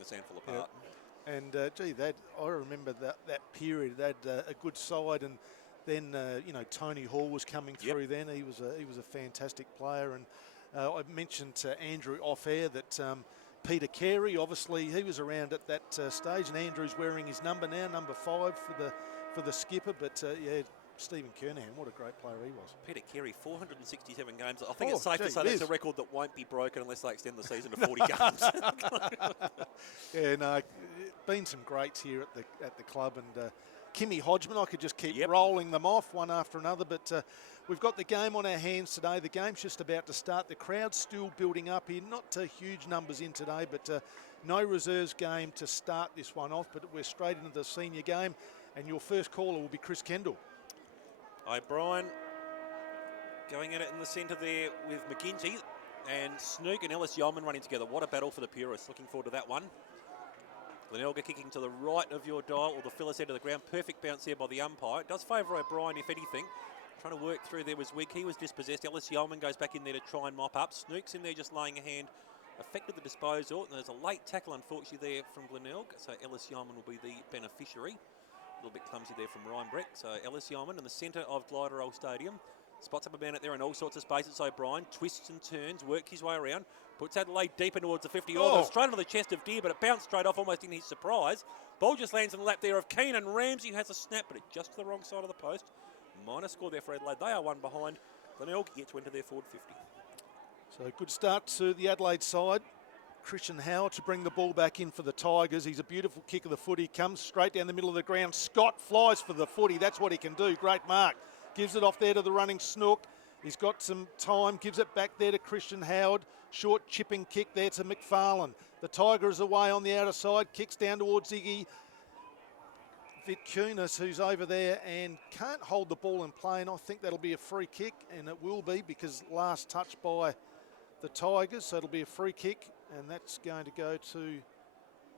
the SANFL apart. Yeah. And, I remember that period. They had a good side, and then, Tony Hall was coming through then. He was a fantastic player. And I mentioned to Andrew off-air that Peter Carey, obviously, he was around at that stage, and Andrew's wearing his number now, number 5 for the skipper. But, Stephen Kernahan, what a great player he was. Peter Carey, 467 games. I think it's safe to say that's a record that won't be broken unless they extend the season to 40 games. Yeah, no, been some greats here at the club, and Kimmy Hodgman, I could just keep rolling them off one after another, but we've got the game on our hands today. The game's just about to start. The crowd's still building up here. Not huge numbers in today, but no reserves game to start this one off, but we're straight into the senior game, and your first caller will be Chris Kendall. O'Brien going at it in the centre there with McGinty, and Snook and Ellis Yeoman running together. What a battle for the purists. Looking forward to that one. Glenelg kicking to the right of your dial, or the Phyllis end of the ground. Perfect bounce there by the umpire. It does favour O'Brien, if anything. Trying to work through there was Wigg. He was dispossessed. Ellis Yeoman goes back in there to try and mop up. Snook's in there just laying a hand. Affected the disposal. And there's a late tackle, unfortunately, there from Glenelg. So Ellis Yeoman will be the beneficiary. A little bit clumsy there from Ryan Breck. So Ellis Yeoman in the centre of Gliderol Stadium. Spots up a man out there in all sorts of spaces. O'Brien twists and turns, works his way around, puts Adelaide deeper towards the 50. Straight onto the chest of Deer, but it bounced straight off almost in his surprise. Ball just lands in the lap there of Keenan. Ramsey has a snap, but it just to the wrong side of the post. Minor score there for Adelaide. They are one behind. Glenelg yet to enter their forward 50. So good start to the Adelaide side. Christian Howard to bring the ball back in for the Tigers. He's a beautiful kick of the footy. Comes straight down the middle of the ground. Scott flies for the footy. That's what he can do. Great mark. Gives it off there to the running Snook. He's got some time. Gives it back there to Christian Howard. Short chipping kick there to McFarlane. The Tigers away on the outer side. Kicks down towards Iggy Vitkunas, who's over there and can't hold the ball in play. And I think that'll be a free kick, and it will be because last touch by the Tigers. So it'll be a free kick, and that's going to go to,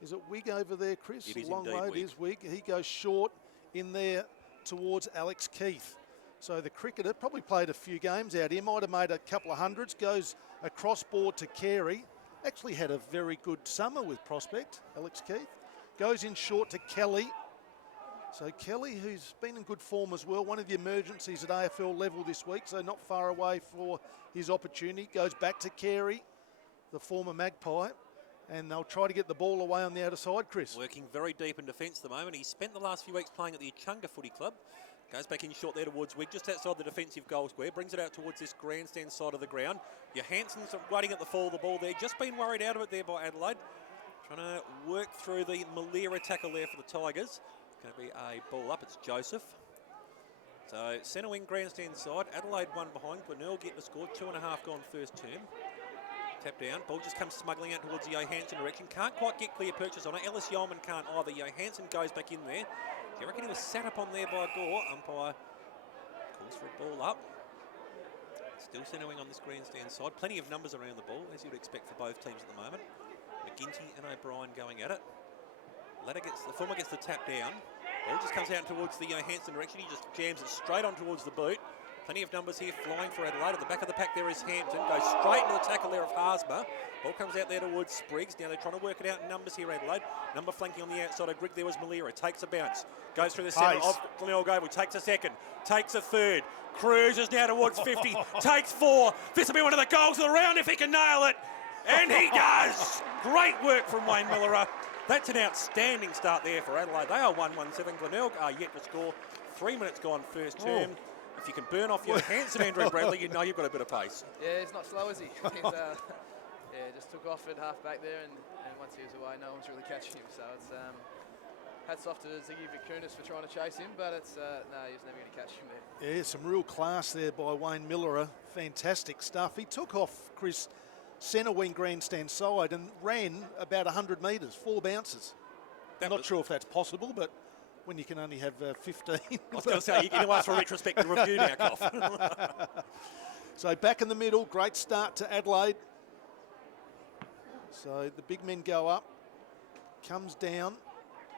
is it Wigg over there, Chris? It is long indeed way. Wigg. It is Wigg. He goes short in there towards Alex Keith. So the cricketer probably played a few games out here, might have made a couple of hundreds, goes across board to Carey. Actually had a very good summer with Prospect, Alex Keith. Goes in short to Kelly. So Kelly, who's been in good form as well, one of the emergencies at AFL level this week, so not far away for his opportunity. Goes back to Carey, the former Magpie, and they'll try to get the ball away on the outer side, Chris. Working very deep in defence at the moment. He's spent the last few weeks playing at the Echunga Footy Club. Goes back in short there towards Wigg, just outside the defensive goal square. Brings it out towards this grandstand side of the ground. Johansson's waiting at the fall of the ball there. Just been worried out of it there by Adelaide. Trying to work through the Malera tackle there for the Tigers. Going to be a ball up. It's Joseph. So centre wing grandstand side. Adelaide one behind. Glenelg get the score. 2.5 gone first term. Tap down. Ball just comes smuggling out towards the Johansson direction. Can't quite get clear purchase on it. Ellis Yeoman can't either. Johansson goes back in there. Do you reckon he was sat up on there by Gore? Umpire calls for a ball up. Still centre wing on this grandstand side. Plenty of numbers around the ball, as you'd expect for both teams at the moment. McGinty and O'Brien going at it. The former gets the tap down. Ball just comes out towards the Johansson direction. He just jams it straight on towards the boot. Plenty of numbers here flying for Adelaide. At the back of the pack there is Hampton. Goes straight into the tackle there of Harsma. Ball comes out there towards Spriggs. Now they're trying to work it out in numbers here, Adelaide. Number flanking on the outside of Grigg there was Malera. Takes a bounce. Goes through the centre of Glenelg Oval. Takes a second. Takes a third. Cruises now towards 50. Takes 4. This will be one of the goals of the round if he can nail it. And he does. Great work from Wayne Millerer. That's an outstanding start there for Adelaide. They are 1-1-7. Glenelg are yet to score. 3 minutes gone first term. If you can burn off your Hanson, Andrew Bradley, you know you've got a bit of pace. Yeah, he's not slow, is he? He's, just took off at half back there, and once he was away, no one's really catching him. So it's hats off to Ziggy Vitkunas for trying to chase him, but it's no, he's never going to catch him there. Yeah, some real class there by Wayne Millerer. Fantastic stuff. He took off, Chris, centre wing grandstand side and ran about 100 metres, 4 bounces. I'm not sure if that's possible, but when you can only have 15. I was going to say, you can ask for a retrospective review now, Cough. So back in the middle, great start to Adelaide. So the big men go up, comes down,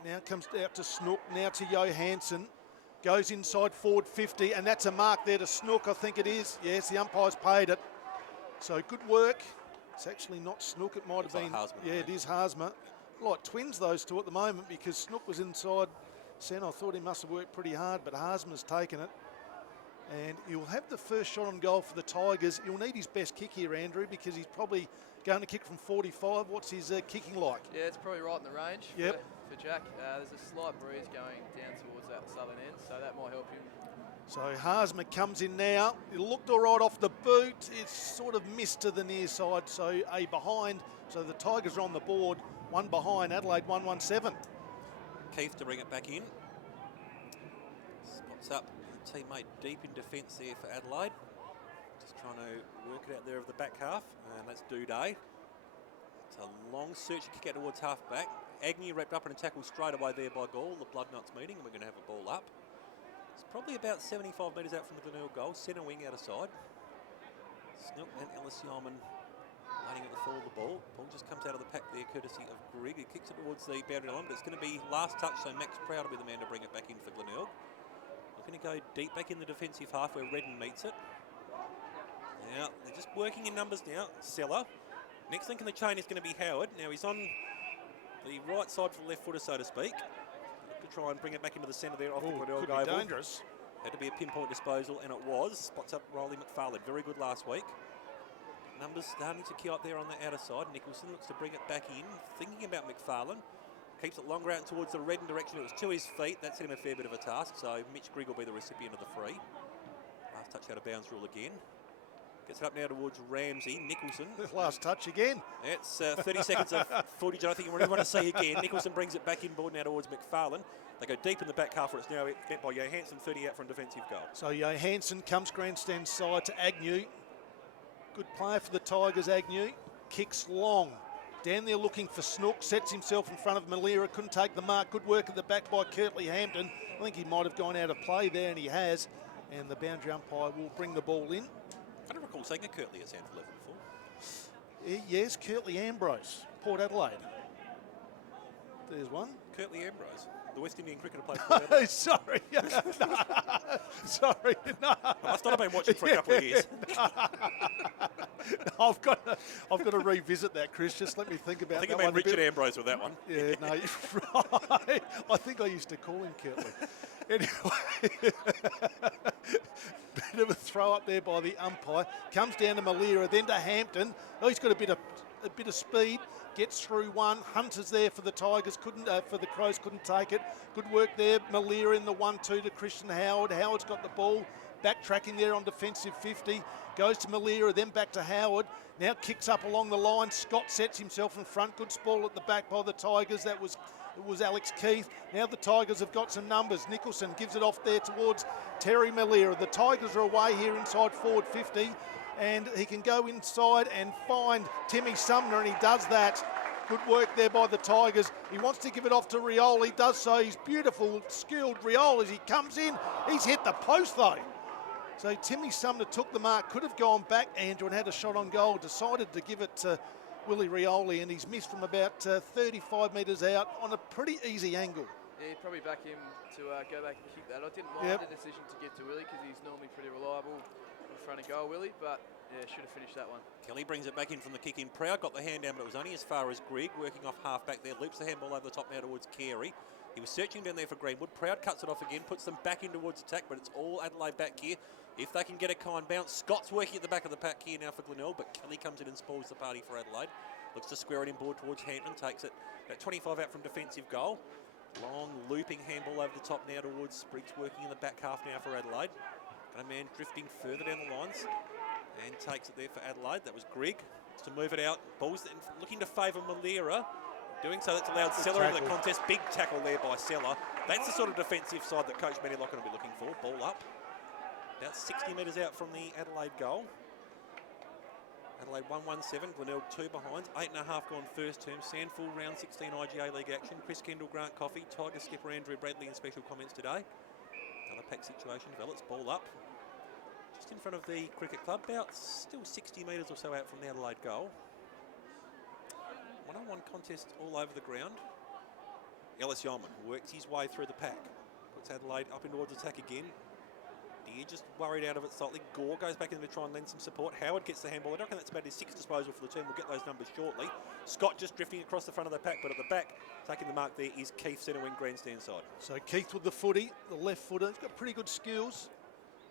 now comes out to Snook, now to Johansson, goes inside forward 50, and that's a mark there to Snook, I think it is. Yes, the umpire's paid it. So good work. It's actually not Snook, it might have been. Harsma, yeah, it is Harsma. like twins, those two at the moment, because Snook was inside centre. I thought he must have worked pretty hard, but Haasman's taken it. And he'll have the first shot on goal for the Tigers. He'll need his best kick here, Andrew, because he's probably going to kick from 45. What's his kicking like? Yeah, it's probably right in the range for Jack. There's a slight breeze going down towards that southern end, so that might help him. So Haasman comes in now. It looked all right off the boot. It's sort of missed to the near side, so a behind. So the Tigers are on the board. One behind, Adelaide 117. Keith to bring it back in. Spots up teammate deep in defence there for Adelaide. Just trying to work it out there of the back half, and that's Duday. It's a long search kick out towards half back. Agnew wrapped up in a tackle straight away there by Gall. The blood nuts meeting, and we're going to have a ball up. It's probably about 75 metres out from the Glenelg goal. Centre wing out of side. Snook and Ellis Yeoman waiting at the fall of the ball. Ball just comes out of the pack there courtesy of Grigg. He kicks it towards the boundary line, but it's going to be last touch, so Max Proud will be the man to bring it back in for Glenelg. Looking to go deep back in the defensive half where Redden meets it. Now, they're just working in numbers now. Seller. Next link in the chain is going to be Howard. Now, he's on the right side for the left footer, so to speak. To try and bring it back into the centre there off the Glenelg oval. Dangerous. Had to be a pinpoint disposal, and it was. Spots up Riley McFarlane. Very good last week. Numbers starting to queue up there on the outer side. Nicholson looks to bring it back in. Thinking about McFarlane. Keeps it longer out towards the Redden direction. It was to his feet. That's him a fair bit of a task. So Mitch Grigg will be the recipient of the free. Last touch out of bounds rule again. Gets it up now towards Ramsey. Nicholson. Last touch again. It's 30 seconds of footage I think you really want to see again. Nicholson brings it back inboard now towards McFarlane. They go deep in the back half where it's now met by Johansson, 30 out from defensive goal. So Johansson comes grandstand side to Agnew. Good player for the Tigers, Agnew. Kicks long. Down there looking for Snook. Sets himself in front of Malira. Couldn't take the mark. Good work at the back by Kirtley Hampton. I think he might have gone out of play there, and he has. And the boundary umpire will bring the ball in. I don't recall seeing a Kirtley at SANFL level before. Yes, Kirtley Ambrose, Port Adelaide. There's one. Kirtley Ambrose, the West Indian cricketer plays for Port Adelaide. Sorry. Sorry. No. I must not have been watching for a couple of years. I've got to revisit that, Chris. Just let me think about that. I think it meant Richard Ambrose with that one. Yeah, no, you're right. I think I used to call him Kirtley. Anyway, bit of a throw up there by the umpire. Comes down to Malira, then to Hampton. Oh, he's got a bit of speed. Gets through one. Hunter's there for the Tigers. For the Crows, couldn't take it. Good work there. Malira in the 1-2 to Christian Howard. Howard's got the ball. Backtracking there on defensive 50. Goes to Malira, then back to Howard. Now kicks up along the line. Scott sets himself in front. Good spoil at the back by the Tigers. It was Alex Keith. Now the Tigers have got some numbers. Nicholson gives it off there towards Terry Malira. The Tigers are away here inside forward 50. And he can go inside and find Timmy Sumner, and he does that. Good work there by the Tigers. He wants to give it off to Rioli. He does so. He's beautiful, skilled Rioli as he comes in. He's hit the post, though. So Timmy Sumner took the mark. Could have gone back, Andrew, and had a shot on goal. Decided to give it to Willie Rioli, and he's missed from about 35 metres out on a pretty easy angle. Yeah, you'd probably back him to go back and kick that. I didn't mind the decision to give to Willie because he's normally pretty reliable in front of goal, Willie, but yeah, should have finished that one. Kelly brings it back in from the kick in. Proud got the hand down, but it was only as far as Grigg, working off half back there. Loops the handball over the top now towards Carey. He was searching down there for Greenwood. Proud cuts it off again, puts them back in towards attack, but it's all Adelaide back here. If they can get a kind bounce, Scott's working at the back of the pack here now for Glenelg, but Kelly comes in and spoils the party for Adelaide. Looks to square it in board towards Hampton, takes it about 25 out from defensive goal. Long looping handball over the top now towards Spriggs, working in the back half now for Adelaide. Got a man drifting further down the lines and takes it there for Adelaide. That was Grigg to move it out. Ball's looking to favour Malira. Doing so, that's allowed Seller into the contest. Big tackle there by Seller. That's the sort of defensive side that Coach Manny Locken will be looking for. Ball up. About 60 metres out from the Adelaide goal. Adelaide 1-1-7, Glenelg 2 behind. 8.5 gone first term. SANFL round 16 IGA League action. Chris Kendall, Grant Coffey, Tiger skipper Andrew Bradley in special comments today. Another pack situation develops. Ball up. Just in front of the cricket club. About still 60 metres or so out from the Adelaide goal. One-on-one contest all over the ground. Ellis Yeoman works his way through the pack. Puts Adelaide up in towards attack again. Deere just worried out of it slightly. Gore goes back in to try and lend some support. Howard gets the handball. I don't reckon that's about his 6th disposal for the team. We'll get those numbers shortly. Scott just drifting across the front of the pack, but at the back, taking the mark there is Keith, centre wing, grandstand side. So Keith with the footy, the left footer. He's got pretty good skills,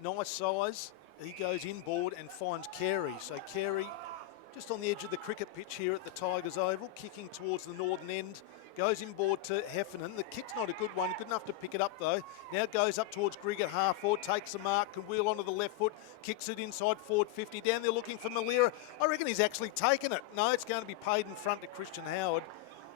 nice size. He goes inboard and finds Carey. So Carey just on the edge of the cricket pitch here at the Tigers Oval, kicking towards the northern end. Goes inboard to Heffernan. The kick's not a good one. Good enough to pick it up, though. Now goes up towards Grigg at half forward. Takes the mark. Can wheel onto the left foot. Kicks it inside forward 50. Down there looking for Malira. I reckon he's actually taken it. No, it's going to be paid in front to Christian Howard.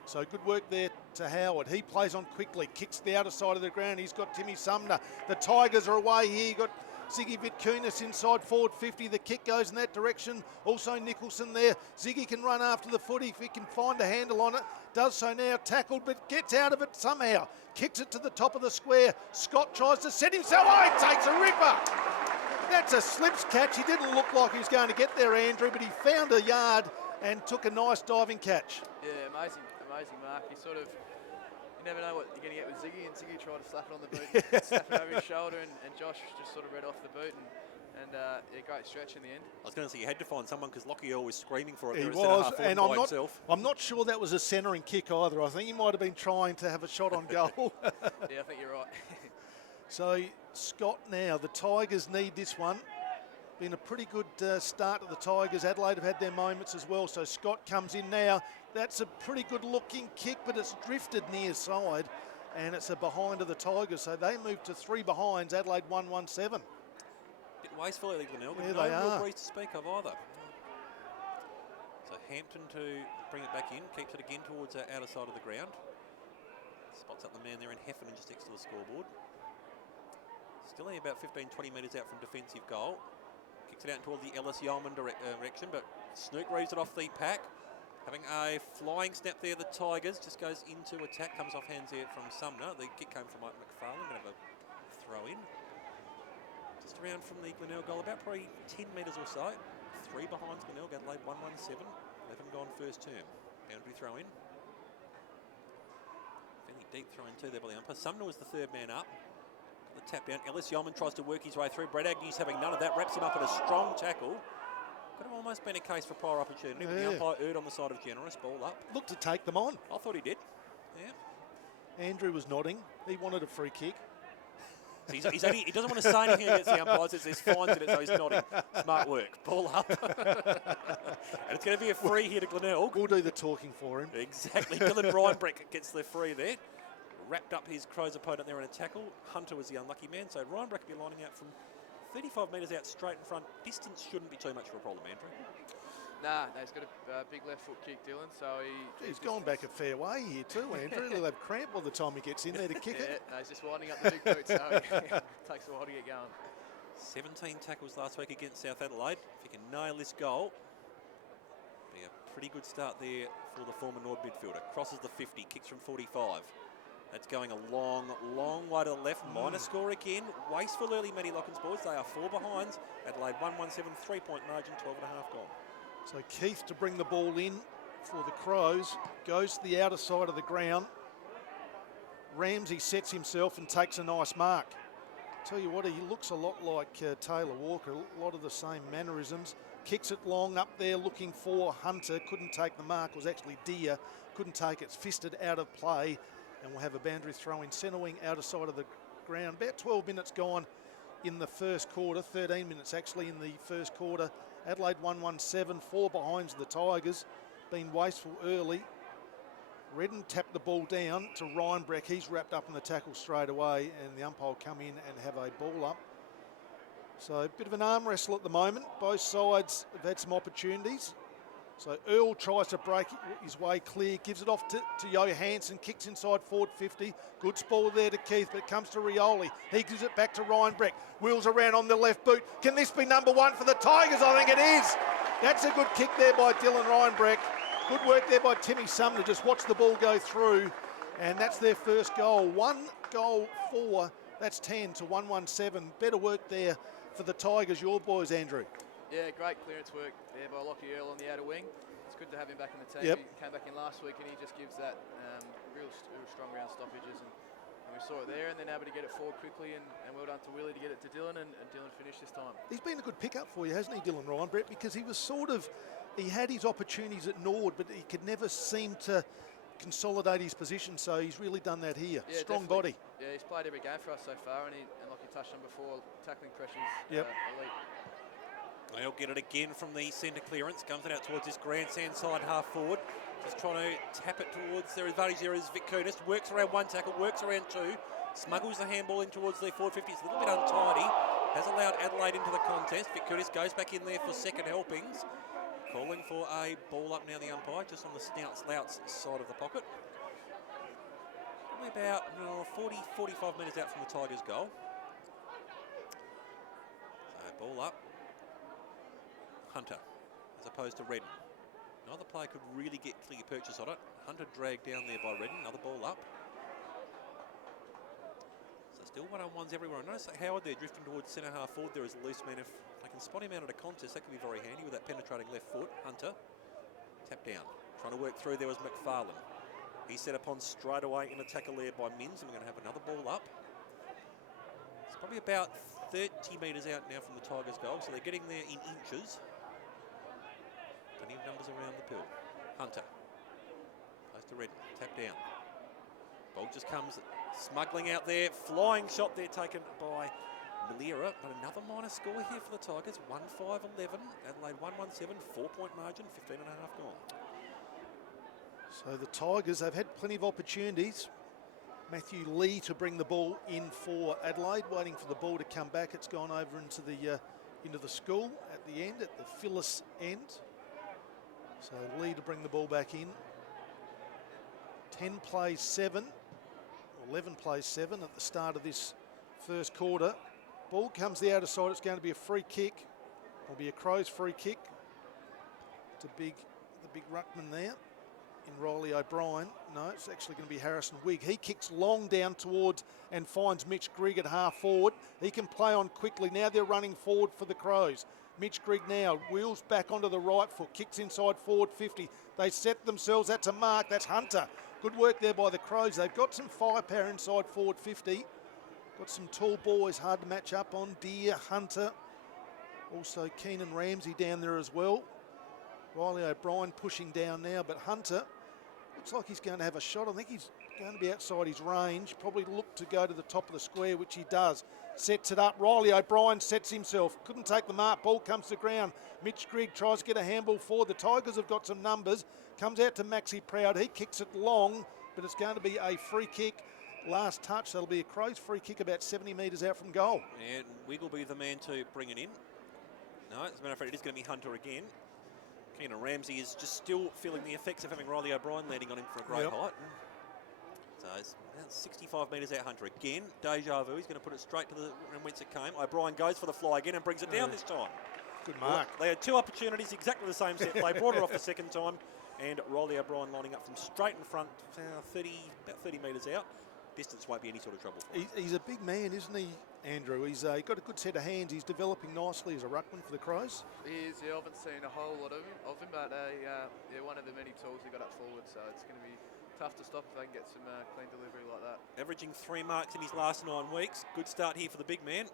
So good work there to Howard. He plays on quickly. Kicks the outer side of the ground. He's got Timmy Sumner. The Tigers are away here. You've got Ziggy Vitkunis inside forward 50. The kick goes in that direction. Also Nicholson there. Ziggy can run after the footy if he can find a handle on it. Does so now, tackled, but gets out of it somehow. Kicks it to the top of the square. Scott tries to set himself. Oh, he takes a ripper. That's a slips catch. He didn't look like he was going to get there, Andrew, but he found a yard and took a nice diving catch. Yeah, amazing mark. He sort of, you never know what you're going to get with Ziggy, and Ziggy tried to slap it on the boot, slap it over his shoulder, and Josh just sort of read off the boot, and yeah, great stretch in the end. I was going to say you had to find someone because Lockie Earl was screaming for it. He there was, and I'm not sure that was a centering kick either. I think he might have been trying to have a shot on goal. Yeah, I think you're right. So Scott now, the Tigers need this one. Been a pretty good start to the Tigers. Adelaide have had their moments as well. So Scott comes in now. That's a pretty good looking kick, but it's drifted near side, and it's a behind of the Tigers. So they move to 3 behinds. Adelaide 1-1-7. Bit wasteful, I think, Glenelg. Yeah, no they real are. breeze to speak of either. So Hampton to bring it back in, keeps it again towards the outer side of the ground. Spots up the man there in Heffernan just next to the scoreboard. Still only about 15-20 metres out from defensive goal. Kicks it out toward the Ellis Yeoman direction, but Snook reads it off the pack. Having a flying snap there, the Tigers just goes into attack, comes off hands there from Sumner. The kick came from Mike McFarlane, going to have a throw in. Just around from the Glenelg goal, about probably 10 metres or so. 3 behind Glenelg, Adelaide 1-1-7. 11 gone first term. Boundary throw in. Fairly deep throw in too there by the umpire. Sumner was the 3rd man up. The tap down. Ellis Yeoman tries to work his way through. Brad Agnew's having none of that. Wraps him up at a strong tackle. Could have almost been a case for prior opportunity. But the umpire erred on the side of generous. Ball up. Looked to take them on. I thought he did. Yeah. Andrew was nodding. He wanted a free kick. So he doesn't want to say anything against the umpires. There's fines in it, so he's nodding. Smart work. Ball up. And it's going to be a free here to Glenelg. We'll do the talking for him. Exactly. Dylan Ryanbrick gets the free there. Wrapped up his Crows opponent there in a tackle. Hunter was the unlucky man, so Ryanbrick will be lining out from 35 metres out straight in front. Distance shouldn't be too much of a problem, Andrew. Nah, he's got a big left foot kick, Dylan, so He's gone back a fair way here too, Andrew. He'll have cramp by the time he gets in there to kick it. No, he's just winding up the big boot, so it takes a while to get going. 17 tackles last week against South Adelaide. If he can nail this goal, be a pretty good start there for the former Nord midfielder. Crosses the 50, kicks from 45. That's going a long, long way to the left. Minor score again. Wasteful early Matty Lockins boys. They are 4 behinds. Adelaide 1-1-7, 3-point margin, 12.5 gone. So Keith to bring the ball in for the Crows. Goes to the outer side of the ground. Ramsey sets himself and takes a nice mark. Tell you what, he looks a lot like Taylor Walker. A lot of the same mannerisms. Kicks it long up there looking for Hunter. Couldn't take the mark. It was actually Deere. Couldn't take it. It's fisted out of play. And we'll have a boundary throw in centre wing, outer side of the ground. About 12 minutes gone in the first quarter. 13 minutes actually in the first quarter. Adelaide 1-1-7, 4 behinds the Tigers. Been wasteful early. Redden tapped the ball down to Ryanbrick. He's wrapped up in the tackle straight away, and the umpire will come in and have a ball up. So a bit of an arm wrestle at the moment. Both sides have had some opportunities. So Earl tries to break his way clear, gives it off to Johansson, kicks inside forward 50. Good ball there to Keith, but it comes to Rioli. He gives it back to Ryanbrick. Wheels around on the left boot. Can this be number 1 for the Tigers? I think it is. That's a good kick there by Dylan Ryanbrick. Good work there by Timmy Sumner. Just watch the ball go through, and that's their first goal. 1 goal, 4. That's 10 to 1-1-7. Better work there for the Tigers, your boys, Andrew. Yeah, great clearance work there by Lockie Earl on the outer wing. It's good to have him back in the team. Yep. He came back in last week and he just gives that real strong ground stoppages. And we've saw it there, and then able to get it forward quickly, and well done to Willie to get it to Dylan, and Dylan finished this time. He's been a good pickup for you, hasn't he, Dylan Ryan, Brett? Because he was he had his opportunities at Nord, but he could never seem to consolidate his position, so he's really done that here. Yeah, strong definitely. body. Yeah, he's played every game for us so far, and like you touched on before, tackling pressures, Yep. elite. They'll get it again from the centre clearance. Comes it out towards this grandstand side half forward. Just trying to tap it towards their advantage. There is Vic Kunis. Works around one tackle, works around two. Smuggles the handball in towards their forward 50. It's a little bit untidy. Has allowed Adelaide into the contest. Vic Kunis goes back in there for second helpings. Calling for a ball up now, the umpire, just on the slouts side of the pocket. Probably about 40-45 metres out from the Tigers' goal. So ball up. Hunter, as opposed to Redden. Neither player could really get clear purchase on it. Hunter dragged down there by Redden. Another ball up. So still one-on-ones everywhere. I notice that Howard there drifting towards centre half forward there as a loose man. If they can spot him out at a contest, that could be very handy with that penetrating left foot. Hunter, tap down. Trying to work through there was McFarlane. He's set upon straight away in a tackle there by Minns, and we're going to have another ball up. It's probably about 30 metres out now from the Tigers' goal, so they're getting there in inches. Plenty of numbers around the pill. Hunter. Close to Redden. Tap down. Ball just comes smuggling out there. Flying shot there taken by Malira. But another minor score here for the Tigers. 1-5-11. Adelaide 1-1-7. 4-point margin. 15 and a half gone. So the Tigers, they've had plenty of opportunities. Matthew Lee to bring the ball in for Adelaide, waiting for the ball to come back. It's gone over into the school at the end, at the Phyllis end. So Lee to bring the ball back in. 10 plays 7, or 11 plays 7 at the start of this first quarter. Ball comes the outer side. It's going to be a free kick. It'll be a Crows free kick. To the big ruckman there in Riley O'Brien. No, it's actually going to be Harrison Wigg. He kicks long down towards and finds Mitch Grigg at half forward. He can play on quickly. Now they're running forward for the Crows. Mitch Grigg now wheels back onto the right foot, kicks inside forward 50. They set themselves. That's a mark. That's Hunter. Good work there by the Crows. They've got some firepower inside forward 50. Got some tall boys hard to match up on. Deere, Hunter. Also Keenan Ramsey down there as well. Riley O'Brien pushing down now, but Hunter looks like he's going to have a shot. I think he's going to be outside his range. Probably look to go to the top of the square, which he does. Sets it up. Riley O'Brien sets himself. Couldn't take the mark. Ball comes to the ground. Mitch Grigg tries to get a handball forward. The Tigers have got some numbers. Comes out to Maxi Proud. He kicks it long, but it's going to be a free kick. Last touch. That'll be a Crows free kick about 70 metres out from goal. And Wigg will be the man to bring it in. No, as a matter of fact, it is going to be Hunter again. Keenan Ramsey is just still feeling the effects of having Riley O'Brien landing on him for a great height. So it's about 65 metres out, Hunter again. Deja vu. He's going to put it straight to the whence it came. O'Brien goes for the fly again and brings it down this time. Good mark. They had two opportunities, exactly the same set play. Brought it off the second time. And Riley O'Brien lining up from straight in front, about 30 metres out. Distance won't be any sort of trouble for him. He's a big man, isn't he, Andrew? He's got a good set of hands. He's developing nicely as a ruckman for the Crows. He is. Yeah, I haven't seen a whole lot of him, but one of the many tools he got up forward. So it's going to be tough to stop if they can get some clean delivery like that. Averaging 3 marks in his last 9 weeks. Good start here for the big man.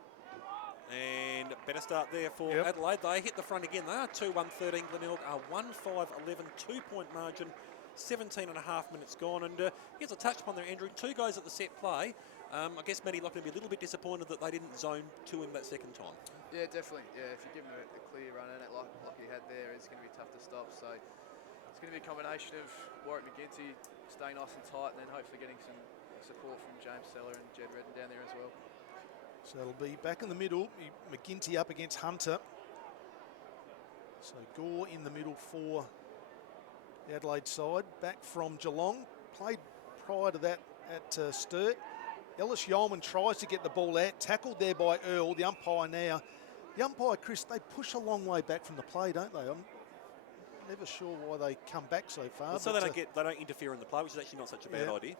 And better start there for Adelaide. They hit the front again. They are 2-1-13. Glenelg are 1-5-11, 2-point margin. 17 and a half minutes gone, and here's a touch upon there, Andrew. 2 guys at the set play. I guess Matty Loughlin will be a little bit disappointed that they didn't zone to him that second time. Yeah, definitely. Yeah, if you give him a clear run in it like he had there, it's going to be tough to stop. So it's going to be a combination of Warwick McGinty staying nice and tight, and then hopefully getting some support from James Seller and Jed Redden down there as well. So it'll be back in the middle. McGinty up against Hunter. So Gore in the middle for the Adelaide side, back from Geelong, played prior to that at Sturt. Ellis Yeoman tries to get the ball out, tackled there by Earl, the umpire now. The umpire, Chris, they push a long way back from the play, don't they? I'm never sure why they come back so far. Well, so they don't interfere in the play, which is actually not such a bad idea.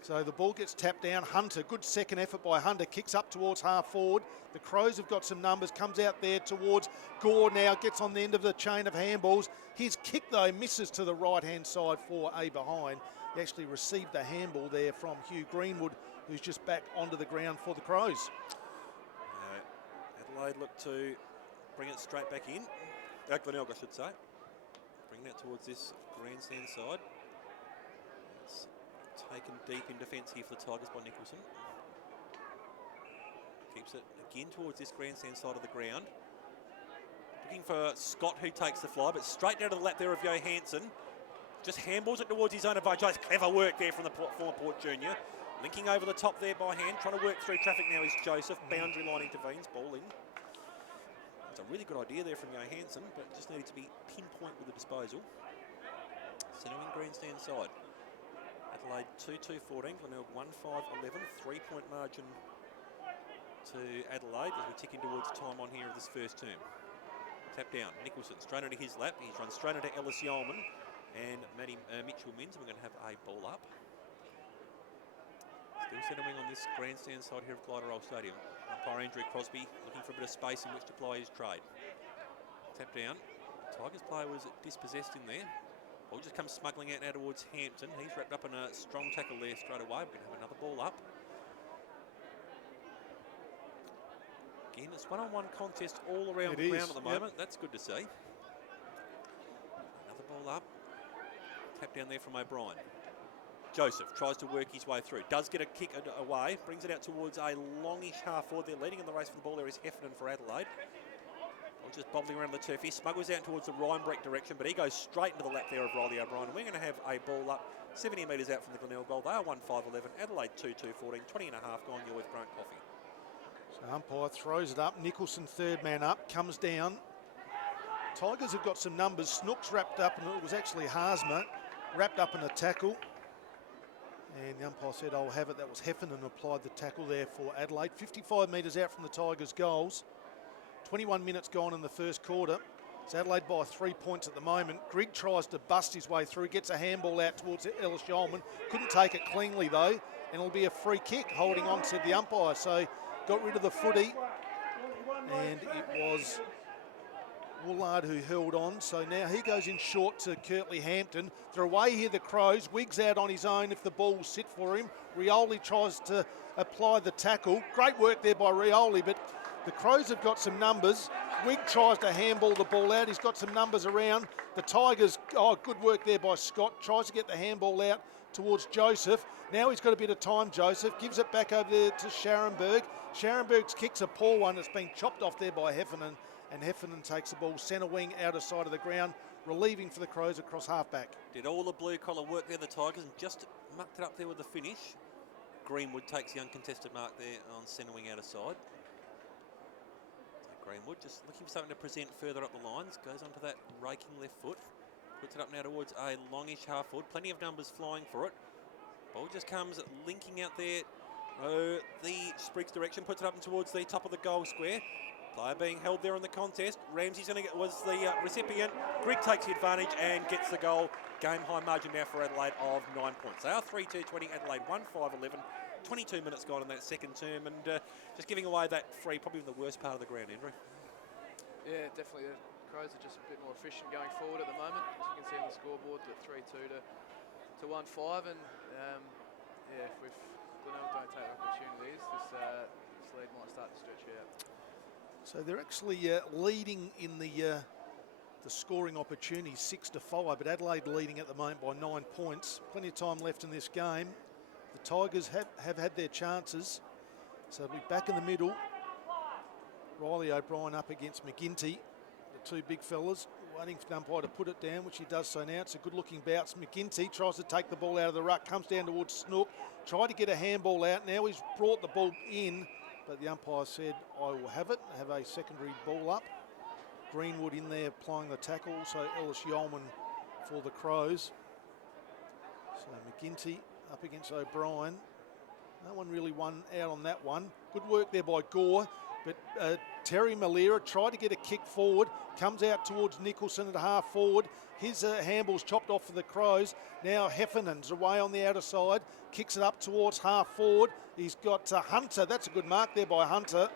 So the ball gets tapped down. Hunter, good second effort by Hunter, kicks up towards half forward. The Crows have got some numbers, comes out there towards Gore now, gets on the end of the chain of handballs. His kick, though, misses to the right-hand side for a behind. He actually received the handball there from Hugh Greenwood, who's just back onto the ground for the Crows. Adelaide look to bring it straight back in. Glenelg, I should say. Bringing it towards this grandstand side. It's taken deep in defence here for the Tigers by Nicholson. Keeps it again towards this grandstand side of the ground. Looking for Scott, who takes the fly, but straight down to the lap there of Johansson. Just handballs it towards his own advantage. Clever work there from the former Port junior. Linking over the top there by hand, trying to work through traffic now is Joseph. Boundary line intervenes, ball in. It's a really good idea there from Johansson, but just needed to be pinpoint with the disposal. Centre wing grandstand side. Adelaide 2-2-14, Glenelg 1-5-11, 3-point margin to Adelaide as we tick in towards time on here of this first term. Tap down, Nicholson straight into his lap. He's run straight into Ellis Yeoman and Mitchell Minns. We're going to have a ball up. Still centre wing on this grandstand side here of Glenelg Stadium. Umpire Andrew Crosby looking for a bit of space in which to play his trade. Tap down. Tigers player was dispossessed in there. Ball just comes smuggling out now towards Hampton. He's wrapped up in a strong tackle there straight away. We're going to have another ball up. Again, it's one-on-one contest all around the ground at the moment. That's good to see. Another ball up. Tap down there from O'Brien. Joseph tries to work his way through. Does get a kick away. Brings it out towards a longish half forward there. Leading in the race for the ball there is Heffernan for Adelaide. Just bobbling around the turf. He smuggles out towards the Rhinebeck direction, but he goes straight into the lap there of Riley O'Brien. We're going to have a ball up 70 metres out from the Glenelg goal. They are 1-5-11. Adelaide 2-2-14. 20 and a half gone. You're with Grant Coffey. So umpire throws it up. Nicholson, third man up, comes down. Tigers have got some numbers. Snook's wrapped up, and it was actually Haasma wrapped up in a tackle. And the umpire said, I'll have it. That was Heffernan applied the tackle there for Adelaide. 55 metres out from the Tigers' goals. 21 minutes gone in the first quarter. It's Adelaide by 3 points at the moment. Grigg tries to bust his way through, gets a handball out towards Ellis Yeoman. Couldn't take it cleanly though, and it'll be a free kick. Holding on, said the umpire. So got rid of the footy, and it was Woolard who held on. So now he goes in short to Kirtley Hampton. They're away here, the Crows. Wiggs out on his own if the ball will sit for him. Rioli tries to apply the tackle. Great work there by Rioli, but the Crows have got some numbers. Wigg tries to handball the ball out. He's got some numbers around. The Tigers, good work there by Scott. Tries to get the handball out towards Joseph. Now he's got a bit of time, Joseph. Gives it back over there to Scharenberg. Scharenberg's kick's a poor one. It's been chopped off there by Heffernan. And Heffernan takes the ball centre wing, outer side of the ground, relieving for the Crows across halfback. Did all the blue collar work there, the Tigers, and just mucked it up there with the finish. Greenwood takes the uncontested mark there on centre wing, outer side. Greenwood just looking for something to present further up the lines. Goes onto that raking left foot. Puts it up now towards a longish half forward. Plenty of numbers flying for it. Ball just comes linking out there. The Spriggs direction. Puts it up and towards the top of the goal square. Player being held there in the contest. Ramsey's going to was the recipient. Grigg takes the advantage and gets the goal. Game high margin now for Adelaide of 9 points. They are 3-2-20. Adelaide 1-5-11. 22 minutes gone in that second term, and just giving away that free, probably in the worst part of the ground, Andrew. Yeah, definitely. The Crows are just a bit more efficient going forward at the moment. As you can see on the scoreboard, at 3-2 to 1-5, and if Glenelg don't take opportunities, this lead might start to stretch out. So they're actually leading in the scoring opportunities 6-5, but Adelaide leading at the moment by 9 points. Plenty of time left in this game. The Tigers have had their chances, so they'll be back in the middle. Riley O'Brien up against McGinty, the two big fellas, waiting for the umpire to put it down, which he does so now. It's a good looking bounce. McGinty tries to take the ball out of the ruck, comes down towards Snook, tried to get a handball out. Now he's brought the ball in, but the umpire said, I will have it, have a secondary ball up. Greenwood in there applying the tackle, also Ellis Yeoman for the Crows. So McGinty up against O'Brien. No one really won out on that one. Good work there by Gore, but Terry Malera tried to get a kick forward, comes out towards Nicholson at half forward. His handball's chopped off for the Crows. Now Heffernan's away on the outer side, kicks it up towards half forward. He's got Hunter. That's a good mark there by Hunter.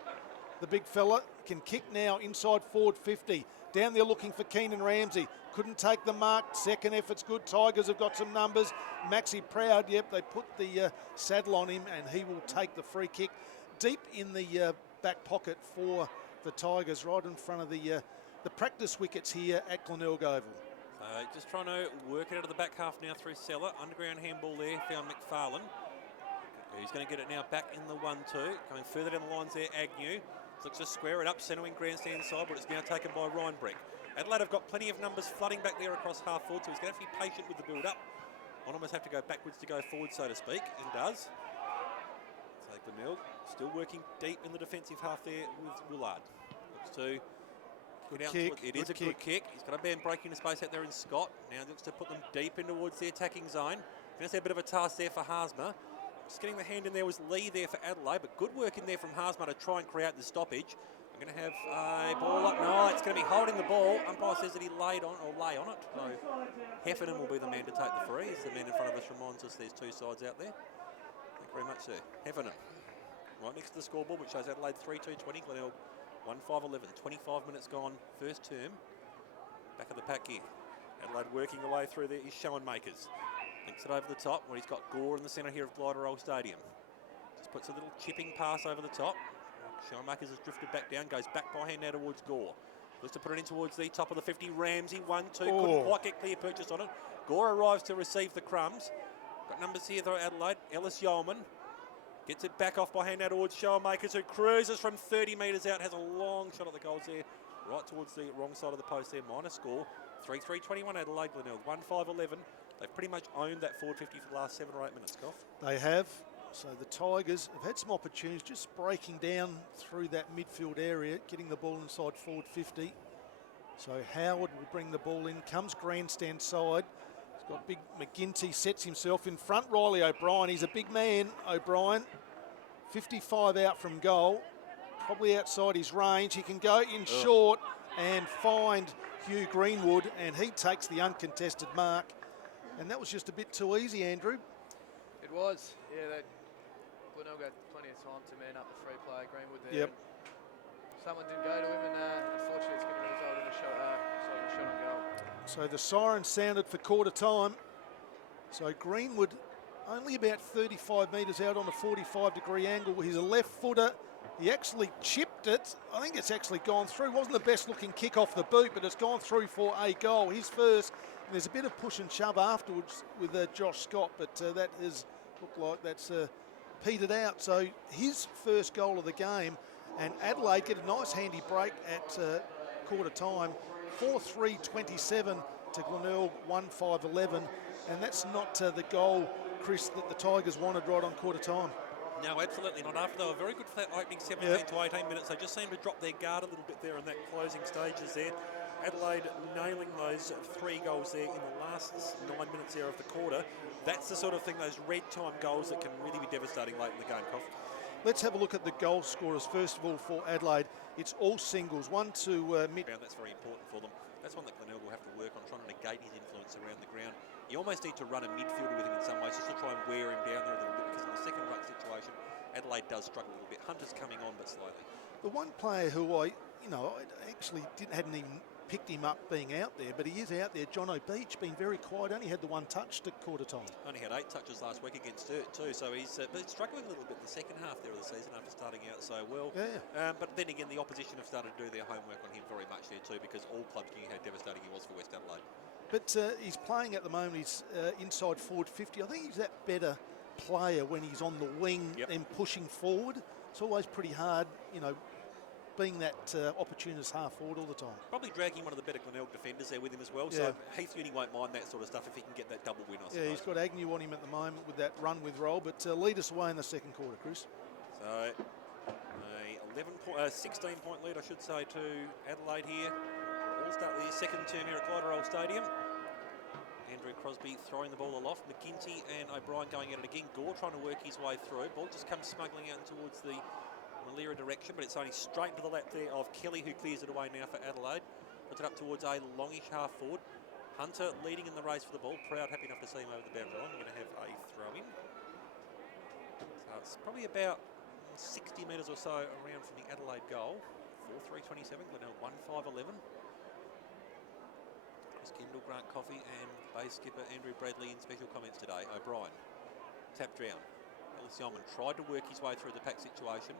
The big fella can kick now inside forward 50. Down there looking for Keenan Ramsey. Couldn't take the mark. Second effort's good. Tigers have got some numbers. Maxi Proud, yep, they put the saddle on him and he will take the free kick deep in the back pocket for the Tigers, right in front of the practice wickets here at Glenelg Oval. Just trying to work it out of the back half now through Seller. Underground handball there, found McFarlane. He's going to get it now back in the 1-2. Going further down the lines there, Agnew. Looks to square it up, centering grandstand side, but it's now taken by Ryan Breck. Adelaide have got plenty of numbers flooding back there across half forward, so he's going to have to be patient with the build-up. I'll almost have to go backwards to go forward, so to speak, and does. So Glenelg still working deep in the defensive half there with Willard. Looks to good kick. It is a good kick. He's got a man breaking the space out there in Scott. Now he looks to put them deep in towards the attacking zone. Going to see a bit of a task there for Haasma. Just getting the hand in there was Lee there for Adelaide, but good work in there from Haasma to try and create the stoppage. We're going to have a ball up. No, it's going to be holding the ball. Umpire says that he lay on it. So Heffernan will be the man to take the free. As the man in front of us reminds us there's two sides out there. Thank you very much, sir. Heffernan. Right next to the scoreboard, which shows Adelaide 3-2-20. Glenelg 1-5-11. 25 minutes gone, first term. Back of the pack here. Adelaide working away through there is Schoenmakers. Links it over the top where he's got Gore in the centre here of Glenelg Stadium. Just puts a little chipping pass over the top. Schoenmakers has drifted back down, goes back by hand now towards Gore. Looks to put it in towards the top of the 50. Ramsey 1-2, couldn't quite get clear purchase on it. Gore arrives to receive the crumbs. Got numbers here though, Adelaide. Ellis Yeoman gets it back off by hand now towards Schoenmakers, who cruises from 30 metres out, has a long shot at the goals there, right towards the wrong side of the post there. Minor score, 3-3-21 Adelaide Glenelg, 1-5-11. They've pretty much owned that forward 50 for the last 7 or 8 minutes, Goff. They have. So the Tigers have had some opportunities just breaking down through that midfield area, getting the ball inside forward 50. So Howard will bring the ball in, comes grandstand side. He's got big McGinty, sets himself in front. Riley O'Brien, he's a big man, O'Brien. 55 out from goal, probably outside his range. He can go in short and find Hugh Greenwood, and he takes the uncontested mark. And that was just a bit too easy, Andrew. It was, yeah. Glenelg had plenty of time to man up the free player, Greenwood there. Yep. Someone didn't go to him, and unfortunately it's going to result in a shot on goal. So the siren sounded for quarter time. So Greenwood only about 35 metres out on a 45-degree angle. He's a left footer. He actually chipped it. I think it's actually gone through. Wasn't the best looking kick off the boot, but it's gone through for a goal. His first. And there's a bit of push and shove afterwards with Josh Scott, but that has looked like that's petered out. So his first goal of the game, and Adelaide get a nice handy break at quarter time. 4-3-27 to Glenelg, 1-5-11. And that's not the goal, Chris, that the Tigers wanted right on quarter time. No, absolutely not. After they were very good for that opening 17 to 18 minutes, they just seemed to drop their guard a little bit there in that closing stages there. Adelaide nailing those 3 goals there in the last 9 minutes there of the quarter. That's the sort of thing, those red time goals that can really be devastating late in the game, Koff. Let's have a look at the goal scorers first of all for Adelaide. It's all singles, one to mid. That's very important for them. That's one that Glenelg will have to work on, trying to negate his influence around the ground. You almost need to run a midfielder with him in some ways, just to try and wear him down there a little bit, because in the second ruck situation, Adelaide does struggle a little bit. Hunter's coming on, but slightly. The one player who I actually hadn't even picked him up being out there, but he is out there. John O'Beach, been very quiet, only had the 1 touch at quarter time. Only had 8 touches last week against Sturt too, so he's but struggling a little bit in the second half there of the season after starting out so well. Yeah. But then again, the opposition have started to do their homework on him very much there too, because all clubs knew how devastating he was for West Adelaide. But he's playing at the moment, he's inside forward 50. I think he's that better player when he's on the wing and pushing forward. It's always pretty hard, being that opportunist half forward all the time. Probably dragging one of the better Glenelg defenders there with him as well. So Heath Uni won't mind that sort of stuff if he can get that double win, I suppose. Yeah, he's got Agnew on him at the moment with that run with roll, but lead us away in the second quarter, Chris. So a 16-point lead, I should say, to Adelaide here. All start the second term here at Glenelg Stadium. Andrew Crosby throwing the ball aloft. McGinty and O'Brien going at it again. Gore trying to work his way through. Ball just comes smuggling out towards the Malera direction, but it's only straight into the lap there of Kelly, who clears it away now for Adelaide. Puts it up towards a longish half forward. Hunter leading in the race for the ball. Proud, happy enough to see him over the boundary line. We're going to have a throw in. So it's probably about 60 metres or so around from the Adelaide goal. 4-3-27, Glenelg 1-5-11. It's Kendall, Grant Coffey and base skipper Andrew Bradley in special comments today. O'Brien, tapped round. Ellis Yeoman tried to work his way through the pack situation.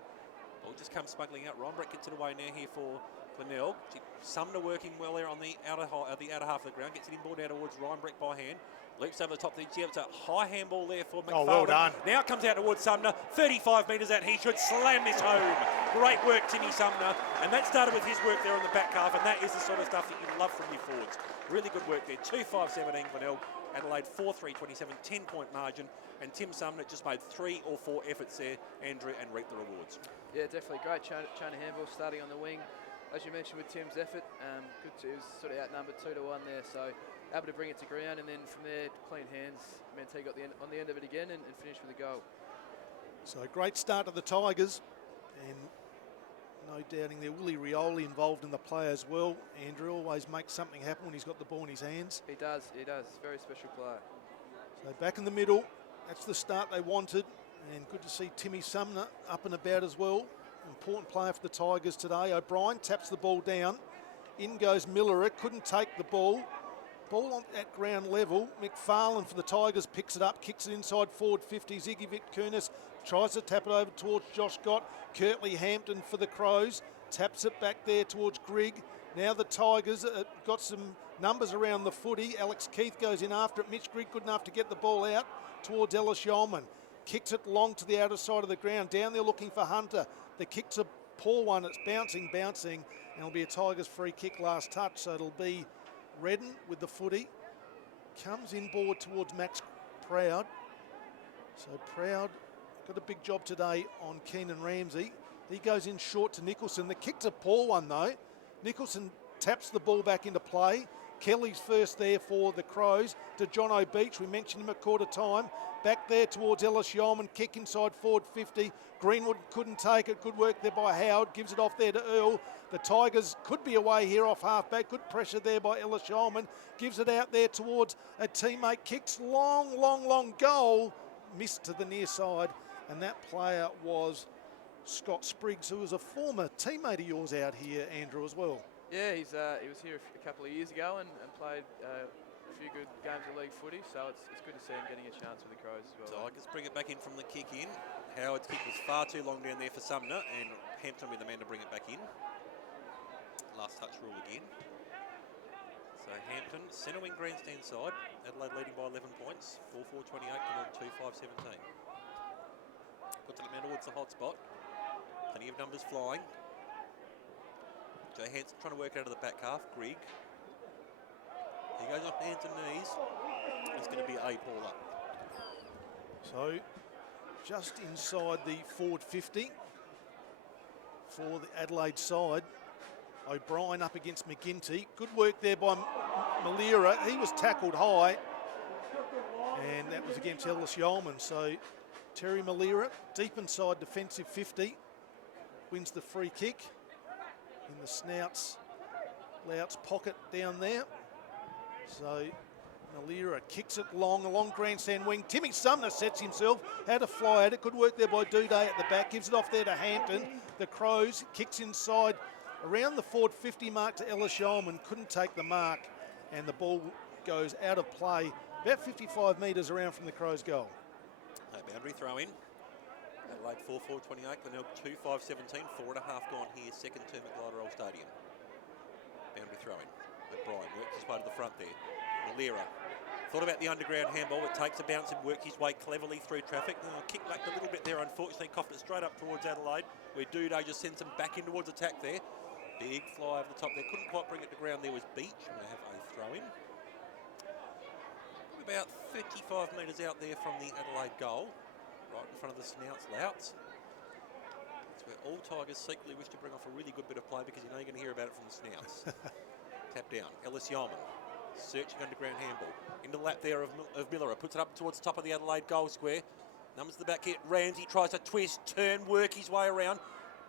Ball just comes smuggling out. Ryan Brett gets it away now here for Glenelg. Sumner working well there on the outer half of the ground. Gets it inboard now towards Ryan Brett by hand. Loops over the top of the gym. It's a high handball there for McFarlane. Oh, well done. Now comes out towards Sumner. 35 metres out. He should slam this home. Great work, Timmy Sumner. And that started with his work there on the back half. And that is the sort of stuff that you love from your forwards. Really good work there. 2-5-17 Glenelg. Adelaide 4-3-27, 10-point margin. And Tim Sumner just made 3 or 4 efforts there, Andrew, and reaped the rewards. Yeah, definitely great chain of handball starting on the wing. As you mentioned with Tim's effort, good to, he was sort of outnumbered 2-1 there, so able to bring it to ground, and then from there, clean hands, meant he got on the end of it again and finished with a goal. So great start to the Tigers, and no doubting there, Willie Rioli involved in the play as well. Andrew always makes something happen when he's got the ball in his hands. He does. Very special player. So back in the middle, that's the start they wanted, and good to see Timmy Sumner up and about as well. Important player for the Tigers today. O'Brien taps the ball down. In goes Miller. It couldn't take the ball. Ball at ground level. McFarlane for the Tigers picks it up, kicks it inside forward 50. Ziggy Vitkunis tries to tap it over towards Josh Gott. Kirtley Hampton for the Crows. Taps it back there towards Grigg. Now the Tigers got some numbers around the footy. Alex Keith goes in after it. Mitch Grigg good enough to get the ball out towards Ellis Yeoman. Kicks it long to the outer side of the ground. Down there looking for Hunter. The kick's a poor one. It's bouncing, and it'll be a Tigers free kick last touch. So it'll be Redden with the footy. Comes inboard towards Max Proud. So Proud got a big job today on Keenan Ramsey. He goes in short to Nicholson. The kick's a poor one though. Nicholson taps the ball back into play. Kelly's first there for the Crows to John O'Beach. We mentioned him at quarter time. Back there towards Ellis Yeoman. Kick inside forward 50. Greenwood couldn't take it. Good work there by Howard. Gives it off there to Earl. The Tigers could be away here off halfback. Good pressure there by Ellis Yeoman. Gives it out there towards a teammate. Kicks long goal. Missed to the near side. And that player was Scott Spriggs, who was a former teammate of yours out here, Andrew, as well. Yeah, he was here a couple of years ago and played a few good games of league footy, so it's good to see him getting a chance with the Crows as well. Tigers bring it back in from the kick in. Howard's kick was far too long down there for Sumner, and Hampton with the man to bring it back in. Last touch rule again. So Hampton, centre wing grandstand side. Adelaide leading by 11 points. 4-4-28 to 2-5-17. Puts it down towards the hot spot. Plenty of numbers flying. Jay Hanson trying to work out of the back half. Grigg. He goes off hands and knees. It's going to be a baller. So just inside the forward 50 for the Adelaide side. O'Brien up against McGinty. Good work there by Malira. He was tackled high, and that was against Ellis Yeoman. So Terry Malira, deep inside defensive 50, wins the free kick in the Louts pocket down there. So Malira kicks it long, along grandstand wing. Timmy Sumner sets himself, had to fly at it. Good work there by Duday at the back. Gives it off there to Hampton. The Crows kicks inside around the forward 50 mark to Ellis Yeoman. Couldn't take the mark, and the ball goes out of play about 55 metres around from the Crows' goal. Boundary throw in. Adelaide 4-4-28, Glenelg 2-5-17, 4.5 gone here, second term at Glyderol Stadium. Boundary throw in. O'Brien works his way to the front there. Malira thought about the underground handball, but takes a bounce and works his way cleverly through traffic. Kicked back a little bit there, unfortunately, coughed it straight up towards Adelaide, where Duday just sends him back in towards attack there. Big fly over the top there, couldn't quite bring it to ground. There was Beach, and they have a throw in. About 35 metres out there from the Adelaide goal, right in front of the Snouts Louts. That's where all Tigers secretly wish to bring off a really good bit of play, because you know you're going to hear about it from the Snouts. Tap down, Ellis Yeoman, searching underground handball. Into the lap there of Miller, puts it up towards the top of the Adelaide goal square. Numbers to the back here, Ramsey tries to twist, turn, work his way around.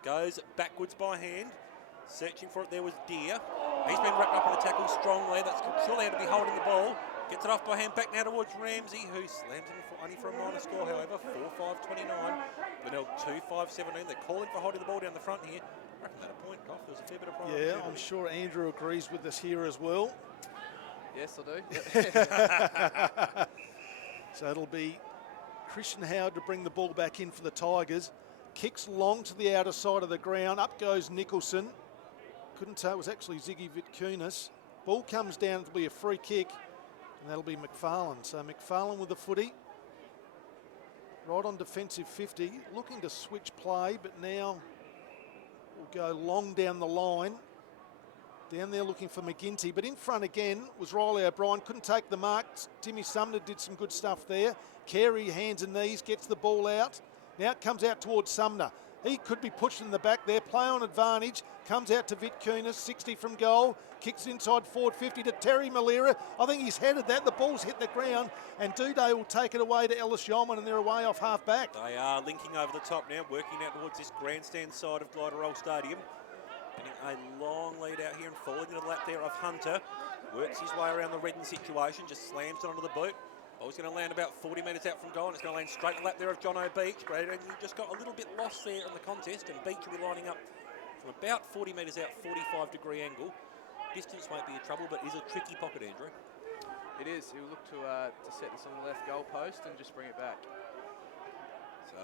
Goes backwards by hand. Searching for it there was Deere. He's been wrapped up in a tackle strongly. That's surely had to be holding the ball. Gets it off by hand, back now towards Ramsey, who slams him only for a minor score, however. 4-5-29. Glenelg 2-5-17. They're calling for holding the ball down the front here. I reckon that a point off. There's a fair bit of pride. Yeah, I'm sure Andrew agrees with us here as well. Yes, I do. Yep. So it'll be Christian Howard to bring the ball back in for the Tigers. Kicks long to the outer side of the ground. Up goes Nicholson. Couldn't tell, it was actually Ziggy Vitkunas. Ball comes down, it'll be a free kick, and that'll be McFarlane. So McFarlane with the footy. Right on defensive 50, looking to switch play, but now will go long down the line. Down there looking for McGinty, but in front again was Riley O'Brien. Couldn't take the mark. Timmy Sumner did some good stuff there. Carey, hands and knees, gets the ball out. Now it comes out towards Sumner. He could be pushed in the back there. Play on advantage. Comes out to Vitkunas, 60 from goal. Kicks inside forward 50 to Terry Malira. I think he's headed that. The ball's hit the ground, and Duday will take it away to Ellis Yeoman, and they're away off half back. They are linking over the top now, working out towards this grandstand side of Gliderol Stadium. Getting a long lead out here and falling into the lap there of Hunter. Works his way around the Redden situation, just slams it onto the boot. Ball's going to land about 40 metres out from goal, and it's going to land straight in the lap there of Jono Beach. And you just got a little bit lost there in the contest, and Beach will be lining up from about 40 metres out, 45-degree angle. Distance won't be a trouble, but is a tricky pocket, Andrew. It is. He'll look to set this on the left goal post and just bring it back. So,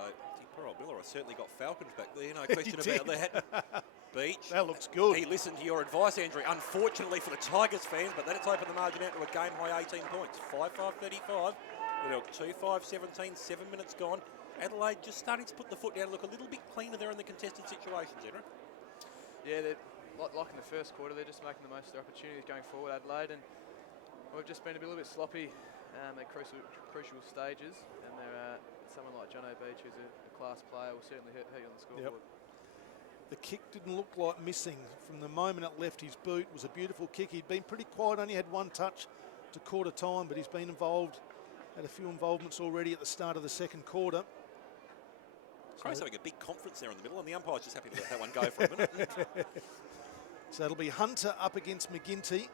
poor old Miller, I certainly got Falcons back there, no question about that. Beach. That looks good. He listened to your advice, Andrew. Unfortunately for the Tigers fans, but let's open the margin out to a game-high 18 points. 5-5-35. 2-5-17, 7 minutes gone. Adelaide just starting to put the foot down and look a little bit cleaner there in the contested situations, Andrew. Yeah, they're like in the first quarter, they're just making the most of their opportunities going forward, Adelaide, and we've just been a little bit sloppy at crucial stages, and they're someone like Jono Beach, who's a class player, will certainly hurt you on the scoreboard. Yep. The kick didn't look like missing from the moment it left his boot. It was a beautiful kick. He'd been pretty quiet, only had one touch to quarter time, but he's been involved, had a few involvements already at the start of the second quarter. Crow's having a big conference there in the middle, and the umpire's just happy to let that one go for a minute. So it'll be Hunter up against McGinty.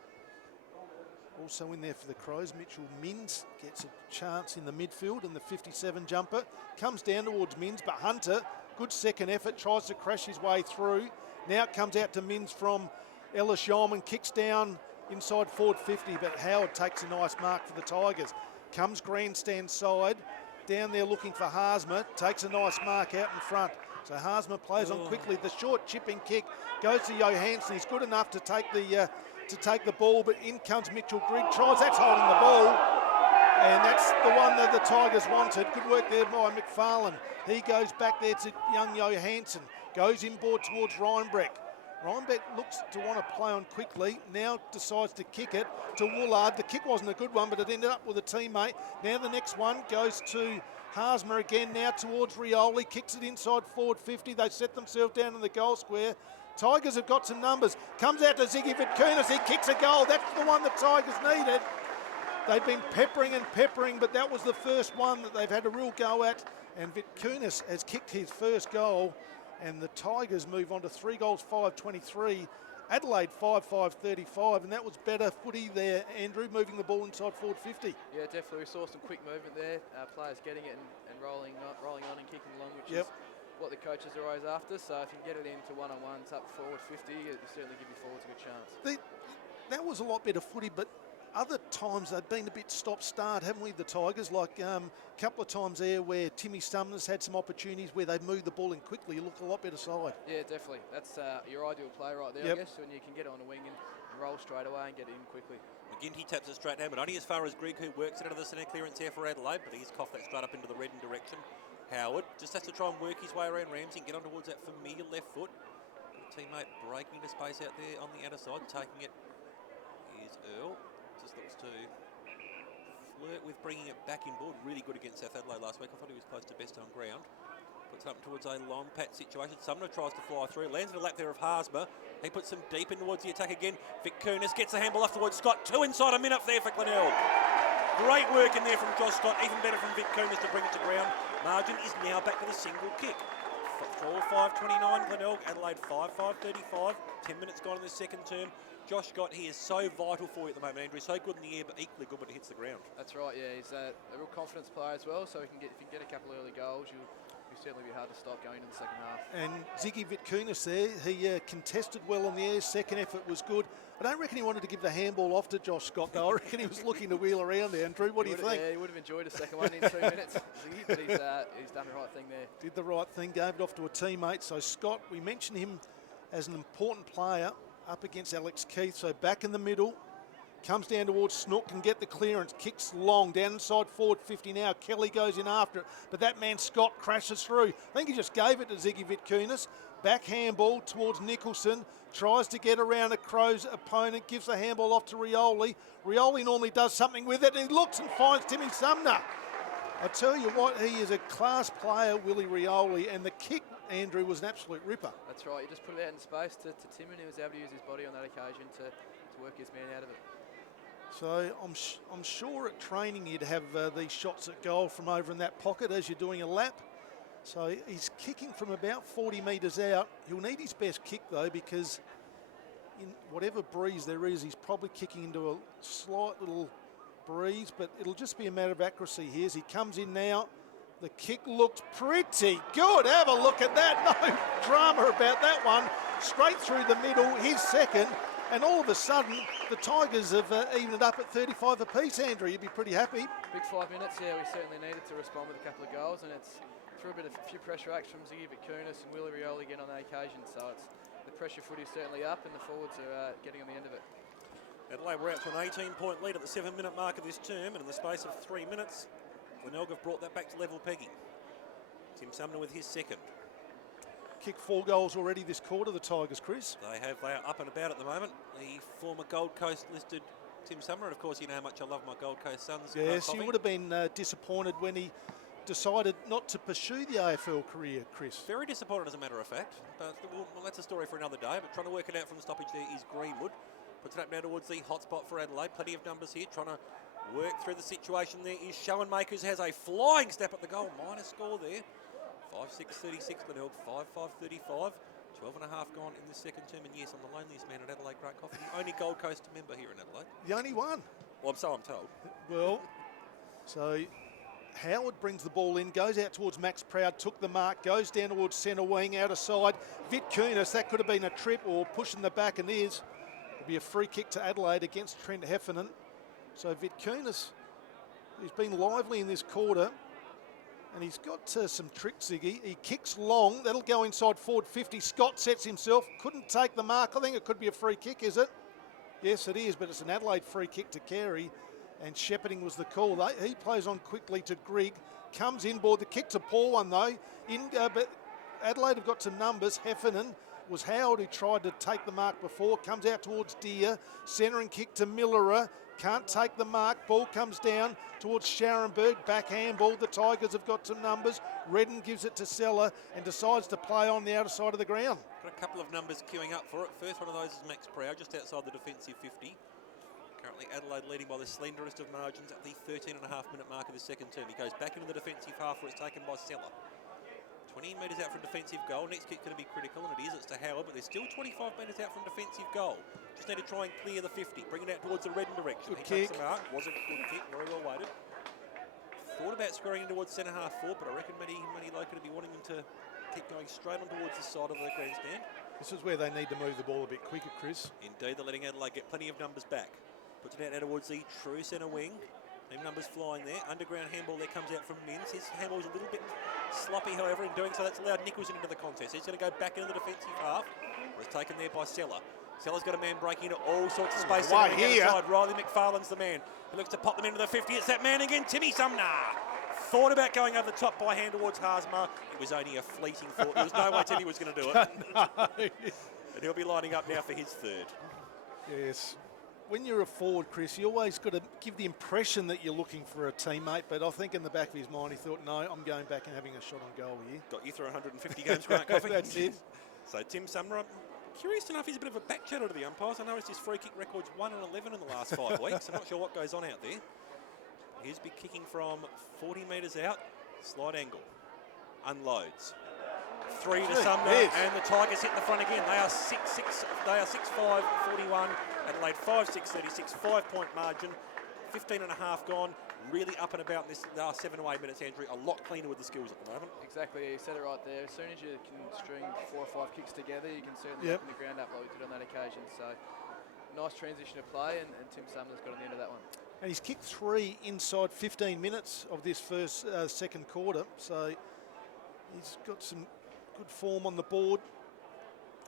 Also in there for the Crows, Mitchell Minns gets a chance in the midfield, and the 57 jumper comes down towards Minns, but Hunter, good second effort, tries to crash his way through. Now it comes out to Minns from Ellis Yeoman, kicks down inside forward 50, but Howard takes a nice mark for the Tigers. Comes grandstand side, down there looking for Haasma, takes a nice mark out in front. So Haasma plays on quickly. The short chipping kick goes to Johansson. He's good enough to take the ball, but in comes Mitchell Grigg. Tries, that's holding the ball. And that's the one that the Tigers wanted. Good work there by McFarlane. He goes back there to young Johansson. Goes inboard towards Reinbrecht. Reinbrecht looks to want to play on quickly. Now decides to kick it to Woolard. The kick wasn't a good one, but it ended up with a teammate. Now the next one goes to Haasma again, now towards Rioli. Kicks it inside forward 50. They set themselves down in the goal square. Tigers have got some numbers. Comes out to Ziggy Vitkunas. He kicks a goal. That's the one the Tigers needed. They've been peppering, but that was the first one that they've had a real go at. And Vitkunas has kicked his first goal. And the Tigers move on to 3 goals, 5-23. Adelaide 5-5-35, and that was better footy there, Andrew, moving the ball inside forward 50. Yeah, definitely. We saw some quick movement there. Players getting it and rolling on and kicking along, which is what the coaches are always after. So if you can get it into one-on-ones up forward 50, it will certainly give you forwards a good chance. That was a lot better footy, but other times they've been a bit stop-start, haven't we, the Tigers? Like a couple of times there where Timmy Sumner's had some opportunities where they've moved the ball in quickly. You look a lot better side. Yeah, definitely. That's your ideal play right there, I guess, when you can get it on a wing and roll straight away and get it in quickly. McGinty taps it straight down, but only as far as Grigg, who works it out of the centre clearance here for Adelaide, but he's coughed that straight up into the Redden direction. Howard just has to try and work his way around Ramsey and get on towards that familiar left foot. Teammate breaking into space out there on the outer side, taking it is Earl. Just looks to flirt with bringing it back inboard. Really good against South Adelaide last week. I thought he was close to best on ground. Puts it up towards a long pat situation. Sumner tries to fly through. Lands in a lap there of Haasma. He puts them deep in towards the attack again. Vitkunas gets the handball off towards Scott. 2 inside a minute there for Glenelg. Great work in there from Josh Scott. Even better from Vitkunas to bring it to ground. Margin is now back with a single kick. 4-5-29 Glenelg. Adelaide 5-5-35. 10 minutes gone in the second term. Josh Scott, he is so vital for you at the moment, Andrew. So good in the air, but equally good when it hits the ground. That's right, yeah. He's a real confidence player as well, so if you can get a couple of early goals, certainly be hard to stop going into the second half. And Ziggy Vitkunas there, he contested well on the air. Second effort was good. I don't reckon he wanted to give the handball off to Josh Scott, though. I reckon he was looking to wheel around there. Andrew, what do you think? Yeah, he would have enjoyed a second one in 2 minutes, Ziggy, but he's done the right thing there. Did the right thing, gave it off to a teammate. So Scott, we mentioned him as an important player up against Alex Keith. So back in the middle, comes down towards Snook, can get the clearance, kicks long, down inside forward 50 now. Kelly goes in after it, but that man Scott crashes through. I think he just gave it to Ziggy Vitkunas. Back handball towards Nicholson, tries to get around a Crows opponent, gives the handball off to Rioli. Rioli normally does something with it, and he looks and finds Timmy Sumner. I tell you what, he is a class player, Willie Rioli, and the kick, Andrew, was an absolute ripper. That's right, he just put it out in space to Tim, and he was able to use his body on that occasion to work his man out of it. So I'm sure at training you'd have these shots at goal from over in that pocket as you're doing a lap. So he's kicking from about 40 metres out. He'll need his best kick though, because in whatever breeze there is, he's probably kicking into a slight little breeze, but it'll just be a matter of accuracy here as he comes in now. The kick looks pretty good. Have a look at that. No drama about that one. Straight through the middle, his second. And all of a sudden, the Tigers have evened it up at 35 apiece, Andrew. You'd be pretty happy. Big 5 minutes, yeah, we certainly needed to respond with a couple of goals, and it's through a few pressure acts from Ziggy Vitkunas and Willie Rioli again on that occasion, so it's the pressure footy's certainly up and the forwards are getting on the end of it. Adelaide were out to an 18-point lead at the 7-minute mark of this term, and in the space of 3 minutes, Glenelg have brought that back to level pegging. Tim Sumner with his second. Kicked 4 goals already this quarter, the Tigers, Chris. They are up and about at the moment. The former Gold Coast listed Tim Sumner, and of course you know how much I love my Gold Coast Suns. Yes, you would have been disappointed when he decided not to pursue the AFL career, Chris. Very disappointed as a matter of fact, but well, that's a story for another day. But trying to work it out from the stoppage there is Greenwood. Puts it up now towards the hot spot for Adelaide. Plenty of numbers here, trying to work through the situation there is Schoenmakers, has a flying step at the goal. Minor score there. 5-6-36 Glenelg, 5-5-35. 12 and a half gone in the second term, and yes, I'm the loneliest man at Adelaide Great Coffee, the only Gold Coast member here in Adelaide. The only one. Well, so I'm told. Well, so Howard brings the ball in, goes out towards Max Proud, took the mark, goes down towards centre wing, out of side. Vitkunas, that could have been a trip or pushing the back, and is. It'll be a free kick to Adelaide against Trent Heffernan. So Vitkunas, he's been lively in this quarter. And he's got some tricks, Ziggy. He kicks long. That'll go inside forward 50. Scott sets himself. Couldn't take the mark. I think it could be a free kick, is it? Yes, it is, but it's an Adelaide free kick to Carey. And shepherding was the call. He plays on quickly to Grigg. Comes inboard. The kick's a poor one, though. But Adelaide have got some numbers. Heffernan was Howard who tried to take the mark before. Comes out towards Deer. Centering kick to Millerer. Can't take the mark. Ball comes down towards Scharenberg. Back handball. The Tigers have got some numbers. Redden gives it to Seller and decides to play on the outer side of the ground. Got a couple of numbers queuing up for it. First one of those is Max Proud, just outside the defensive 50. Currently Adelaide leading by the slenderest of margins at the 13.5-minute mark of the second term. He goes back into the defensive half where it's taken by Seller. 20 metres out from defensive goal. Next kick going to be critical, and it is. It's to Howard, but they're still 25 metres out from defensive goal. Just need to try and clear the 50. Bring it out towards the Redden direction. Good he kick. takes the mark. Was a good kick. Very well weighted. Thought about squaring in towards centre half forward, but I reckon Matty Loker to be wanting him to keep going straight on towards the side of the grandstand. This is where they need to move the ball a bit quicker, Chris. Indeed, they're letting Adelaide get plenty of numbers back. Puts it out now towards the true centre wing. Them numbers flying there. Underground handball there comes out from Mins. His handball is a little bit sloppy, however, in doing so. That's allowed Nicholson into the contest. He's going to go back into the defensive half. It's taken there by Seller. Seller's got a man breaking into all sorts of space. Right here. Riley McFarlane's the man. He looks to pop them into the 50. It's that man again, Timmy Sumner. Thought about going over the top by hand towards Haasma. It was only a fleeting thought. There was no way Timmy was going to do it. No. And he'll be lining up now for his third. Yes. When you're a forward, Chris, you always got to give the impression that you're looking for a teammate, but I think in the back of his mind he thought, no, I'm going back and having a shot on goal here. Got you through 150 games, Grant Coffey. That's it. So Tim Sumner, I'm curious to know if he's a bit of a back chatter to the umpires. I noticed his free kick record's 1 and 11 in the last 5 weeks. I'm not sure what goes on out there. Here's big kicking from 40 metres out. Slight angle. Unloads. 3 to Sumner, and the Tigers hit the front again. They are 6-5, 41. Adelaide 5-6, 36, 5-point margin. 15 and a half gone. really up and about in this last 7 to 8 minutes, Andrew. A lot cleaner with the skills at the moment. Exactly, you said it right there. As soon as you can string 4 or 5 kicks together, you can certainly open the ground up like we did on that occasion. So, nice transition of play, and Tim Sumner's got on the end of that one. And he's kicked 3 inside 15 minutes of this second quarter. So he's got some good form on the board.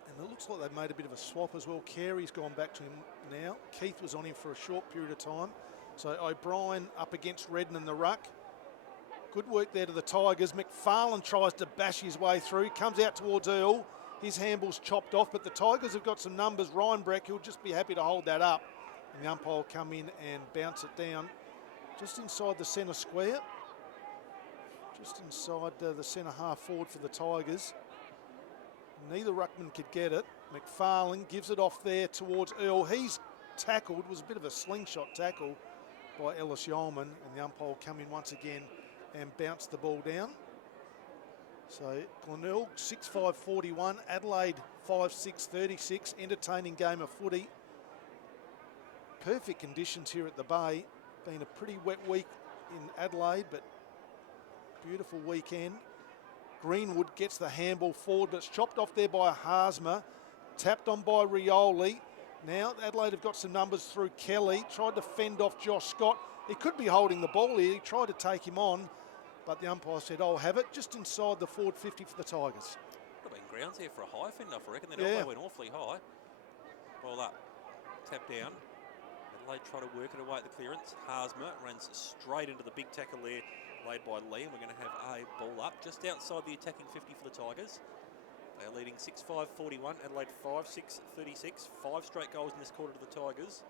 And it looks like they've made a bit of a swap as well. Carey's gone back to him now. Keith was on him for a short period of time. So O'Brien up against Redden in the ruck. Good work there to the Tigers. McFarlane tries to bash his way through. Comes out towards Earl. His handball's chopped off, but the Tigers have got some numbers. Ryan Breck, he'll just be happy to hold that up. And the umpire will come in and bounce it down just inside the centre square. Just inside the centre half forward for the Tigers. Neither ruckman could get it. McFarlane gives it off there towards Earl. He's tackled, was a bit of a slingshot tackle by Ellis Yeoman, and the umpire will come in once again and bounce the ball down. So Glenelg 6-5-41, Adelaide 5-6-36. Entertaining game of footy. Perfect conditions here at the Bay. Been a pretty wet week in Adelaide, but beautiful weekend. Greenwood gets the handball forward, but it's chopped off there by Haasma. Tapped on by Rioli. Now Adelaide have got some numbers through Kelly. Tried to fend off Josh Scott. He could be holding the ball here. He tried to take him on, but the umpire said, I'll have it, just inside the forward 50 for the Tigers. Could have been grounds here for a high fend, I reckon. That elbow went awfully high. Ball up, tap down. Adelaide try to work it away at the clearance. Haasma runs straight into the big tackle there, laid by Lee, and we're going to have a ball up just outside the attacking 50 for the Tigers. They're leading 6-5-41, Adelaide 5-6-36. 5 straight goals in this quarter to the Tigers.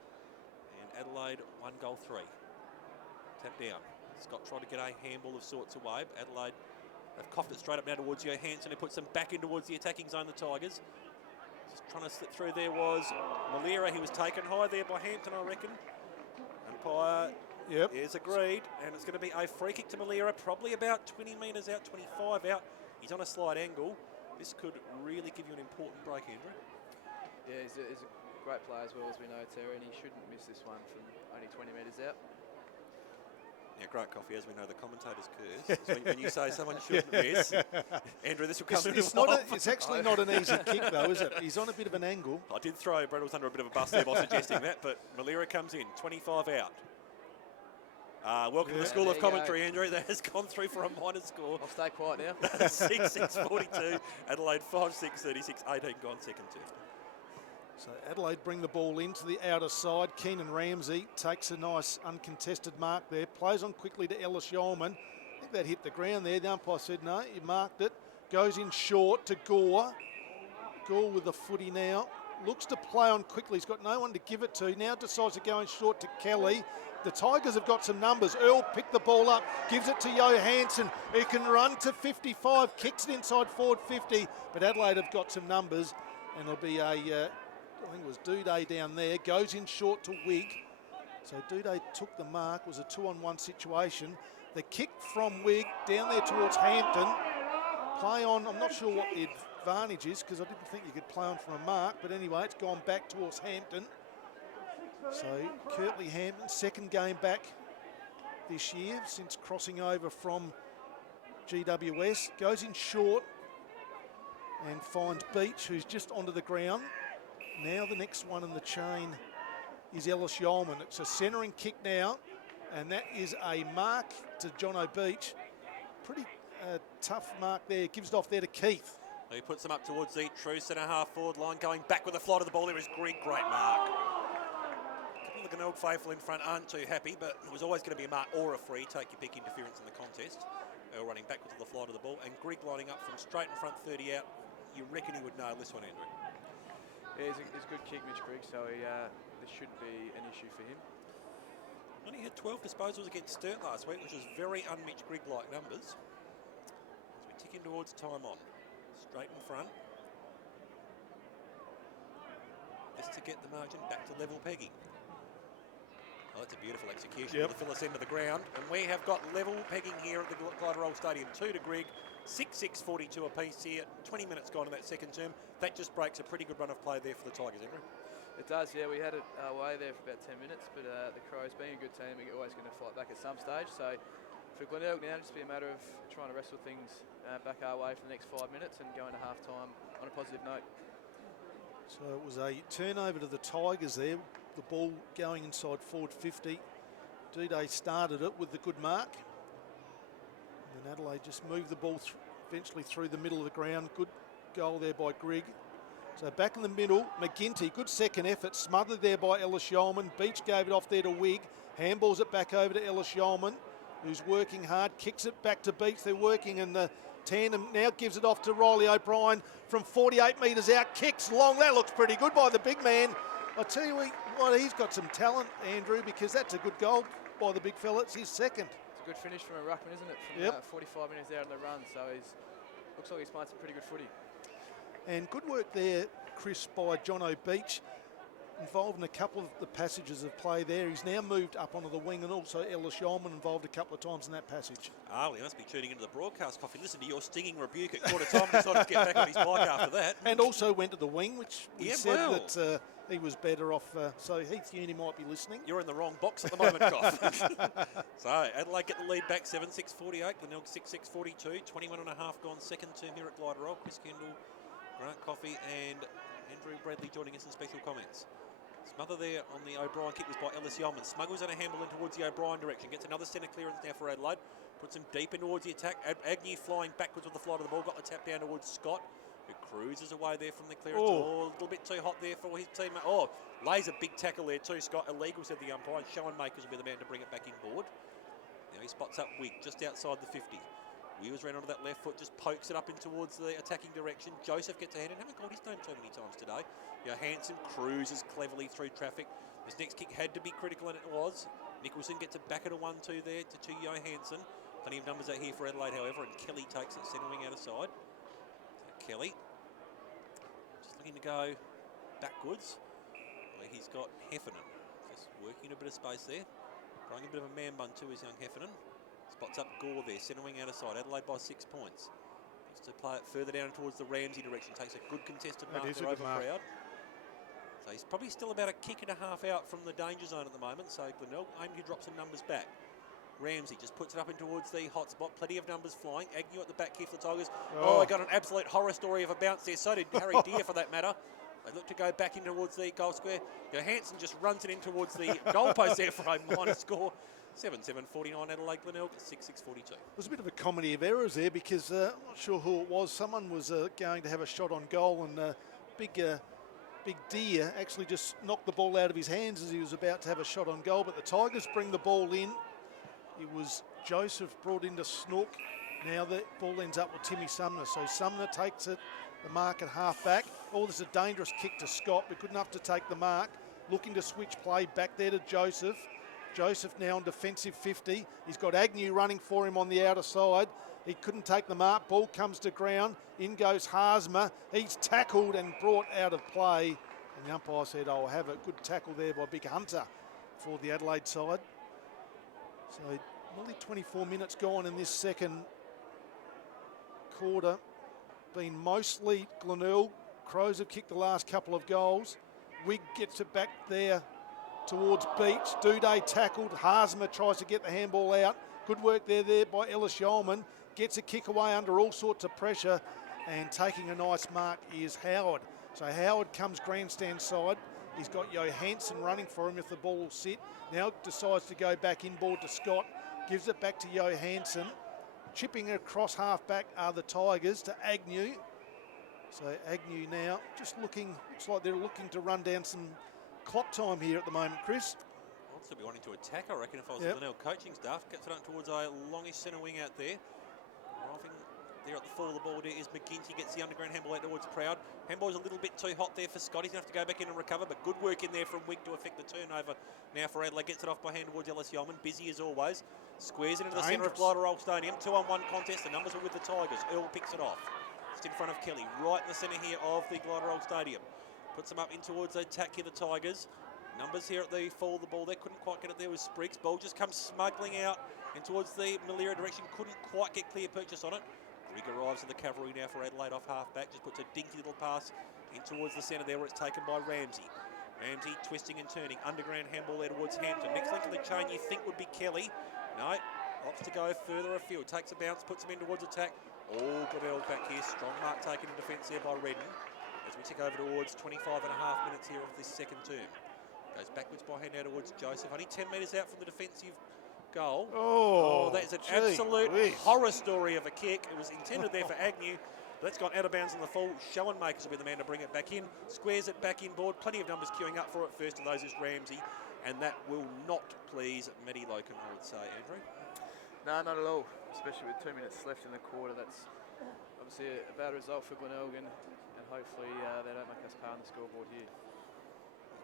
And Adelaide 1 goal 3. Tap down. Scott tried to get a handball of sorts away. Adelaide have coughed it straight up now towards Johansson, who puts them back in towards the attacking zone, the Tigers. Just trying to slip through there was Malera. He was taken high there by Hampton, I reckon. Umpire is agreed, and it's going to be a free kick to Malera, probably about 20 metres out, 25 out. He's on a slight angle. This could really give you an important break, Andrew. Yeah, he's a great player as well, as we know, Terry, and he shouldn't miss this one from only 20 metres out. Yeah, great coffee, as we know, the commentator's curse. When you say someone shouldn't miss, Andrew, this will come it's actually not an easy kick, though, is it? He's on a bit of an angle. I did throw Brettles under a bit of a bus there by suggesting that, but Malera comes in, 25 out. Welcome to the School of Commentary, Andrew. That has gone through for a minor score. I'll stay quiet now. 6-6-42. Adelaide 5-6-36. 18 gone second term. So Adelaide bring the ball into the outer side. Keenan Ramsey takes a nice uncontested mark there. Plays on quickly to Ellis Yeoman. I think that hit the ground there. The umpire said no, you marked it. Goes in short to Gore. Gore with the footy now. Looks to play on quickly. He's got no one to give it to. Now decides to go in short to Kelly. The Tigers have got some numbers. Earl picked the ball up, gives it to Johansson, who can run to 55, kicks it inside forward 50, but Adelaide have got some numbers, and it'll be a, I think it was Duday down there, goes in short to Wigg. So Duday took the mark, was a 2-on-1 situation. The kick from Wigg down there towards Hampton. Play on, I'm not sure what the advantage is, because I didn't think you could play on from a mark, but anyway, it's gone back towards Hampton. So Kirtley Hampton, second game back this year since crossing over from GWS. Goes in short and finds Beach, who's just onto the ground. Now the next one in the chain is Ellis Yeoman. It's a centering kick now, and that is a mark to Jono Beach. Pretty tough mark there. Gives it off there to Keith. He puts them up towards the true centre half forward line, going back with the flight of the ball. There is Greg, great mark. The Glenelg faithful in front aren't too happy, but it was always going to be a mark or a free. Take your pick interference in the contest. Earl running backwards to the flight of the ball, and Greg lining up from straight in front 30 out. You reckon he would nail this one, Andrew? Yeah, he's a good kick, Mitch Grigg, so this shouldn't be an issue for him. Only had 12 disposals against Sturt last week, which was very un-Mitch Grigg-like numbers. As we tick in towards time on. Straight in front. This to get the margin back to level pegging. Oh, that's a beautiful execution. To fill us into the ground. And we have got level pegging here at the Glenelg Stadium. 2 to Grigg, 6-6-42 apiece here. 20 minutes gone in that second term. That just breaks a pretty good run of play there for the Tigers, Andrew. It does, yeah. We had it away there for about 10 minutes, but the Crows, being a good team, are always going to fight back at some stage. So for Glenelg now, just be a matter of trying to wrestle things back our way for the next 5 minutes and go into half-time on a positive note. So it was a turnover to the Tigers there. The ball going inside forward 50. D-Day started it with the good mark. And then Adelaide just moved the ball eventually through the middle of the ground. Good goal there by Grigg. So back in the middle, McGinty, good second effort, smothered there by Ellis Yeoman. Beach gave it off there to Wigg. Handballs it back over to Ellis Yeoman, who's working hard, kicks it back to Beach. They're working in the tandem, now gives it off to Riley O'Brien from 48 metres out, kicks long. That looks pretty good by the big man. I tell you what, he's got some talent, Andrew, because that's a good goal by the big fella. It's his second. It's a good finish from a ruckman, isn't it? From 45 minutes out on the run, so looks like he's playing some pretty good footy. And good work there, Chris, by John O'Beach, involved in a couple of the passages of play there. He's now moved up onto the wing, and also Ellis Yeoman involved a couple of times in that passage. Oh, he must be tuning into the broadcast, Coffee. Listen to your stinging rebuke at quarter time and decided to get back on his bike after that. And also went to the wing, which we said that he was better off. So Heath Uni might be listening. You're in the wrong box at the moment, Coff. So Adelaide get the lead back, 7-6-48. Glenelg 6-6-42. 21 and a half gone second term here at Glenelg. Chris Kendall, Grant Coffey and Andrew Bradley joining us in special comments. Smother there on the O'Brien kick was by Ellis Yeoman. Smuggles in a handball in towards the O'Brien direction. Gets another centre clearance now for Adelaide. Puts him deep in towards the attack. Agnew flying backwards with the flight of the ball. Got the tap down towards Scott, who cruises away there from the clearance. Oh, a little bit too hot there for his teammate. Oh, lays a big tackle there too. Scott, illegal, said the umpire. Schoenmakers will be the man to bring it back inboard. Now he spots up Wigg just outside the 50. Wheels round onto that left foot, just pokes it up in towards the attacking direction. Joseph gets a hand and haven't called his name too many times today. Johansson cruises cleverly through traffic. This next kick had to be critical, and it was. Nicholson gets it back at a 1-2 there to Johansson. Plenty of numbers out here for Adelaide, however, and Kelly takes it, centre wing out of side. So Kelly just looking to go backwards, where he's got Heffernan. Just working a bit of space there. Throwing a bit of a man bun too is young Heffernan. Spots up Gore there, centre wing out of side. Adelaide by 6 points. Just to play it further down towards the Ramsey direction. Takes a good contested mark there over Crowd. So he's probably still about a kick and a half out from the danger zone at the moment. So Glenelg aim to drop some numbers back. Ramsey just puts it up in towards the hot spot. Plenty of numbers flying. Agnew at the back here for the Tigers. Oh, got an absolute horror story of a bounce there. So did Harry Deere for that matter. They look to go back in towards the goal square. Johansson just runs it in towards the goalpost there for a minor score. 7-7-49 Adelaide, Glenelg 6-6-42. There's a bit of a comedy of errors there because I'm not sure who it was. Someone was going to have a shot on goal, and Big Deer actually just knocked the ball out of his hands as he was about to have a shot on goal. But the Tigers bring the ball in. It was Joseph brought into Snook. Now the ball ends up with Timmy Sumner. So Sumner takes it, the mark at half back. Oh, this is a dangerous kick to Scott, but good enough to take the mark. Looking to switch play back there to Joseph. Joseph now on defensive 50. He's got Agnew running for him on the outer side. He couldn't take the mark. Ball comes to ground. In goes Haasma. He's tackled and brought out of play. And the umpire said, I'll have a good tackle there by Big Hunter for the Adelaide side. So nearly 24 minutes gone in this second quarter. Been mostly Glenelg. Crows have kicked the last couple of goals. Wigg gets it back there towards Beach. Duday tackled. Haasma tries to get the handball out. Good work there by Ellis Yeoman. Gets a kick away under all sorts of pressure. And taking a nice mark is Howard. So Howard comes grandstand side. He's got Johansson running for him if the ball will sit. Now decides to go back inboard to Scott. Gives it back to Johansson. Chipping across half back are the Tigers to Agnew. So Agnew now just looking, looks like they're looking to run down some clock time here at the moment, Chris. I'd still be wanting to attack, I reckon, if I was the Glenelg coaching staff. Gets it up towards a longish centre wing out there. Arriving there at the fall of the ball there is McGinty, gets the underground handball out towards Proud. Handball's a little bit too hot there for Scott. He's going to have to go back in and recover, but good work in there from Wigg to affect the turnover. Now for Adelaide, gets it off by hand towards Ellis Yeoman. Busy as always. Squares it into the centre of Glenelg Stadium. 2-on-1 contest. The numbers are with the Tigers. Earl picks it off. Just in front of Kelly. Right in the centre here of the Glenelg Stadium. Puts them up in towards the attack here, the Tigers. Numbers here at the fall of the ball. They couldn't quite get it there with Spriggs. Ball just comes smuggling out and towards the Malira direction. Couldn't quite get clear purchase on it. Grigg arrives at the cavalry now for Adelaide off half back. Just puts a dinky little pass in towards the centre there where it's taken by Ramsey. Ramsey twisting and turning. Underground handball there towards Hampton. Next link of the chain you think would be Kelly. No, opts to go further afield. Takes a bounce, puts him in towards attack. Oh, Glenelg back here. Strong mark taken in defence there by Redden. As we tick over towards 25 and a half minutes here of this second term. Goes backwards by hand out towards Joseph. Only 10 metres out from the defensive goal. Oh, that is an absolute horror story of a kick. It was intended there for Agnew. That's gone out of bounds on the full. Schoenmakers will be the man to bring it back in. Squares it back in board. Plenty of numbers queuing up for it. First of those is Ramsey. And that will not please Matty Locum, I would say, Andrew. No, not at all. Especially with 2 minutes left in the quarter. That's obviously a bad result for Glenelg, and hopefully they don't make us pay on the scoreboard here.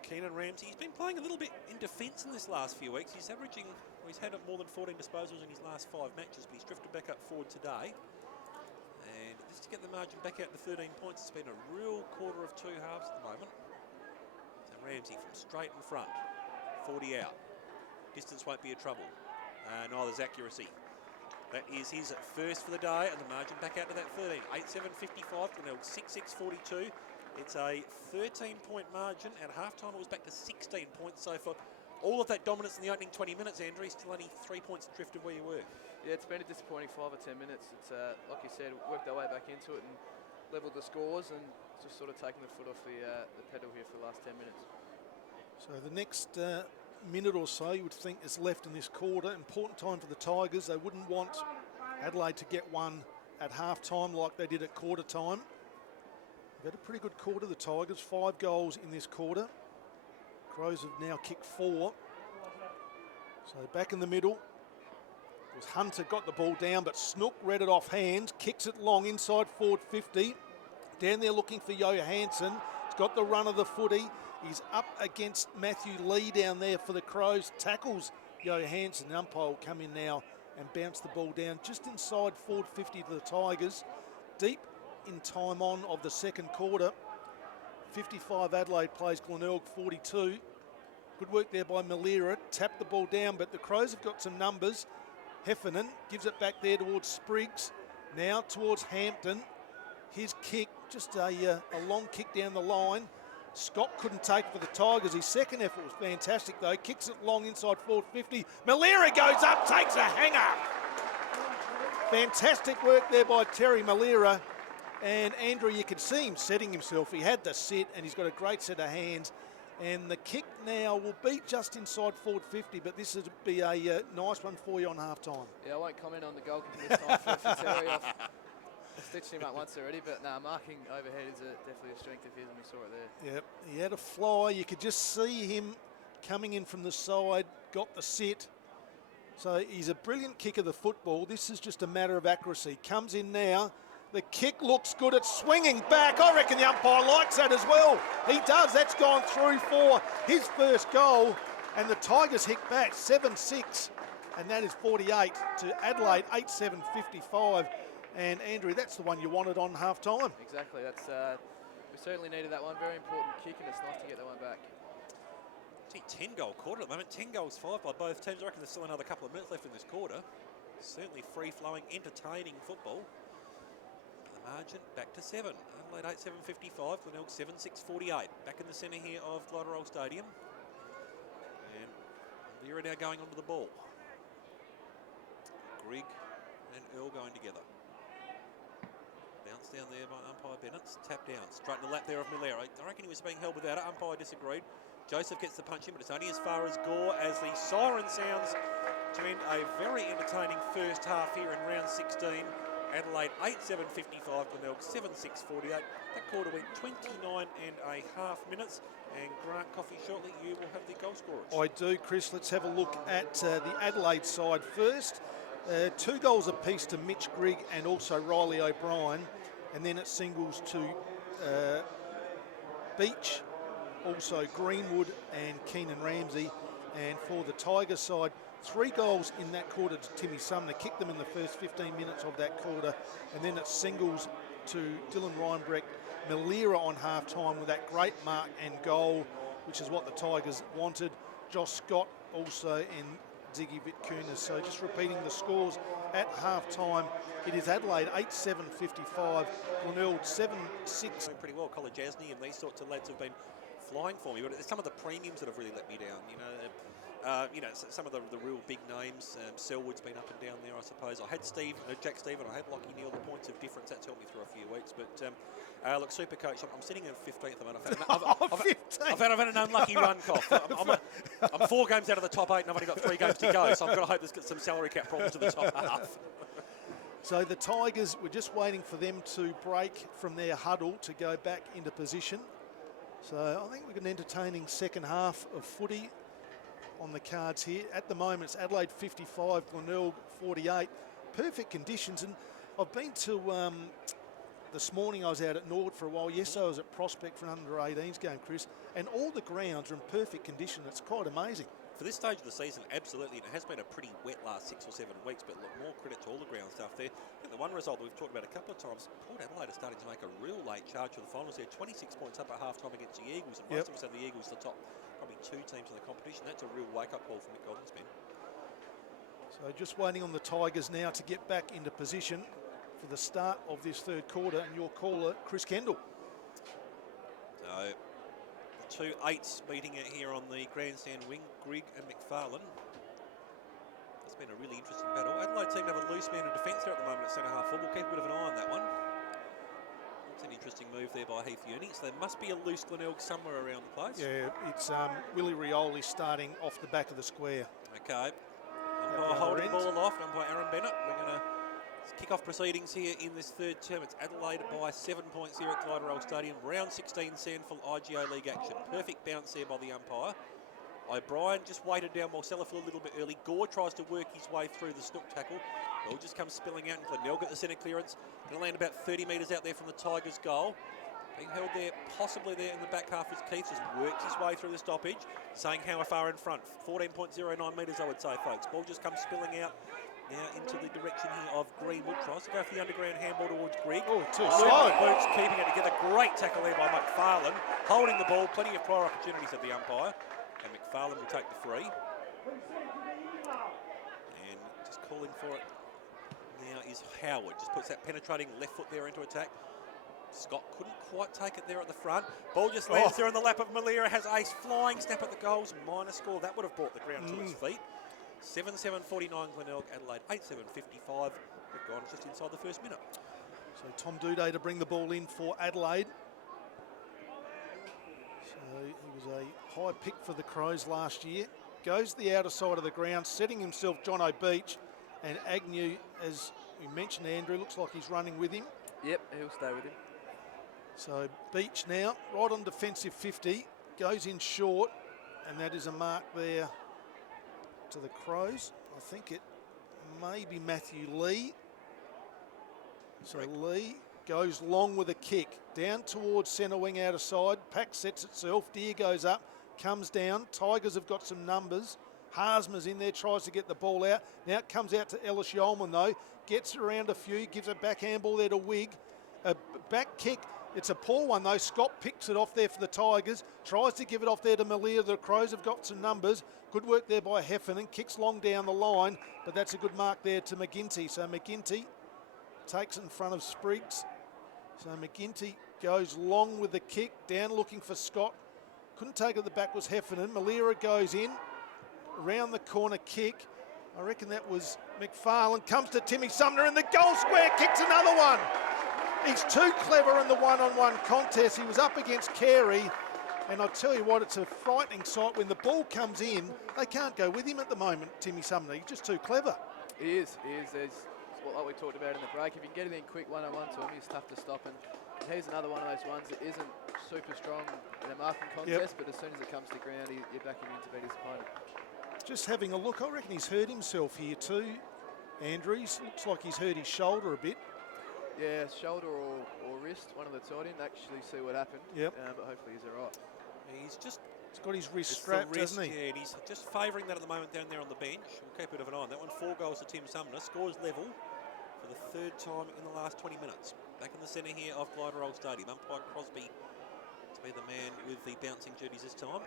Keenan Ramsey, he's been playing a little bit in defence in this last few weeks. He's averaging, well, he's had more than 14 disposals in his last 5 matches, but he's drifted back up forward today. And just to get the margin back out to 13 points, it's been a real quarter of two halves at the moment. So Ramsey from straight in front, 40 out. Distance won't be a trouble, neither's accuracy. That is his first for the day, and the margin back out to that 13. 8-7-55, Glenelg 6-6-42. It's a 13-point margin. At halftime, it was back to 16 points. So for all of that dominance in the opening 20 minutes, Andrew, still only 3 points drifted where you were. Yeah, it's been a disappointing 5 or 10 minutes. It's like you said, worked our way back into it and levelled the scores, and just sort of taken the foot off the pedal here for the last 10 minutes. So the next minute or so you would think is left in this quarter. Important time for the Tigers. They wouldn't want Adelaide to get one at half time like they did at quarter time. They've had a pretty good quarter, the Tigers. 5 goals in this quarter. Crows have now kicked 4. So back in the middle. It was Hunter got the ball down, but Snook read it off hands. Kicks it long inside forward 50. Down there looking for Johansson. He's got the run of the footy. He's up against Matthew Lee down there for the Crows. Tackles Johansson. The umpire will come in now and bounce the ball down just inside forward 50 to the Tigers. Deep in time on of the second quarter. 55 Adelaide plays Glenelg 42. Good work there by Malira. Tapped the ball down, but the Crows have got some numbers. Heffernan gives it back there towards Spriggs. Now towards Hampton. His kick, just a long kick down the line. Scott couldn't take it for the Tigers. His second effort was fantastic though. Kicks it long inside forward 50. Malira goes up, takes a hanger. Fantastic work there by Terry Malira. And Andrew, you could see him setting himself. He had the sit and he's got a great set of hands. And the kick now will be just inside forward 50, but this would be a nice one for you on half time. Yeah, I won't comment on the goal kick this time for Terry. I've stitched him up once already, but no, marking overhead is definitely a strength of his, and we saw it there. Yep, he had a fly. You could just see him coming in from the side, got the sit. So he's a brilliant kicker of the football. This is just a matter of accuracy. Comes in now. The kick looks good. It's swinging back. I reckon the umpire likes that as well. He does. That's gone through for his first goal. And the Tigers hit back 7-6. And that is 48 to Adelaide 8-7-55. And Andrew, that's the one you wanted on half time. Exactly. That's we certainly needed that one. Very important kick, and it's nice to get that one back. Gee, 10-goal quarter at the moment. 10 goals, 5 by both teams. I reckon there's still another couple of minutes left in this quarter. Certainly free-flowing, entertaining football. The margin back to 7. Adelaide 8-7-55. Glenelg 7-6-48. Back in the centre here of Glenelg Stadium. And Lira now going onto the ball. Grigg and Earl going together. Bounce down there by umpire Bennett. Tap down. Straight in the lap there of Malira. I reckon he was being held without it. Umpire disagreed. Joseph gets the punch in, but it's only as far as Gore as the siren sounds to end a very entertaining first half here in round 16. Adelaide 8-7-55, Glenelg 7-6-48. That quarter went 29 and a half minutes. And Grant Coffey, shortly you will have the goal scorers. I do, Chris. Let's have a look at the Adelaide side first. 2 goals apiece to Mitch Grigg and also Riley O'Brien. And then it singles to Beach, also Greenwood and Keenan Ramsey. And for the Tigers side, 3 goals in that quarter to Timmy Sumner. Kicked them in the first 15 minutes of that quarter. And then it singles to Dylan Reinbrecht, Malira on half-time with that great mark and goal, which is what the Tigers wanted. Josh Scott also and Ziggy Vitkunas. So just repeating the scores at half-time. It is Adelaide 8-7-55, Glenelg 7-6. Doing pretty well. Colin Jasny and these sorts of lads have been flying for me, but it's some of the premiums that have really let me down. Some of the real big names. Selwood's been up and down there, I suppose. I had Jack Stephen, I had Lockie Neal, the points of difference. That's helped me through a few weeks. But look, Supercoach, I'm sitting in 15th at the moment. I've had an unlucky run, Cough. I'm 4 games out of the top 8 and I've only got 3 games to go, so I've got to hope there's got some salary cap problems to the top half. So the Tigers, we're just waiting for them to break from their huddle to go back into position. So I think we've got an entertaining second half of footy on the cards here. At the moment, it's Adelaide 55, Glenelg 48. Perfect conditions. And I've been to, this morning I was out at Nord for a while. Yesterday I was at Prospect for an under-18s game, Chris. And all the grounds are in perfect condition. It's quite amazing. For this stage of the season, absolutely. And it has been a pretty wet last 6 or 7 weeks, but look, more credit to all the ground stuff there. I think the one result we've talked about a couple of times, Port Adelaide are starting to make a real late charge for the finals. They're 26 points up at half-time against the Eagles, and most of us have the Eagles the top, probably 2 teams in the competition. That's a real wake-up call for Mick Golden's men. So just waiting on the Tigers now to get back into position for the start of this third quarter, and your caller, Chris Kendall. So, 2 8s meeting it here on the grandstand wing, Grigg and McFarlane. It's been a really interesting battle. Adelaide seem to have a loose man of defence there at the moment at centre-half full. We'll keep a bit of an eye on that one. It's an interesting move there by Heath Uni. So there must be a loose Glenelg somewhere around the place. Yeah, it's Willie Rioli starting off the back of the square. Okay. Umpire holding ball aloft, umpire Aaron Bennett. We're going to kick off proceedings here in this third term. It's Adelaide by 7 points here at Glenelg Stadium. Round 16 SANFL IGA League action. Perfect bounce there by the umpire. O'Brien just weighted down Marcellifel a little bit early. Gore tries to work his way through the snook tackle. Ball just comes spilling out, and Glenelg at the centre clearance. Going to land about 30 metres out there from the Tigers' goal. Being held there, possibly there in the back half, as Keith just works his way through the stoppage. Saying how far in front? 14.09 metres, I would say, folks. Ball just comes spilling out now into the direction here of Greenwood. Tries to go for the underground handball towards Grigg. Oh, too slow. Boots keeping it together. Great tackle there by McFarlane. Holding the ball. Plenty of prior opportunities at the umpire. And McFarlane will take the free. And just calling for it now is Howard. Just puts that penetrating left foot there into attack. Scott couldn't quite take it there at the front. Ball just lands there in the lap of Malira. Has ace flying snap at the goals. Minor score. That would have brought the ground to its feet. 7-7-49 Glenelg, Adelaide 8-7-55. We've gone just inside the first minute. So Tom Duday to bring the ball in for Adelaide. So he was a high pick for the Crows last year. Goes to the outer side of the ground, setting himself John O'Beach. And Agnew, as you mentioned, Andrew, looks like he's running with him. Yep, he'll stay with him. So Beach now, right on defensive 50, goes in short, and that is a mark there to the Crows. I think it may be Matthew Lee. So Lee goes long with a kick, down towards centre wing outer side. Pack sets itself, Deer goes up, comes down. Tigers have got some numbers. Haasma's in there, tries to get the ball out. Now it comes out to Ellis Yeoman though, gets around a few, gives a backhand ball there to Wigg. A back kick. It's a poor one though. Scott picks it off there for the Tigers. Tries to give it off there to Malia. The Crows have got some numbers. Good work there by Heffernan. Kicks long down the line, but that's a good mark there to McGinty. So McGinty takes it in front of Spriggs. So McGinty goes long with the kick. Down looking for Scott. Couldn't take it at the back was Heffernan. Malira goes in. Around the corner kick. I reckon that was McFarlane. Comes to Timmy Sumner in the goal square. Kicks another one. He's too clever in the one-on-one contest. He was up against Carey, and I'll tell you what, it's a frightening sight when the ball comes in. They can't go with him at the moment, Timmy Sumner. He's just too clever. He is. There's like we talked about in the break. If you can get it in quick one-on-one to him, he's tough to stop. And he's another one of those ones that isn't super strong in a marking contest, but as soon as it comes to ground, you're backing him to beat his opponent. Just having a look, I reckon he's hurt himself here too, Andrews. Looks like he's hurt his shoulder a bit. Yeah, shoulder or wrist, one of the two. I didn't actually see what happened, but hopefully he's all right. He's got his wrist strapped, hasn't he? Yeah, and he's just favouring that at the moment down there on the bench. We'll keep a bit of an eye on that one. 4 goals to Tim Sumner. Scores level for the 3rd time in the last 20 minutes. Back in the centre here of Glenelg Stadium. Umpire Crosby to be the man with the bouncing duties this time.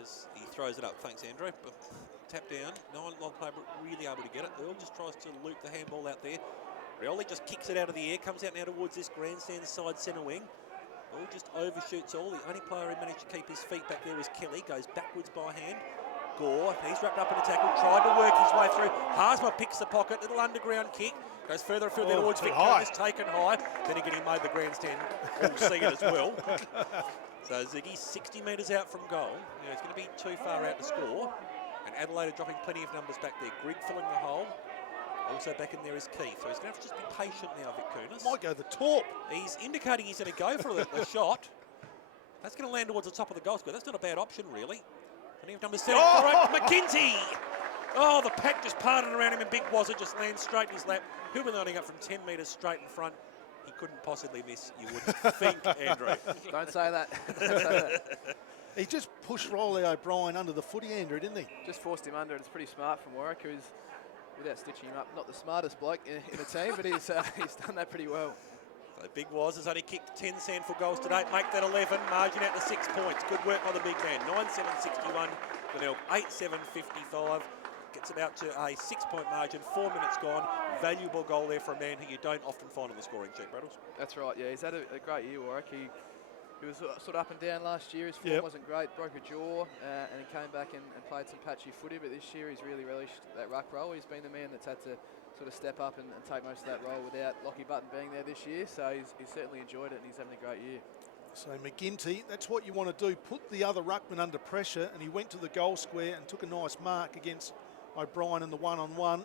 As he throws it up. Thanks, Andrew. Tap down. No one really able to get it. Earl just tries to loop the handball out there. Rioli just kicks it out of the air, comes out now towards this grandstand side centre wing. All just overshoots all. The only player who managed to keep his feet back there was Kelly. Goes backwards by hand. Gore, he's wrapped up in a tackle, tried to work his way through. Haasma picks the pocket, little underground kick. Goes further and further towards Victor. Taken high. Then again, he made the grandstand all seat as well. So Ziggy 60 metres out from goal. It's going to be too far out to score. And Adelaide are dropping plenty of numbers back there. Grigg filling the hole. Also back in there is Keith. So he's going to have to just be patient now, Vic Kunis. Might go the top. He's indicating he's going to go for the shot. That's going to land towards the top of the goal square. That's not a bad option, really. Plenty of numbers set up for it. McGinty! Oh, the pack just parted around him, and Big Wazza just lands straight in his lap. He'll be lining up from 10 metres straight in front. He couldn't possibly miss, you would think, Andrew. Don't say that. Don't say that. He just pushed Riley O'Brien under the footy, Andrew, didn't he? Just forced him under, and it's pretty smart from Warwick, who's, without stitching him up, not the smartest bloke in the team, but he's done that pretty well. So Big Waz has only kicked 10 SANFL goals today. Make that 11, margin out to 6 points. Good work by the big man. 9-7-61, Glenelg 8-7-55. Gets about to a 6-point margin, 4 minutes gone. Valuable goal there for a man who you don't often find on the scoring sheet, Braddles. That's right, yeah. He's had a great year, Warwick. He was sort of up and down last year. His form wasn't great, broke a jaw, and he came back and played some patchy footy. But this year he's really relished that ruck role. He's been the man that's had to sort of step up and take most of that role without Lockie Button being there this year. So he's certainly enjoyed it, and he's having a great year. So McGinty, that's what you want to do, put the other ruckman under pressure, and he went to the goal square and took a nice mark against O'Brien in the one-on-one.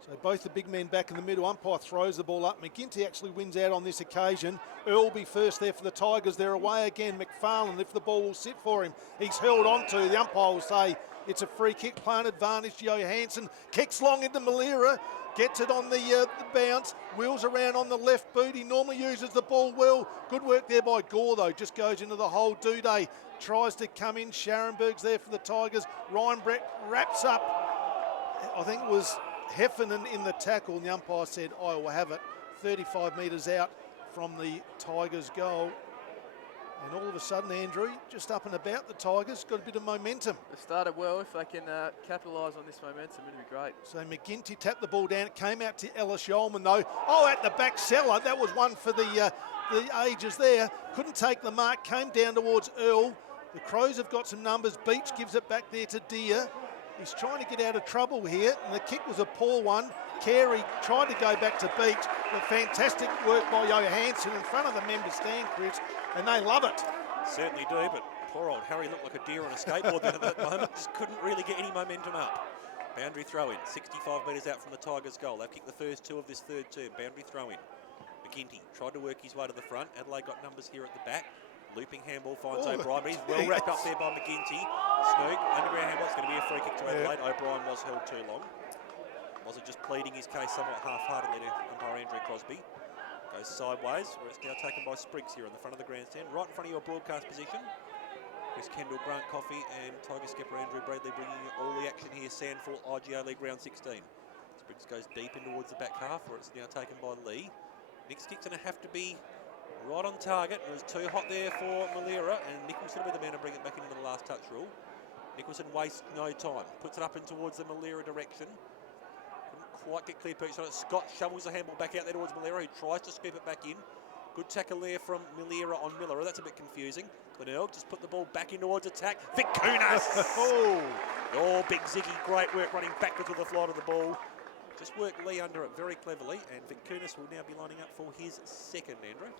So both the big men back in the middle. Umpire throws the ball up. McGinty actually wins out on this occasion. Earl will be first there for the Tigers. They're away again. McFarlane, if the ball will sit for him, he's held on to. The umpire will say it's a free kick, plant advantage. Johansson kicks long into Malira, gets it on the bounce, wheels around on the left boot. He normally uses the ball well. Good work there by Gore, though. Just goes into the hole. Duday tries to come in. Scharenberg's there for the Tigers. Ryan Brett wraps up. I think it was Heffernan in the tackle, and the umpire said, I will have it. 35 metres out from the Tigers' goal. And all of a sudden, Andrew, just up and about the Tigers, got a bit of momentum. They started well. If they can capitalise on this momentum, it'll be great. So McGinty tapped the ball down. It came out to Ellis Yeoman, though. Oh, at the back cellar. That was one for the ages there. Couldn't take the mark. Came down towards Earl. The Crows have got some numbers. Beach gives it back there to Deer. He's trying to get out of trouble here, and the kick was a poor one. Carey tried to go back to Beach, but fantastic work by Johansson in front of the member stand, Chris, and they love it. Certainly do, but poor old Harry looked like a deer on a skateboard at that moment. Just couldn't really get any momentum up. Boundary throw in, 65 metres out from the Tigers' goal. They've kicked the first two of this third term. Boundary throw in. McGinty tried to work his way to the front. Adelaide got numbers here at the back. Looping handball finds O'Brien, but he's well wrapped up there by McGinty. Snook, underground handball, it's going to be a free kick to Adelaide. O'Brien was held too long. Wasn't just pleading his case somewhat half-heartedly to umpire Andrew Crosby. Goes sideways, where it's now taken by Spriggs here in the front of the grandstand, right in front of your broadcast position. Chris Kendall, Grant Coffey and Tiger skipper Andrew Bradley bringing you all the action here. SANFL IGA League round 16. Spriggs goes deep in towards the back half, where it's now taken by Lee. Next kick's going to have to be right on target. It was too hot there for Malira, and Nicholson will be the man to bring it back into the last touch rule. Nicholson wastes no time, puts it up and towards the Malira direction. Couldn't quite get clear perch on it. Scott shovels the handball back out there towards Malira, who tries to scoop it back in. Good tackle there from Malira on Miller. That's a bit confusing. Glenelg just put the ball back in towards attack. Vic Kunis! Oh, big Ziggy, great work running backwards with the flight of the ball. Just worked Lee under it very cleverly, and Vic Kunis will now be lining up for his second, Andrew.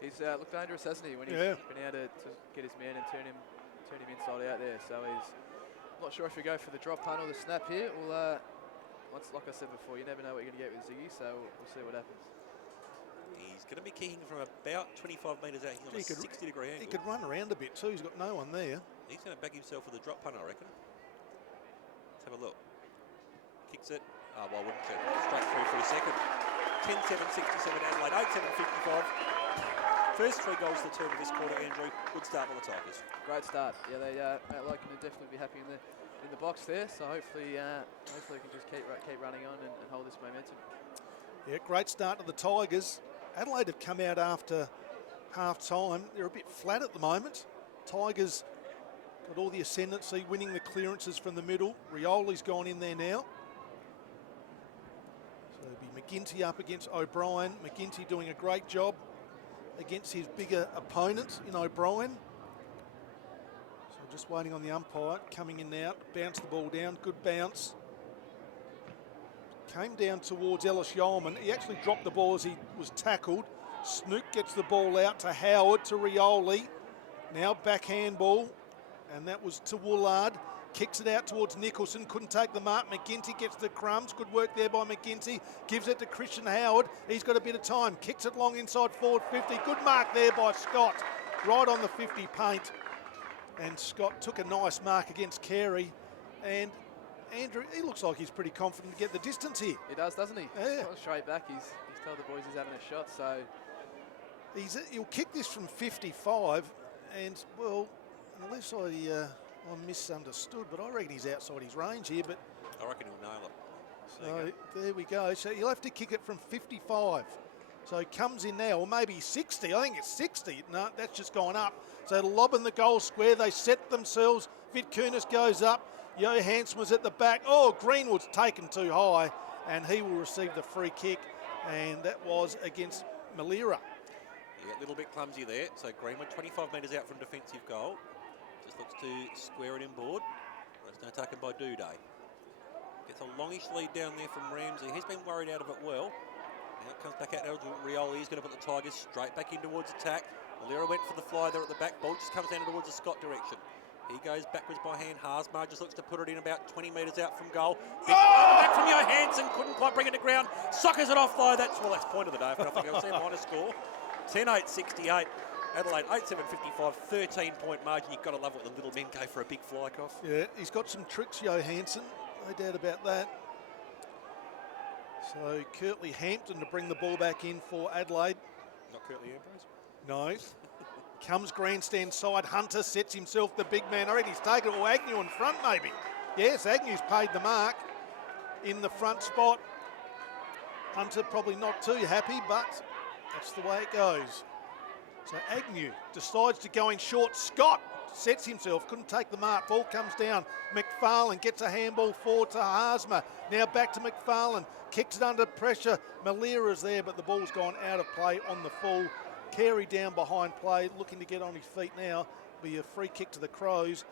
He's looked dangerous, hasn't he, when he's been able to get his man and turn him inside out there. So he's not sure if we go for the drop punt or the snap here. We'll, like I said before, you never know what you're going to get with Ziggy, so we'll see what happens. He's going to be kicking from about 25 metres out. He's on a 60-degree angle. He could run around a bit too. He's got no one there. He's going to back himself with a drop punt, I reckon. Let's have a look. Kicks it. Oh, why wouldn't you? Straight through for a second. 10-7-67 Adelaide, 8-7-55. First 3 goals of the term of this quarter, Andrew. Good start by the Tigers. Great start. Yeah, Matt Logan will definitely be happy in the box there. So hopefully we can just keep running on and hold this momentum. Yeah, great start to the Tigers. Adelaide have come out after half-time. They're a bit flat at the moment. Tigers got all the ascendancy, winning the clearances from the middle. Rioli's gone in there now. So it'll be McGinty up against O'Brien. McGinty doing a great job. against his bigger opponent in O'Brien. So just waiting on the umpire, coming in now, bounce the ball down, good bounce. Came down towards Ellis Yeoman. He actually dropped the ball as he was tackled. Snook gets the ball out to Howard, to Rioli. Now backhand ball, and that was to Woolard. Kicks it out towards Nicholson, couldn't take the mark. McGinty gets the crumbs. Good work there by McGinty. Gives it to Christian Howard. He's got a bit of time. Kicks it long inside forward 50. Good mark there by Scott. Right on the 50 paint. And Scott took a nice mark against Carey. And Andrew, he looks like he's pretty confident to get the distance here. He does, doesn't he? Yeah. He's gone straight back. He's told the boys he's having a shot, so... He'll kick this from 55. And, well, unless I misunderstood, but I reckon he's outside his range here. But I reckon he'll nail it. So there we go. So you'll have to kick it from 55. So he comes in now, or maybe 60. I think it's 60. No, that's just gone up. So lob in the goal square. They set themselves. Vitkunis goes up. Johansson was at the back. Oh, Greenwood's taken too high, and he will receive the free kick. And that was against Malira. Yeah, a little bit clumsy there. So Greenwood 25 metres out from defensive goal. Just looks to square it inboard. It's now taken by Duday. Gets a longish lead down there from Ramsey. He's been worried out of it well. Now it comes back out to Rioli. He's going to put the Tigers straight back in towards attack. Malira went for the fly there at the back. Ball just comes down towards the Scott direction. He goes backwards by hand. Harsmar just looks to put it in about 20 metres out from goal. Back from Johansson. Couldn't quite bring it to ground. Sockers it off though. That's point of the day. If nothing else, their minor score. 10-8-68. Adelaide 8-7-55. 13-point margin. You've got to love what the little men go for a big fly off. Yeah, he's got some tricks, Johansson. No doubt about that. So Kirtley Hampton to bring the ball back in for Adelaide. Not Kirtley Ambrose? No. Comes grandstand side. Hunter sets himself the big man. I reckon he's taken it. Or Agnew in front maybe. Yes, Agnew's paid the mark in the front spot. Hunter probably not too happy, but that's the way it goes. So Agnew decides to go in short. Scott sets himself, couldn't take the mark. Ball comes down. McFarlane gets a handball forward to Harsma. Now back to McFarlane. Kicks it under pressure. Malira's there, but the ball's gone out of play on the full. Carey down behind play, looking to get on his feet now. Be a free kick to the Crows,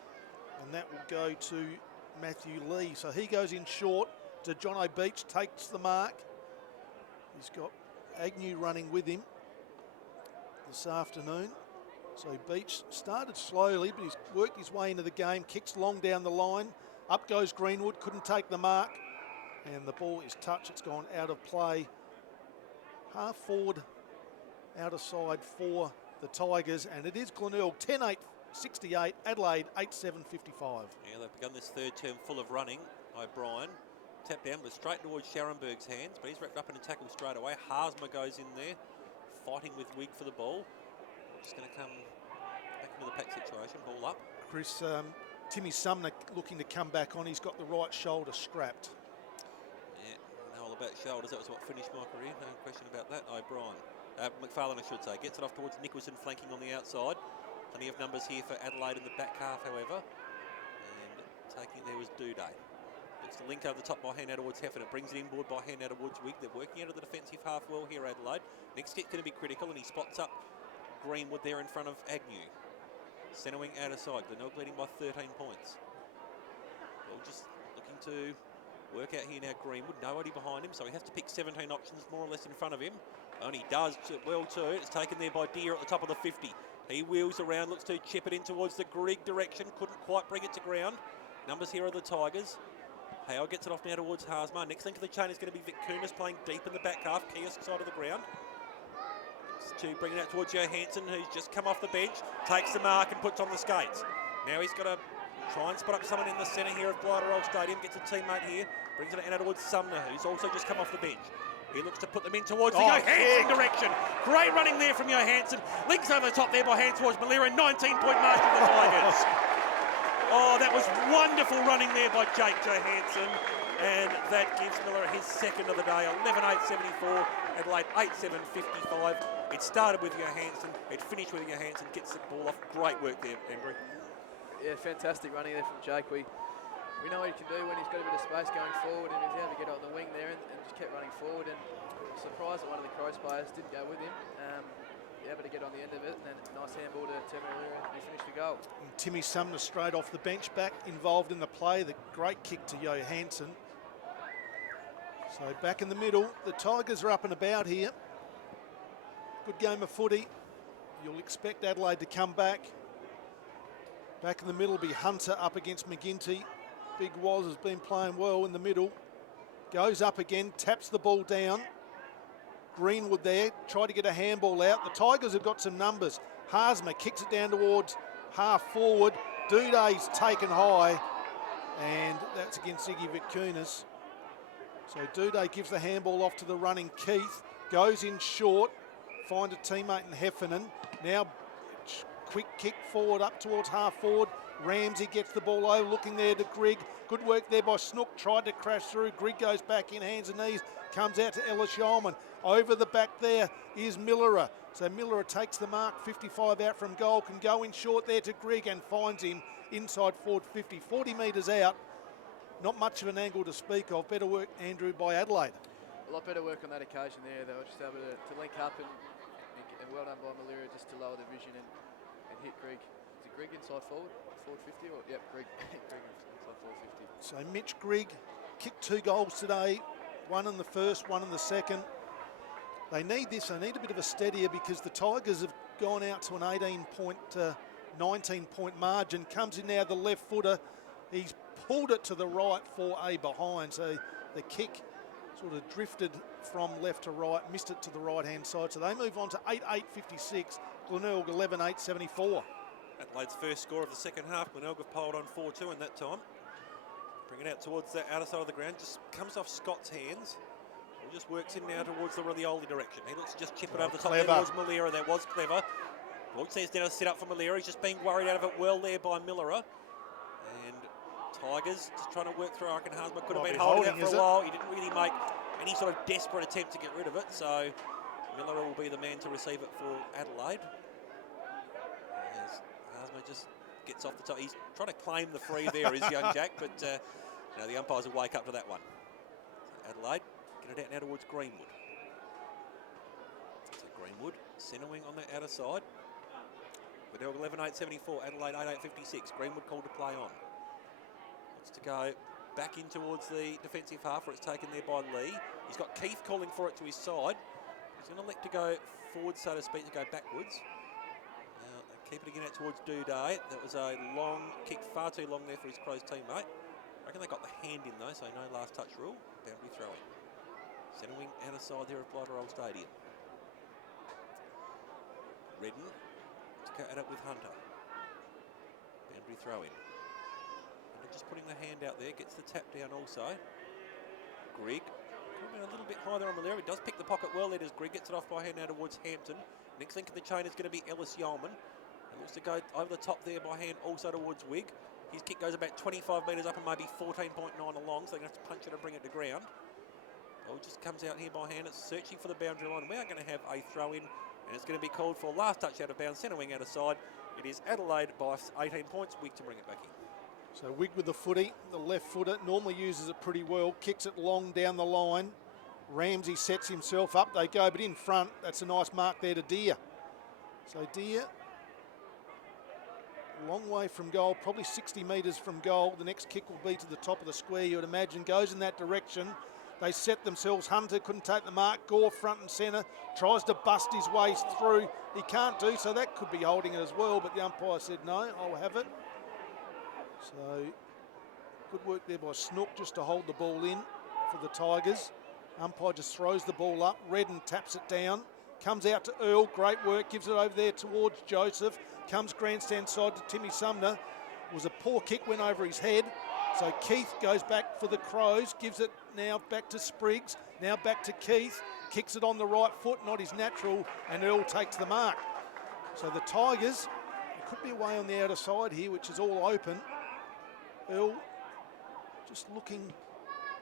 and that will go to Matthew Lee. So he goes in short to Jono Beach, takes the mark. He's got Agnew running with him this afternoon. So Beach started slowly, but he's worked his way into the game, kicks long down the line. Up goes Greenwood, couldn't take the mark. And the ball is touched, it's gone out of play. Half forward, out of side for the Tigers, and it is Glenelg 10-8-68, Adelaide 8-7-55. Yeah, they've begun this third term full of running. O'Brien tapped down, but straight towards Scharenberg's hands, but he's wrapped up in a tackle straight away. Harsma goes in there, fighting with Wigg for the ball. Just going to come back into the pack situation, ball up. Chris, Timmy Sumner looking to come back on. He's got the right shoulder strapped. Yeah, know all about shoulders. That was what finished my career, no question about that. O'Brien. McFarlane, I should say, gets it off towards Nicholson, flanking on the outside. Plenty of numbers here for Adelaide in the back half, however. And taking it there was Duday. Looks to link over the top by hand out towards Heffernan. Brings it inboard by hand out towards Wigg. They're working out of the defensive half well here, Adelaide. Next kick going to be critical, and he spots up Greenwood there in front of Agnew. Centre wing out of side. Glenelg leading by 13 points. Well, just looking to work out here now, Greenwood. Nobody behind him, so he has to pick 17 options more or less in front of him. And he does well too. It's taken there by Deere at the top of the 50. He wheels around, looks to chip it in towards the Grigg direction. Couldn't quite bring it to ground. Numbers here are the Tigers. Howard gets it off now towards Harsmar. Next link of the chain is going to be Vitkunis playing deep in the back half, kiosk side of the ground. To bring it out towards Johansson, who's just come off the bench, takes the mark and puts on the skates. Now he's got to try and spot up someone in the centre here of Gliderol Stadium. Gets a teammate here, brings it out towards Sumner, who's also just come off the bench. He looks to put them in towards the Johansson direction. Great running there from Johansson. Links over the top there by hand towards Malira. 19-point margin for the Tigers. Oh, that was wonderful running there by Jake Johansson. And that gives Miller his second of the day. 11-8-74, Adelaide 8-7-55. It started with Johansson. It finished with Johansson. Gets the ball off. Great work there, Embry. Yeah, fantastic running there from Jake. We know what he can do when he's got a bit of space going forward, and he was able to get on the wing there and just kept running forward. And surprised that one of the Crows players didn't go with him. able to get on the end of it, and then nice handball to Timmy O'Leary, and he finished the goal. And Timmy Sumner straight off the bench, back involved in the play. The great kick to Johansson. So back in the middle, the Tigers are up and about here. Good game of footy. You'll expect Adelaide to come back. Back in the middle will be Hunter up against McGinty. Big Woz has been playing well in the middle. Goes up again, taps the ball down. Greenwood there, tried to get a handball out. The Tigers have got some numbers. Haasma kicks it down towards half forward. Duday's taken high, and that's against Iggy Vitkunas. So Duday gives the handball off to the running Keith. Goes in short, finds a teammate in Heffernan. Now quick kick forward up towards half forward. Ramsey gets the ball over, looking there to Grigg. Good work there by Snook, tried to crash through. Grigg goes back in, hands and knees, comes out to Ellis Yeoman. Over the back there is Millerer. So Millerer takes the mark, 55 out from goal, can go in short there to Grigg and finds him inside forward 50, 40 metres out. Not much of an angle to speak of. Better work, Andrew, by Adelaide. A lot better work on that occasion there. They were just able to link up, and well done by Millerer just to lower the vision and hit Grigg. Is it Grigg inside forward 50? Or, yep, Grigg inside forward 50. So Mitch Grigg kicked 2 goals today, one in the first, one in the second. They need this, they need a bit of a steadier, because the Tigers have gone out to an 19-point margin. Comes in now the left footer. He's pulled it to the right for a behind. So the kick sort of drifted from left to right, missed it to the right-hand side. So they move on to 8-8-56, Glenelg 11-8-74. Adelaide's first score of the second half. Glenelg have piled on 4-2 in that time. Bring it out towards the outer side of the ground. Just comes off Scott's hands. He just works in now towards the Rioli direction. He looks to just chip it over the top. There was Millerer. That was clever. Lord says now to set up for Millerer. He's just being worried out of it well there by Millerer. And Tigers just trying to work through. I reckon Haasma could have been holding it for a while. He didn't really make any sort of desperate attempt to get rid of it. So Millerer will be the man to receive it for Adelaide. As Haasma just gets off the top. He's trying to claim the free there, is young Jack, but no, the umpires will wake up to that one. Adelaide get it out now towards Greenwood. So Greenwood, centre wing on the outer side. Glenelg 11-8-74, Adelaide 8-8-56. Greenwood called to play on. Wants to go back in towards the defensive half, where it's taken there by Lee. He's got Keith calling for it to his side. He's going to elect to go forward, so to speak, to go backwards. Now they keep it again out towards Duday. That was a long kick, far too long there for his Crows teammate. I reckon they got the hand in though, so no last touch rule. Boundary throw in. Centre wing outer side there of Blighter Old Stadium. Redden to go at it with Hunter. Boundary throw in. Hunter just putting the hand out there, gets the tap down also. Grigg coming a little bit higher there on Millerer. He does pick the pocket well there as Grigg gets it off by hand now towards Hampton. Next link in the chain is going to be Ellis Yeoman. He wants to go over the top there by hand also towards Wigg. His kick goes about 25 metres up and maybe 14.9 along, so they're going to have to punch it and bring it to ground. Oh, it just comes out here by hand. It's searching for the boundary line. We are going to have a throw in, and it's going to be called for last touch out of bounds, centre wing out of side. It is Adelaide by 18 points. Wigg to bring it back in. So Wigg with the footy, the left footer, normally uses it pretty well, kicks it long down the line. Ramsey sets himself up, they go, but in front, that's a nice mark there to Deer. So Deer, long way from goal, probably 60 metres from goal. The next kick will be to the top of the square, you would imagine, goes in that direction. They set themselves. Hunter couldn't take the mark. Gore front and centre, tries to bust his way through. He can't do so. That could be holding it as well, but the umpire said no, I'll have it. So good work there by Snook just to hold the ball in for the Tigers. Umpire just throws the ball up. Redden taps it down. Comes out to Earl. Great work. Gives it over there towards Joseph. Comes grandstand side to Timmy Sumner. It was a poor kick, went over his head. So Keith goes back for the Crows. Gives it now back to Spriggs. Now back to Keith. Kicks it on the right foot, not his natural. And Earl takes the mark. So the Tigers, it could be away on the outer side here, which is all open. Earl just looking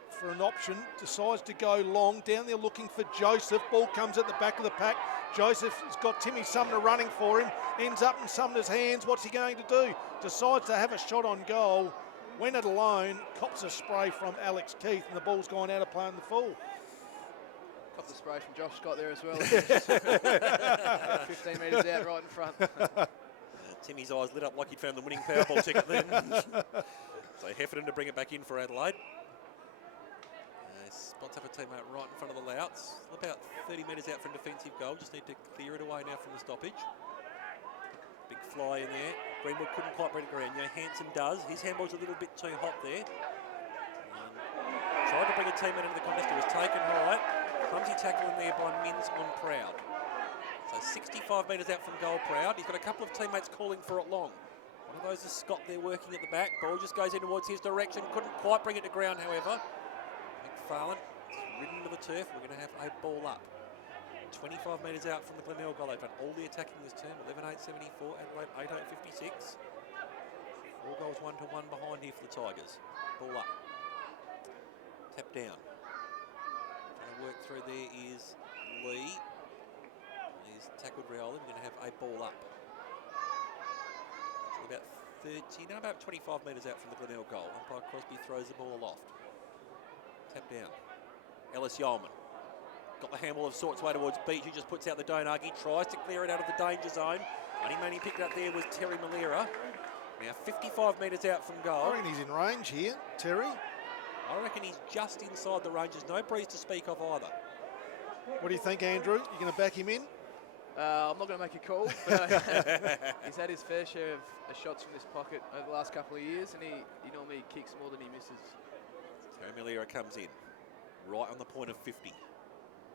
for an option, decides to go long, down there looking for Joseph. Ball comes at the back of the pack. Joseph has got Timmy Sumner running for him, ends up in Sumner's hands. What's he going to do? Decides to have a shot on goal. Went it alone, cops a spray from Alex Keith, and the ball's gone out of play in the full. Got the spray from Josh Scott there as well. 15 metres out right in front. Timmy's eyes lit up like he'd found the winning Powerball ticket then. So Heffernan to bring it back in for Adelaide. Spots up a teammate right in front of the Louts. About 30 metres out from defensive goal. Just need to clear it away now from the stoppage. Big fly in there. Greenwood couldn't quite bring it around. Hansen does. His handball's a little bit too hot there. Tried to bring a teammate into the contest. It was taken right. Clumsy tackle in there by Mins on Proud. So 65 metres out from goal, Proud. He's got a couple of teammates calling for it long. One of those is Scott there working at the back. Ball just goes in towards his direction. Couldn't quite bring it to ground, however. McFarlane ridden to the turf. We're going to have a ball up. 25 metres out from the Glenelg goal. They've done all the attacking this term. 11-8-74, Adelaide 8-8-56. 4 goals 1-1 behind here for the Tigers. Ball up. Tap down. Trying to work through there is Lee. He's tackled Rioli. We're going to have a ball up. So about 25 metres out from the Glenelg goal. Umpire Crosby throws the ball aloft. Tap down. Ellis Yeoman. Got the handball of sorts way towards Beach, who just puts out the Donaghy, tries to clear it out of the danger zone. Only man he picked it up there was Terry Malera. Now 55 metres out from goal. I reckon he's in range here, Terry. I reckon he's just inside the range. There's no breeze to speak of either. What do you think, Andrew? You going to back him in? I'm not going to make a call, but he's had his fair share of shots from this pocket over the last couple of years, and he normally kicks more than he misses. Terry Malera comes in, right on the point of 50.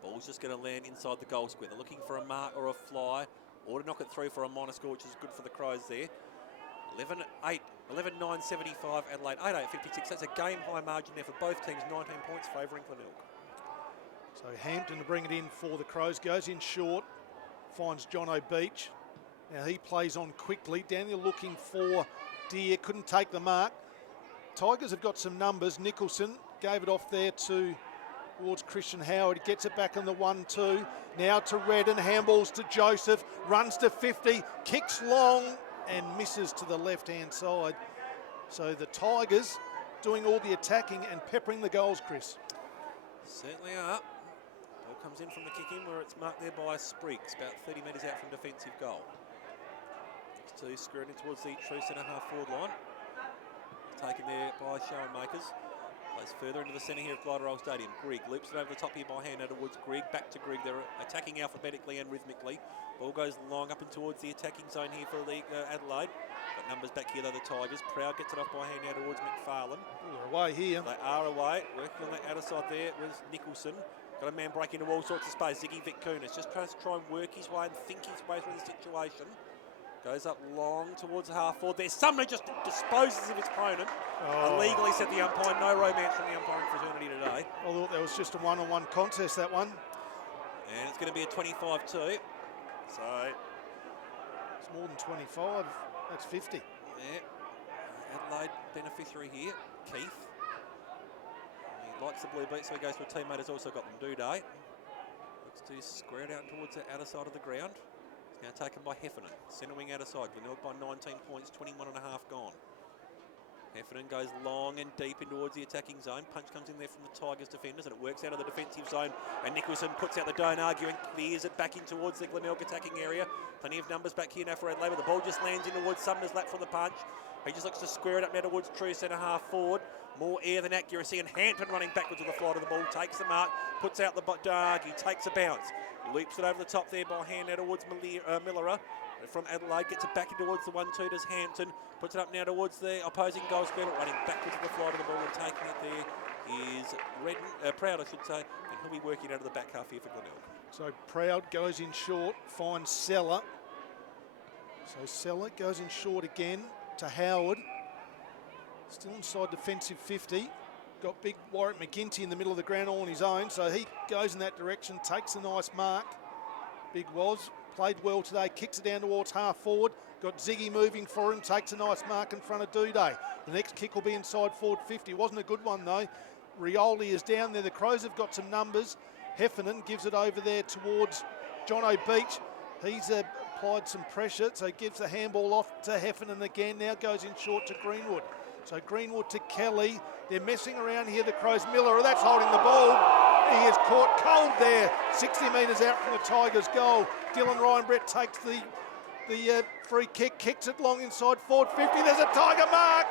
Ball's just going to land inside the goal square. They're looking for a mark or a fly, or to knock it through for a minor score, which is good for the Crows there. 11-9-75, Adelaide 8-8-56. That's a game-high margin there for both teams, 19 points favouring Glenelg. So Hampton to bring it in for the Crows. Goes in short, finds Jono Beach. Now he plays on quickly. Daniel looking for Deere, couldn't take the mark. Tigers have got some numbers. Nicholson gave it off there towards Christian Howard. He gets it back on the 1-2. Now to Redden, handballs to Joseph, runs to 50, kicks long and misses to the left-hand side. So the Tigers doing all the attacking and peppering the goals, Chris. Certainly are. Ball comes in from the kick in where it's marked there by Spriggs, about 30 metres out from defensive goal. Next two screwing in towards the true centre half forward line. Taken there by Sharon Makers. Plays further into the centre here of Glider Old Stadium. Grigg loops it over the top here by hand out towards Grigg. Back to Grigg. They're attacking alphabetically and rhythmically. Ball goes long up and towards the attacking zone here for the Adelaide. Got numbers back here though, the Tigers. Proud gets it off by hand out towards McFarlane. They're away here. They are away. Working on that outer side there was Nicholson. Got a man breaking into all sorts of space. Ziggy Vitkunas just tries to try and work his way and think his way through the situation. Goes up long towards the half forward. There's someone who just disposes of his opponent. Illegally said the umpire. No romance from the umpiring fraternity today. I thought that was just a one-on-one contest, that one. And it's going to be a 25-2. So it's more than 25. That's 50. Yeah. Adelaide beneficiary here. Keith. He likes the blue beat, so he goes to a teammate who's also got them. Duday. Looks to square it out towards the outer side of the ground. Now taken by Heffernan, centre wing outer side. Glenelg by 19 points, 21.5 gone. Heffernan goes long and deep in towards the attacking zone. Punch comes in there from the Tigers defenders and it works out of the defensive zone. And Nicholson puts out the Donaghy and clears it back in towards the Glenelg attacking area. Plenty of numbers back here now for Adelaide. The ball just lands in towards Sumner's lap from the punch. He just looks to square it up now towards true centre half forward. More air than accuracy, and Hampton running backwards with the flight of the ball. Takes the mark, puts out the Donaghy, takes a bounce. Leaps it over the top there by hand now towards Millera from Adelaide. Gets it back in towards the 1-2. Does Hampton. Puts it up now towards the opposing goal square, but running backwards with the flight of the ball and taking it there is Redden, Proud, I should say, and he'll be working out of the back half here for Glenelg. So Proud goes in short, finds Seller. So Seller goes in short again to Howard. Still inside defensive 50. Got big Warwick McGinty in the middle of the ground all on his own, so he goes in that direction, takes a nice mark. Big was, played well today, kicks it down towards half forward. Got Ziggy moving for him, takes a nice mark in front of Duday. The next kick will be inside forward 50. Wasn't a good one though. Rioli is down there. The Crows have got some numbers. Heffernan gives it over there towards Jono Beach. He's applied some pressure, so gives the handball off to Heffernan again. Now goes in short to Greenwood. So Greenwood to Kelly. They're messing around here, the Crows. Miller, that's holding the ball. He is caught cold there, 60 metres out from the Tigers' goal. Dylan Ryan Brett takes the free kick, kicks it long inside forward 50. There's a Tiger mark.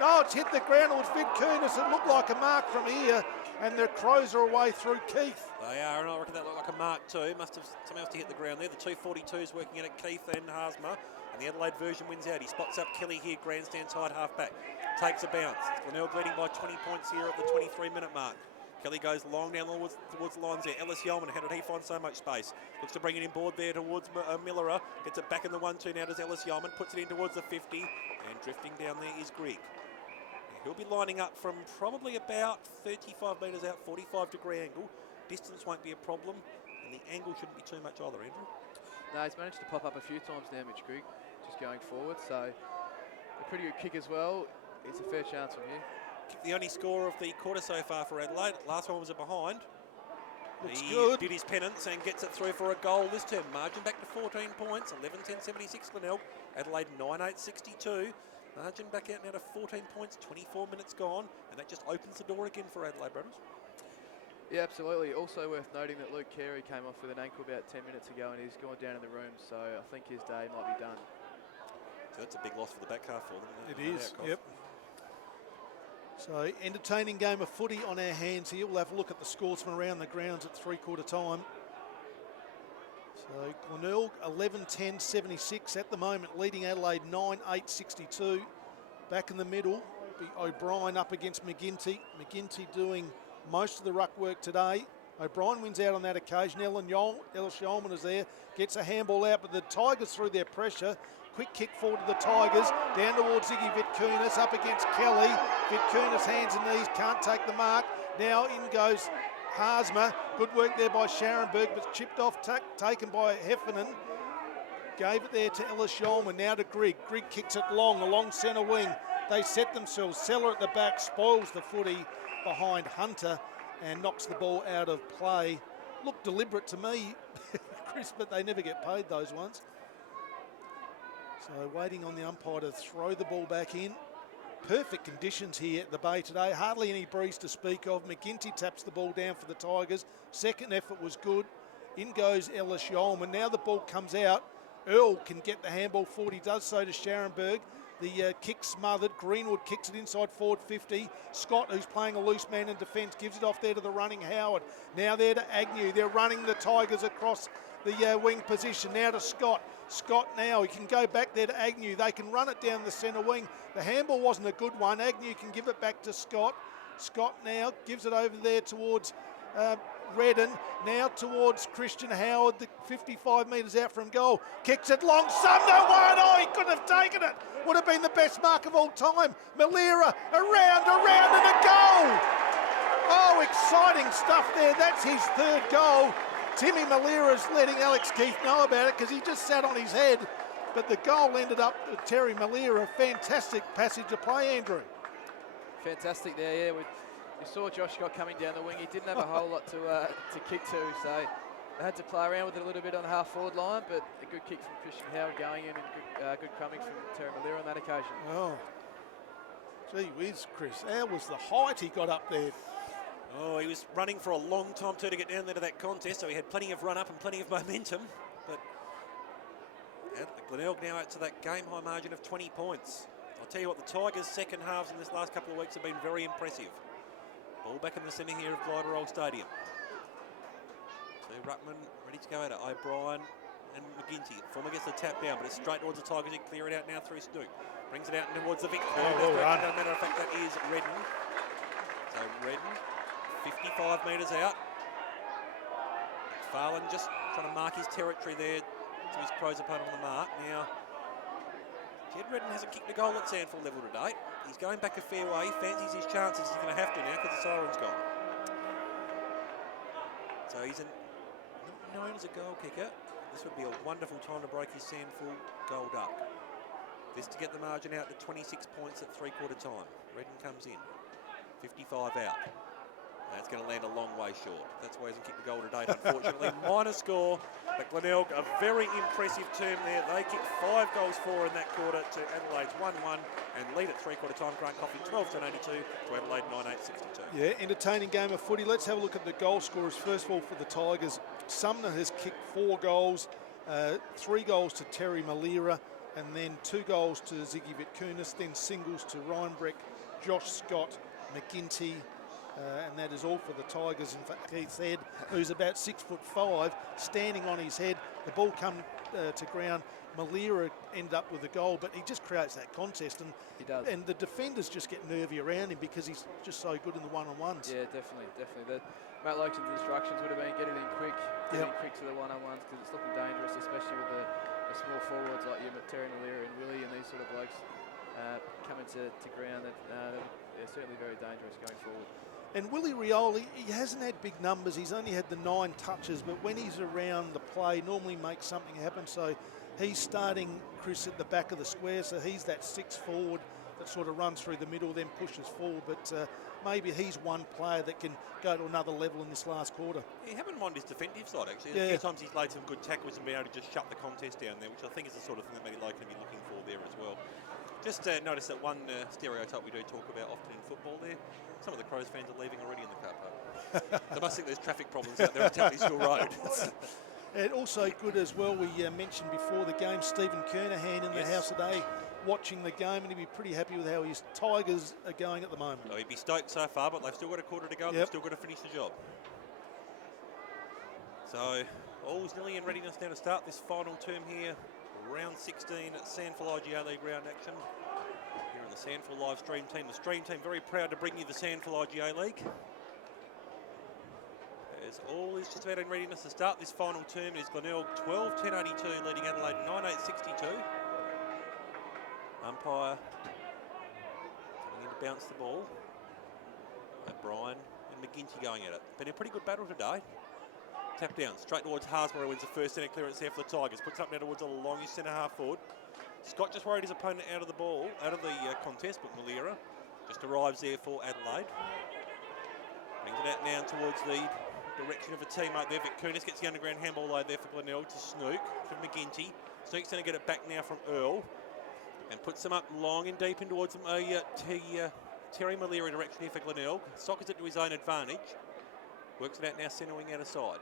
Oh, it's hit the ground. It was Vid Kunis. It looked like a mark from here, and the Crows are away through Keith. They are, and I reckon that looked like a mark too. Must have something else to hit the ground there. The 242s working in at Keith and Haasma, and the Adelaide version wins out. He spots up Kelly here, grandstand side half-back. Takes a bounce. Glenelg leading by 20 points here at the 23-minute mark. Kelly goes long down towards the lines there. Ellis Yeoman, how did he find so much space? Looks to bring it in board there towards Millerer. Gets it back in the 1-2 now does Ellis Yeoman. Puts it in towards the 50. And drifting down there is Grigg. He'll be lining up from probably about 35 metres out, 45-degree angle. Distance won't be a problem, and the angle shouldn't be too much either, Andrew. No, he's managed to pop up a few times now, Mitch Grigg, just going forward. So a pretty good kick as well. It's a fair chance from here. The only score of the quarter so far for Adelaide. Last one was a behind. Looks he good. Did his penance and gets it through for a goal this term. Margin back to 14 points, 11-10-76 Glenelg. Adelaide 9-8-62. Margin back out now to 14 points, 24 minutes gone, and that just opens the door again for Adelaide Brothers. Yeah, absolutely. Also worth noting that Luke Carey came off with an ankle about 10 minutes ago, and he's gone down in the room, so I think his day might be done. So that's a big loss for the back half for them. It is, yep. So, entertaining game of footy on our hands here. We'll have a look at the scores from around the grounds at three-quarter time. So, Glenelg 11-10-76 at the moment, leading Adelaide 9-8-62. Back in the middle, be O'Brien up against McGinty. McGinty doing most of the ruck work today. O'Brien wins out on that occasion. Ellis Yeoman is there, gets a handball out, but the Tigers through their pressure. Quick kick forward to the Tigers, down towards Ziggy Vitkunis, up against Kelly. Vitkunis hands and knees, can't take the mark. Now in goes Haasma. Good work there by Scharenberg, but chipped off, taken by Heffernan. Gave it there to Ellis Yeoman, now to Grigg. Grigg kicks it long, along centre wing. They set themselves. Seller at the back spoils the footy behind Hunter and knocks the ball out of play. Looked deliberate to me, Chris, but they never get paid those ones. So waiting on the umpire to throw the ball back in. Perfect conditions here at the Bay today. Hardly any breeze to speak of. McGinty taps the ball down for the Tigers. Second effort was good. In goes Ellis Yeoman. Now the ball comes out. Earl can get the handball forward. He does so to Scharenberg. The kick smothered. Greenwood kicks it inside forward 50. Scott, who's playing a loose man in defence, gives it off there to the running Howard. Now there to Agnew. They're running the Tigers across the wing position. Now to Scott. Scott now, he can go back there to Agnew. They can run it down the centre wing. The handball wasn't a good one. Agnew can give it back to Scott. Scott now gives it over there towards Redden. Now towards Christian Howard, the 55 metres out from goal. Kicks it long. Sumner wide. Oh, he couldn't have taken it. Would have been the best mark of all time. Malera around, and a goal. Oh, exciting stuff there. That's his third goal. Timmy Malera's letting Alex Keith know about it because he just sat on his head. But the goal ended up with Terry Malera. Fantastic passage of play, Andrew. Fantastic there, yeah. We saw Josh Scott coming down the wing. He didn't have a whole lot to kick to, so they had to play around with it a little bit on the half-forward line, but a good kick from Christian Howard going in and good crumbing from Terry Malera on that occasion. Oh, gee whiz, Chris. How was the height he got up there? Oh, he was running for a long time too to get down there to that contest, so he had plenty of run up and plenty of momentum. But Glenelg now out to that game-high margin of 20 points. I'll tell you what, the Tigers' second halves in this last couple of weeks have been very impressive. Ball back in the centre here of Glider Old Stadium. So Ruckman ready to go at it. O'Brien and McGinty. Former gets the tap down, but it's straight towards the Tigers. He clear it out now through Snook. Brings it out towards the Vic. well run. As a matter of fact, that is Redden. So Redden, 55 metres out. Farland just trying to mark his territory there to his Crows opponent on the mark. Now, Jed Redden hasn't kicked a goal at SANFL level to date. He's going back a fair way. He fancies his chances. He's going to have to now because the siren's gone. So he's not known as a goal kicker. This would be a wonderful time to break his SANFL goal duck. This to get the margin out to 26 points at three-quarter time. Redden comes in. 55 out. That's going to land a long way short. That's why he hasn't kicked the goal to date, unfortunately. Minor score, but Glenelg, a very impressive term there. They kicked 5 goals for in that quarter to Adelaide's 1-1 and lead at three-quarter time. Grant Coffey 12-82 to Adelaide 9-8-62. Yeah, entertaining game of footy. Let's have a look at the goal scorers. First of all, for the Tigers, Sumner has kicked 4 goals, 3 goals to Terry Malira, and then 2 goals to Ziggy Vitkunis, then singles to Reinbreck, Josh Scott, McGinty, and that is all for the Tigers. In fact, Keith's head, who's about 6'5", standing on his head. The ball come to ground. Malira ended up with a goal, but he just creates that contest, and He does. And the defenders just get nervy around him because he's just so good in the one-on-ones. Yeah, definitely. Matt Loken's instructions would have been get it in quick, to the one-on-ones, because it's looking dangerous, especially with the small forwards like you, Terry Malira and Willie and these sort of blokes coming to ground. They're certainly very dangerous going forward. And Willie Rioli, he hasn't had big numbers. He's only had the 9 touches, but when he's around the play, normally makes something happen. So he's starting, Chris, at the back of the square. So he's that 6 forward that sort of runs through the middle, then pushes forward. But maybe he's one player that can go to another level in this last quarter. You haven't minded his defensive side, actually. Yeah. A few times he's laid some good tackles and been able to just shut the contest down there, which I think is the sort of thing that maybe Loke can be looking for there as well. Just notice that one stereotype we do talk about often in football there. Some of the Crows fans are leaving already in the car park. They must think there's traffic problems out there on Tapley School Road. And also good as well, we mentioned before the game, Stephen Kernahan in the house today watching the game, and he'd be pretty happy with how his Tigers are going at the moment. So he'd be stoked so far, but they've still got a quarter to go. They've still got to finish the job. So all's nearly in readiness now to start this final term here. Round 16 at SANFL IGA League round action. Here in the SANFL live stream team. The stream team very proud to bring you the SANFL IGA League. As all is just about in readiness to start this final term. It is Glenelg 12-10-82 leading Adelaide 9-8-62. Umpire coming in to bounce the ball. O'Brien and McGinty going at it. Been a pretty good battle today. Tap down, straight towards Harsmer, who wins the first centre clearance there for the Tigers. Puts up now towards the longest centre half forward. Scott just worried his opponent out of the ball, out of the contest, but Malira just arrives there for Adelaide. Brings it out now towards the direction of a teammate there. Vitkunis gets the underground handball load there for Glenelg to Snook from McGinty. Snook's going to get it back now from Earl and puts them up long and deep in towards them. Terry Malira direction here for Glenelg. Sockers it to his own advantage. Works it out now, centre wing out of side.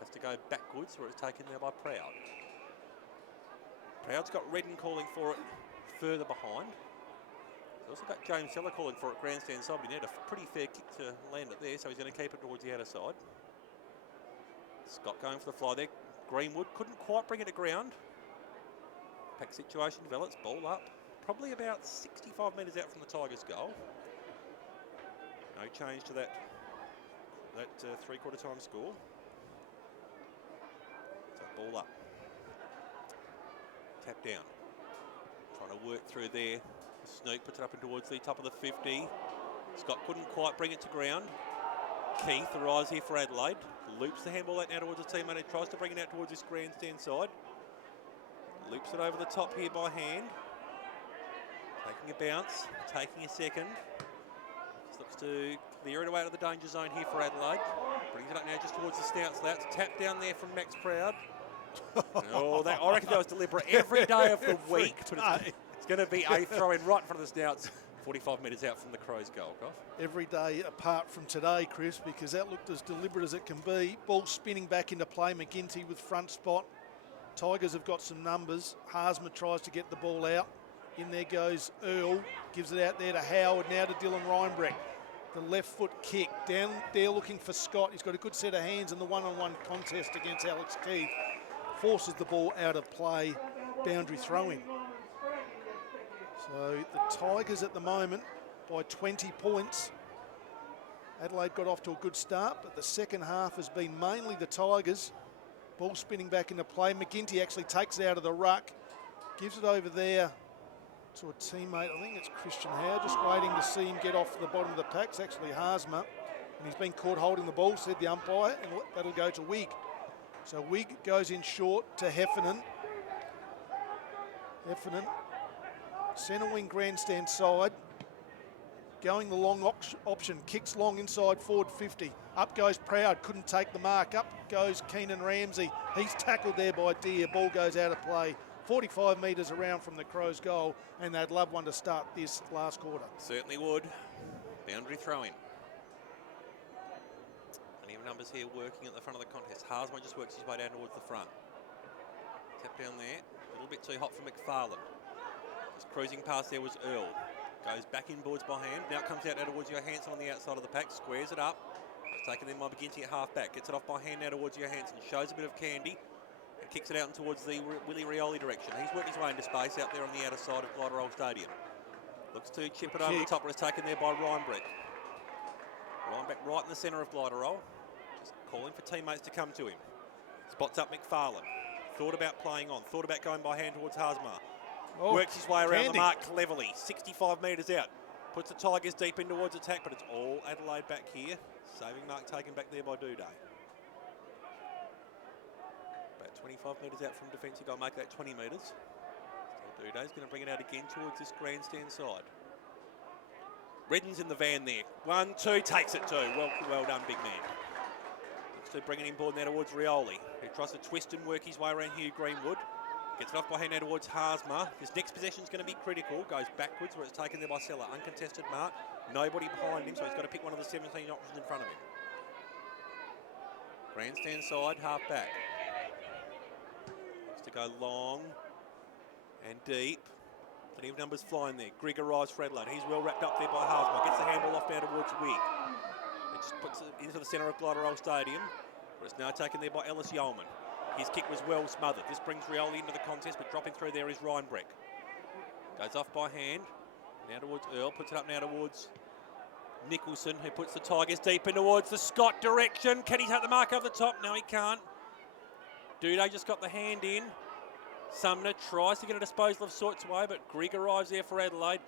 Has to go backwards where it's taken there by Proud. Proud's got Redden calling for it further behind. He's also got James Seller calling for it grandstand side, but he had a pretty fair kick to land it there, so he's going to keep it towards the outer side. Scott going for the fly there. Greenwood couldn't quite bring it to ground. Pack situation develops, ball up. Probably about 65 metres out from the Tigers' goal. No change to that three-quarter time score. So ball up. Tap down. Trying to work through there. Snook puts it up and towards the top of the 50. Scott couldn't quite bring it to ground. Keith arrives here for Adelaide. Loops the handball out now towards the teammate who tries to bring it out towards this grandstand side. Loops it over the top here by hand. Taking a bounce, taking a second. Just looks to clear it away out of the danger zone here for Adelaide. Brings it up now just towards the snouts. That's tap down there from Max Proud. I reckon that was deliberate every day of the week. But it's going to be a throw in right in front of the snouts. 45 metres out from the Crows' goal, Goff. Every day apart from today, Chris, because that looked as deliberate as it can be. Ball spinning back into play. McGinty with front spot. Tigers have got some numbers. Harsma tries to get the ball out. In there goes Earl. Gives it out there to Howard. Now to Dylan Reinbrecht. The left foot kick. Down there looking for Scott. He's got a good set of hands in the one-on-one contest against Alex Keith. Forces the ball out of play. Boundary throw-in. So the Tigers at the moment by 20 points. Adelaide got off to a good start, but the second half has been mainly the Tigers. Ball spinning back into play. McGinty actually takes it out of the ruck. Gives it over there to a teammate. I think it's Christian Howe, just waiting to see him get off the bottom of the pack. It's actually Harsma, and he's been caught holding the ball, said the umpire, and that'll go to Wigg. So Wigg goes in short to Heffernan. Heffernan, centre wing grandstand side. going the long option, kicks long inside forward 50. Up goes Proud, couldn't take the mark. Up goes Keenan Ramsey. He's tackled there by Deere. Ball goes out of play. 45 metres around from the Crows' goal, and they'd love one to start this last quarter. Certainly would. Boundary throw-in. Plenty of numbers here working at the front of the contest. Harsma just works his way down towards the front. Tap down there. A little bit too hot for McFarlane. Just cruising past there was Earl. Goes back inboards by hand. Now comes out towards Johansson on the outside of the pack. Squares it up. Taken in by McGinty at half back. Gets it off by hand now towards Johansson. Shows a bit of candy. And kicks it out and towards the Willie Rioli direction. He's worked his way into space out there on the outer side of Glenelg Stadium. Looks to chip it over the top, but it's taken there by Reinbrek. Reinbrek right in the centre of Glenelg. Just calling for teammates to come to him. Spots up McFarlane. Thought about playing on. Thought about going by hand towards Harsma. Works his way around the mark cleverly. 65 metres out. Puts the Tigers deep in towards attack, but it's all Adelaide back here. Saving mark taken back there by Duday. About 25 metres out from defence. You've got to make that 20 metres. Duday's going to bring it out again towards this grandstand side. Redden's in the van there. 1-2, takes it too. Well done, big man. Looks to bring it in board now towards Rioli, who tries to twist and work his way around Hugh Greenwood. Gets it off by hand now towards Harsma. His next possession is going to be critical. Goes backwards where it's taken there by Sella. Uncontested mark. Nobody behind him, so he's got to pick one of the 17 options in front of him. Grandstand side, half back. Looks to go long and deep. Plenty of numbers flying there. Greg arrives for Adelaide. He's well wrapped up there by Harsma. Gets the handball off now towards Wig. It just puts it into the centre of Glenelg Stadium, where it's now taken there by Ellis Yeoman. His kick was well smothered. This brings Rioli into the contest, but dropping through there is Reinbrek. Goes off by hand. Now towards Earl. Puts it up now towards Nicholson, who puts the Tigers deep in towards the Scott direction. Can he take the mark over the top? No, he can't. Duday just got the hand in. Sumner tries to get a disposal of sorts away, but Grigg arrives there for Adelaide.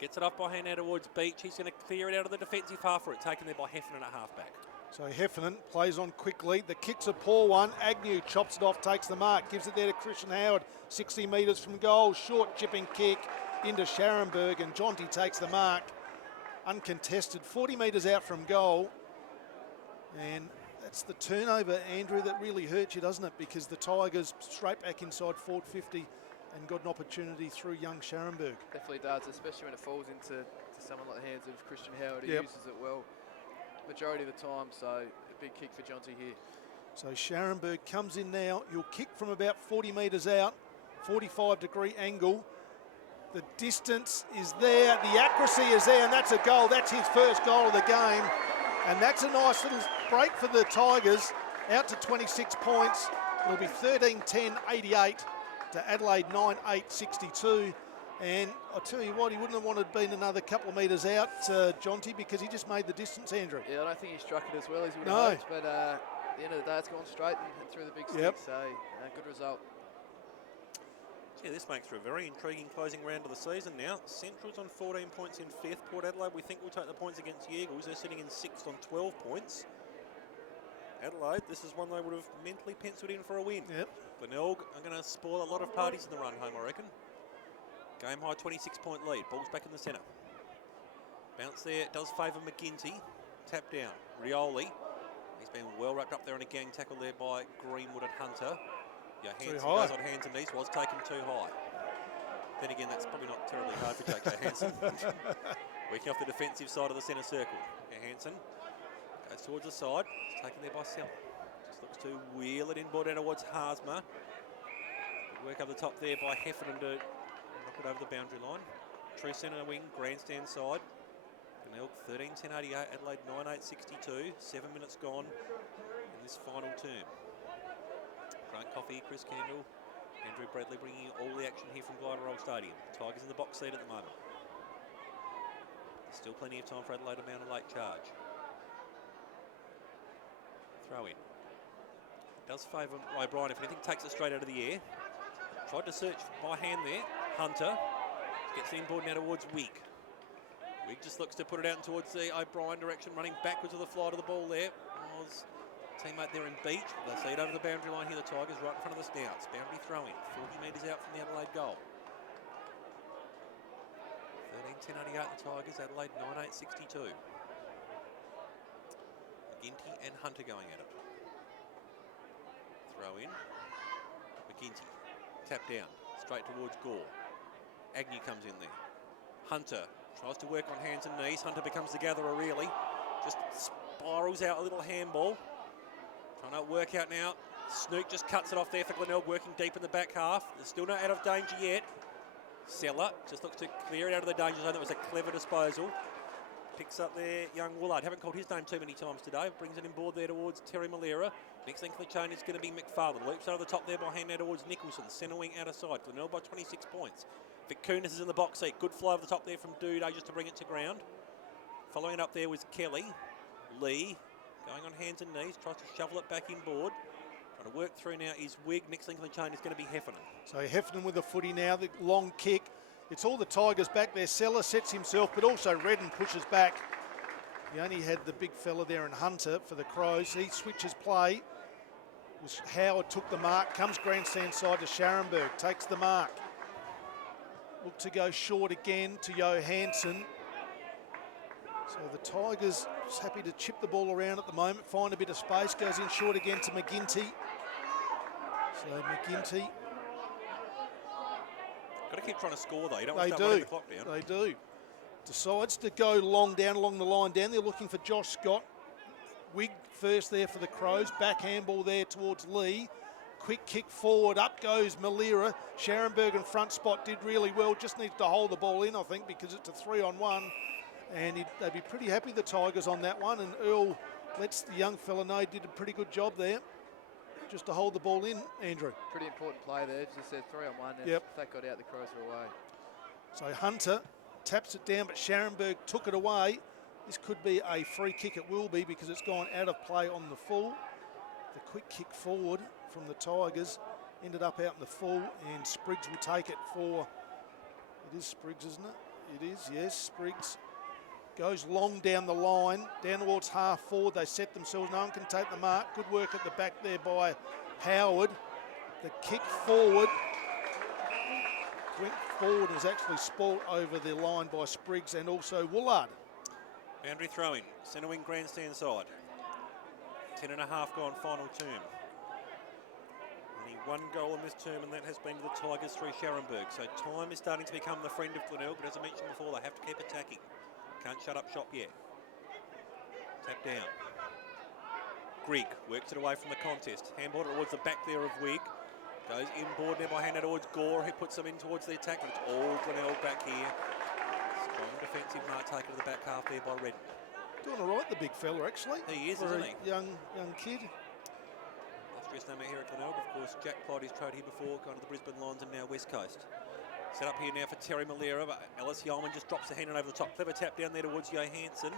Gets it off by hand now towards Beach. He's going to clear it out of the defensive half for it. Taken there by Heffernan at half-back. So Heffernan plays on quickly. The kick's a poor one. Agnew chops it off, takes the mark. Gives it there to Christian Howard. 60 metres from goal. Short chipping kick into Scharenberg, and Jonty takes the mark. Uncontested. 40 metres out from goal. And that's the turnover, Andrew, that really hurts you, doesn't it? Because the Tigers straight back inside forward 50 and got an opportunity through young Scharenberg. Definitely does, especially when it falls into someone like the hands of Christian Howard, who uses it well majority of the time. So a big kick for Jonty here. So Scharenberg comes in now. He'll kick from about 40 metres out, 45-degree angle. The distance is there, the accuracy is there, and that's a goal. That's his first goal of the game. And that's a nice little break for the Tigers, out to 26 points. It'll be 13-10-88 to Adelaide 9-8-62. And I'll tell you what, he wouldn't have wanted been another couple of metres out, Jonty, because he just made the distance, Andrew. Yeah, I don't think he struck it as well as he would have hoped, but at the end of the day, it's gone straight and through the big stick, so good result. Yeah, this makes for a very intriguing closing round of the season now. Central's on 14 points in 5th. Port Adelaide, we think, will take the points against the Eagles. They're sitting in 6th on 12 points. Adelaide, this is one they would have mentally penciled in for a win. Yep. Glenelg are going to spoil a lot of parties in the run home, I reckon. Game high 26-point lead. Ball's back in the centre. Bounce there does favour McGinty. Tap down. Rioli. He's been well wrapped up there in a gang tackle there by Greenwood and Hunter. Johansson goes on hands and knees, was taken too high. Then again, that's probably not terribly hard for Jake Johansson. Working off the defensive side of the centre circle. Johansson goes towards the side. It's taken there by Sell. Just looks to wheel it inboard out towards Harsma. Work up the top there by Heffernan to knock it over the boundary line. True centre wing, grandstand side. Glenelg 13-10-88, Adelaide 9-8-62. 7 minutes gone in this final term. Grant Coffey, Chris Kendall, Andrew Bradley bringing you all the action here from Glenelg Stadium. Tigers in the box seat at the moment. Still plenty of time for Adelaide to mount a late charge. Throw in. Does favour O'Brien, if anything, takes it straight out of the air. Tried to search by hand there. Hunter gets the inboard now towards Wig. Wig just looks to put it out towards the O'Brien direction, running backwards with the flight of the ball there. Was teammate there in Beach. They see it over the boundary line here, the Tigers, right in front of the Snouts. Boundary throw in, 40 metres out from the Adelaide goal. 13-10-88 the Tigers, Adelaide 9-8-62. McGinty and Hunter going at it. Throw in. McGinty. Tap down. Straight towards Gore. Agnew comes in there. Hunter tries to work on hands and knees. Hunter becomes the gatherer really. Just spirals out a little handball. Trying to work out now. Snook just cuts it off there for Glenelg, working deep in the back half. They're still not out of danger yet. Seller just looks to clear it out of the danger zone. That was a clever disposal. Picks up there young Woolard. Haven't called his name too many times today. Brings it in board there towards Terry Malera. Next link of the chain is going to be McFarlane. Leaps over the top there behind now towards Nicholson. Centre wing out of side. Glenelg by 26 points. Vic Kunis is in the box seat. Good fly over the top there from Duday just to bring it to ground. Following it up there was Kelly. Lee going on hands and knees. Tries to shovel it back in board. Trying to work through now is Wigg. Next link of the chain is going to be Heffernan. So Heffernan with the footy now, the long kick. It's all the Tigers back there. Seller sets himself, but also Redden pushes back. He only had the big fella there in Hunter for the Crows. He switches play. Howard took the mark, comes grandstand side to Scharenberg, takes the mark. Look to go short again to Johansson. So the Tigers just happy to chip the ball around at the moment, find a bit of space, goes in short again to McGinty. So McGinty. Got to keep trying to score though. You don't want to start running the clock down. They do. Decides to go long down along the line down. They're looking for Josh Scott. Wigg first there for the Crows. Back handball there towards Lee. Quick kick forward. Up goes Malera. Scharenberg in front spot did really well. Just needs to hold the ball in, I think, because it's a 3-on-1. And they'd be pretty happy, the Tigers, on that one. And Earl lets the young fella know he did a pretty good job there. Just to hold the ball in, Andrew. Pretty important play there. As you said, 3-on-1. Yep. If that got out, the Crows are away. So Hunter taps it down, but Scharenberg took it away. This could be a free kick. It will be because it's gone out of play on the full. The quick kick forward from the Tigers ended up out in the full, and Spriggs will take it for... It is Spriggs, isn't it? It is, yes, Spriggs. Goes long down the line, down towards half forward. They set themselves. No one can take the mark. Good work at the back there by Howard. The kick forward went forward and was actually spoilt over the line by Spriggs and also Woolard. Boundary throw-in, centre wing grandstand side. 10.5 gone final term. Only one goal in this term, and that has been to the Tigers through Scharenberg. So time is starting to become the friend of Glenelg, but as I mentioned before, they have to keep attacking. Can't shut up shop yet. Tap down. Grigg works it away from the contest. Handball towards the back there of Wigg. Goes inboard now by hand towards Gore, who puts them in towards the attack, but it's all Glenelg back here. Strong defensive mark taken to the back half there by Redden. Doing all right, the big fella, actually. He is, for isn't a he? young kid. Illustrious number here at Glenelg. Of course, Jack Plight, who's trode here before, going to the Brisbane Lions and now West Coast. Set up here now for Terry Malera, but Ellis Yeoman just drops the hand in over the top. Clever tap down there towards Johansson.